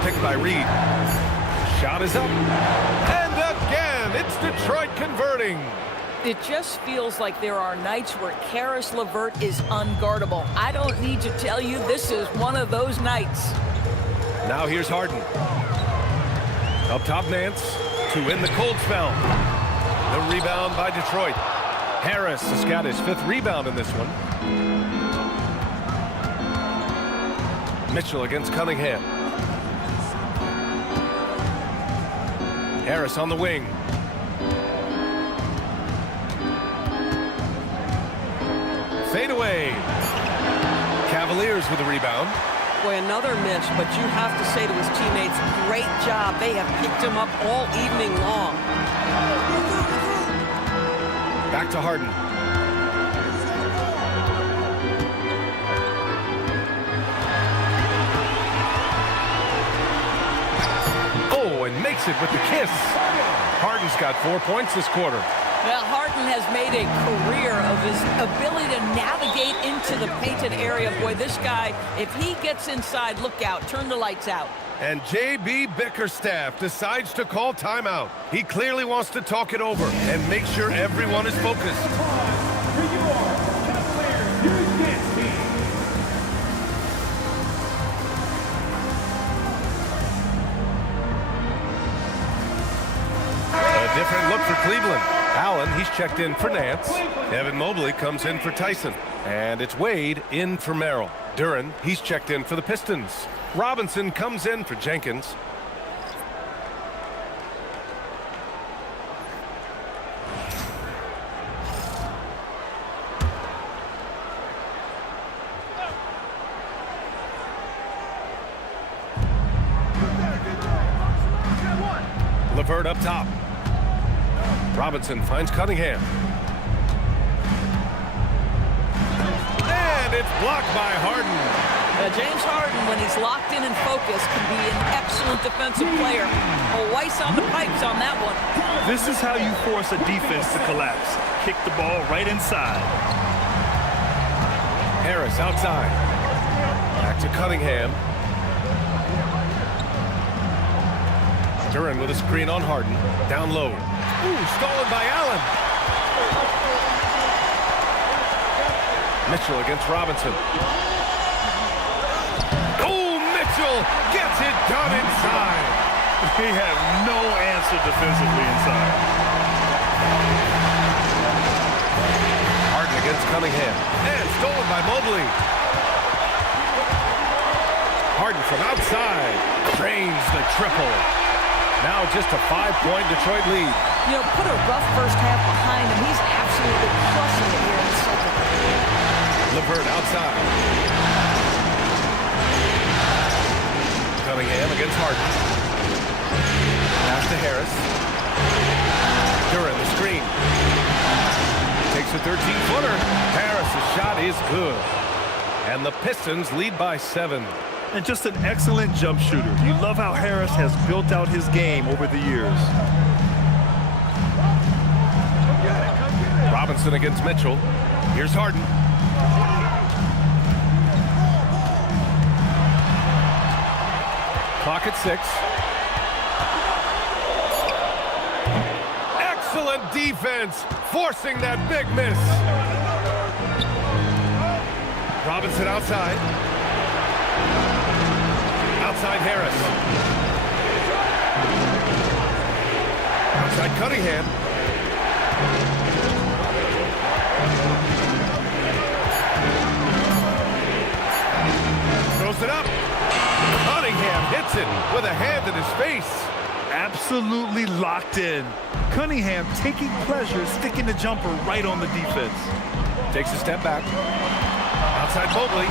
Picked by Reed. Shot is up. And again, it's Detroit converting. It just feels like there are nights where Caris LeVert is unguardable. I don't need to tell you, this is one of those nights. Now here's Harden. Up top, Nance to win the cold spell. The rebound by Detroit. Harris has got his 5th rebound in this one. Mitchell against Cunningham. Harris on the wing. Fade away. Cavaliers with a rebound. Boy, another miss, but you have to say to his teammates, great job. They have picked him up all evening long. Back to Harden. Oh, and makes it with the kiss. Harden's got 4 points this quarter. Well, Harden has made a career of his ability to navigate into the painted area. Boy, this guy, if he gets inside, look out, turn the lights out. And J.B. Bickerstaff decides to call timeout. He clearly wants to talk it over and make sure everyone is focused. For your Cavaliers, here's this team. A different look for Cleveland. Allen, he's checked in for Nance. Evan Mobley comes in for Tyson. And it's Wade in for Merrill. Duren, he's checked in for the Pistons. Robinson comes in for Jenkins. LeVert up top. Robinson finds Cunningham. And it's blocked by Harden. James Harden, when he's locked in and focused, can be an excellent defensive player. Weiss on the pipes on that one. This is how you force a defense to collapse. Kick the ball right inside. Harris outside. Back to Cunningham. Duren with a screen on Harden. Down low. Ooh, stolen by Allen. Mitchell against Robinson. Oh, Mitchell gets it done inside. He had no answer defensively inside. Harden against Cunningham. And stolen by Mobley. Harden from outside. Drains the triple. Now just a 5-point Detroit lead. You know, put a rough first half behind him. He's absolutely crushing it here in the second. LeVert outside. Cunningham against Harden. Pass to Harris. Duren the screen. Takes a 13-footer. Harris' shot is good. And the Pistons lead by 7. And just an excellent jump shooter. You love how Harris has built out his game over the years. Robinson against Mitchell. Here's Harden. Clock at 6. Excellent defense, forcing that big miss. Robinson outside. Outside Harris. Outside Cunningham. Throws it up. Cunningham hits it with a hand in his face. Absolutely locked in. Cunningham taking pleasure sticking the jumper right on the defense. Takes a step back. Outside Mobley.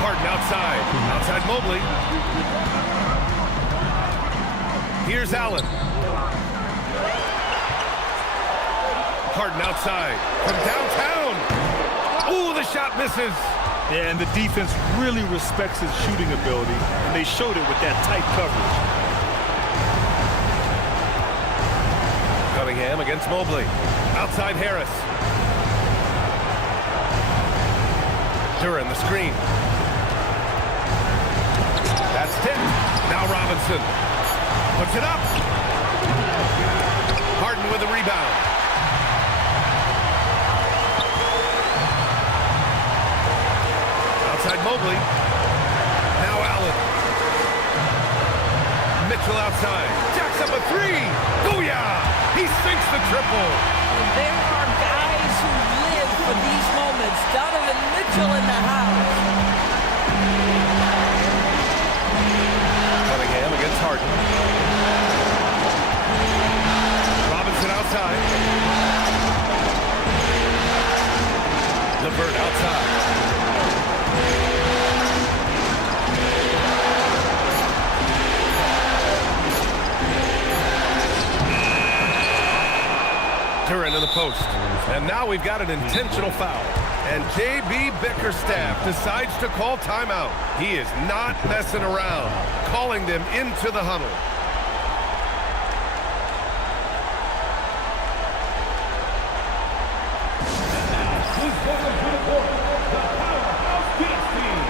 Harden outside. Outside Mobley. Here's Allen. Harden outside. From downtown. Ooh, the shot misses. Yeah, and the defense really respects his shooting ability, and they showed it with that tight coverage. Cunningham against Mobley. Outside Harris. Duran the screen. That's tipped. Now Robinson. Puts it up. Harden with the rebound. Outside Mobley. Now Allen. Mitchell outside. Jacks up a 3. Booyah! He sinks the triple. And there are guys who live for these moments. Donovan Mitchell in the house. Cunningham against Harden. Robinson outside. LeVert outside. Duran in the post. And now we've got an intentional foul. And J.B. Bickerstaff decides to call timeout. He is not messing around, calling them into the huddle. Please welcome to the court, the Powerhouse Dance Team.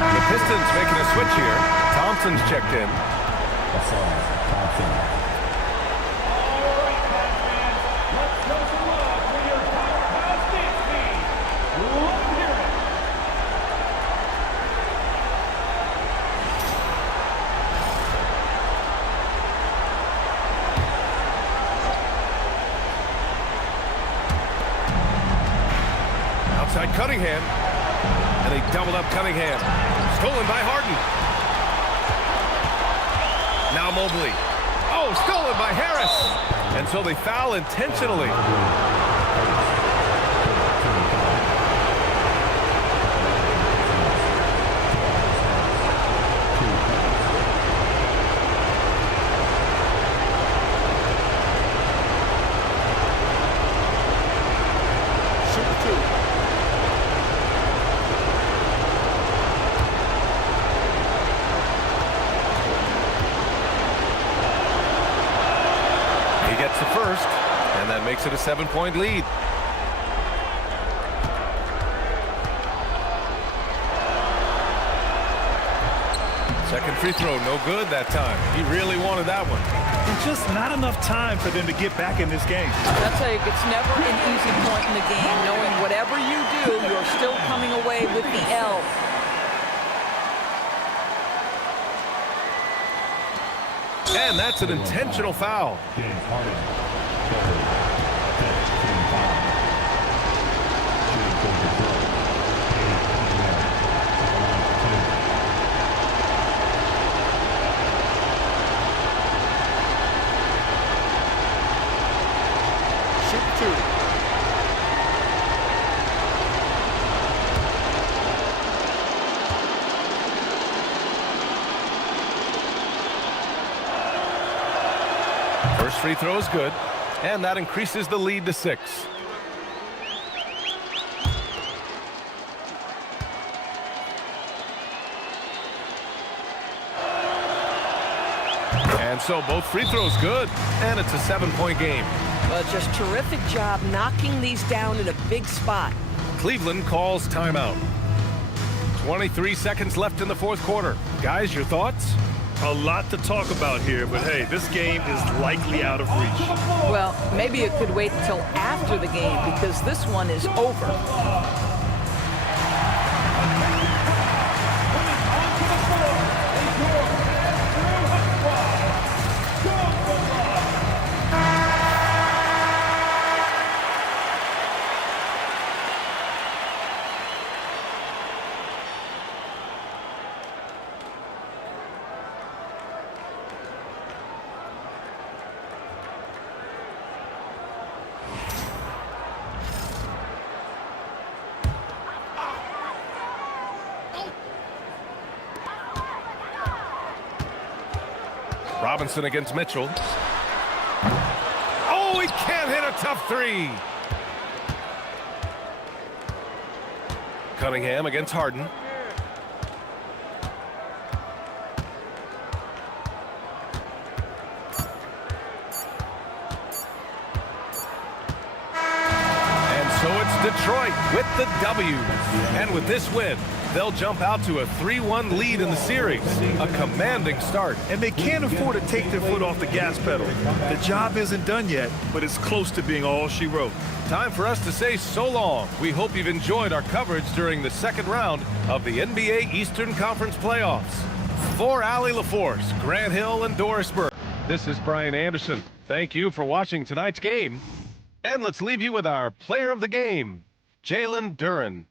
The Pistons making a switch here. Thompson's checked in. Let's show some love for your Powerhouse Dance Team. Let's hear it. Outside Cunningham. And they doubled up Cunningham. Stolen by Harden. Now Mobley. Oh, stolen by Harris. And so they foul intentionally. The first, and that makes it a 7-point lead. Second free throw, no good that time. He really wanted that one. And just not enough time for them to get back in this game. I'll tell you, it's never an easy point in the game, knowing whatever you do, you're still coming away with the L. And that's an intentional foul. First free throw is good, and that increases the lead to 6. And so both free throws good, and it's a 7-point game. Well, just terrific job knocking these down in a big spot. Cleveland calls timeout. 23 seconds left in the fourth quarter. Guys, your thoughts? A lot to talk about here, but hey, this game is likely out of reach. Well, maybe it could wait until after the game because this one is over. Robinson against Mitchell. Oh, he can't hit a tough three. Cunningham against Harden. And so it's Detroit with the W. And with this win, they'll jump out to a 3-1 lead in the series. A commanding start. And they can't afford to take their foot off the gas pedal. The job isn't done yet, but it's close to being all she wrote. Time for us to say so long. We hope you've enjoyed our coverage during the second round of the NBA Eastern Conference playoffs. For Allie LaForce, Grant Hill, and Doris Burke, this is Brian Anderson. Thank you for watching tonight's game. And let's leave you with our player of the game, Jalen Duren.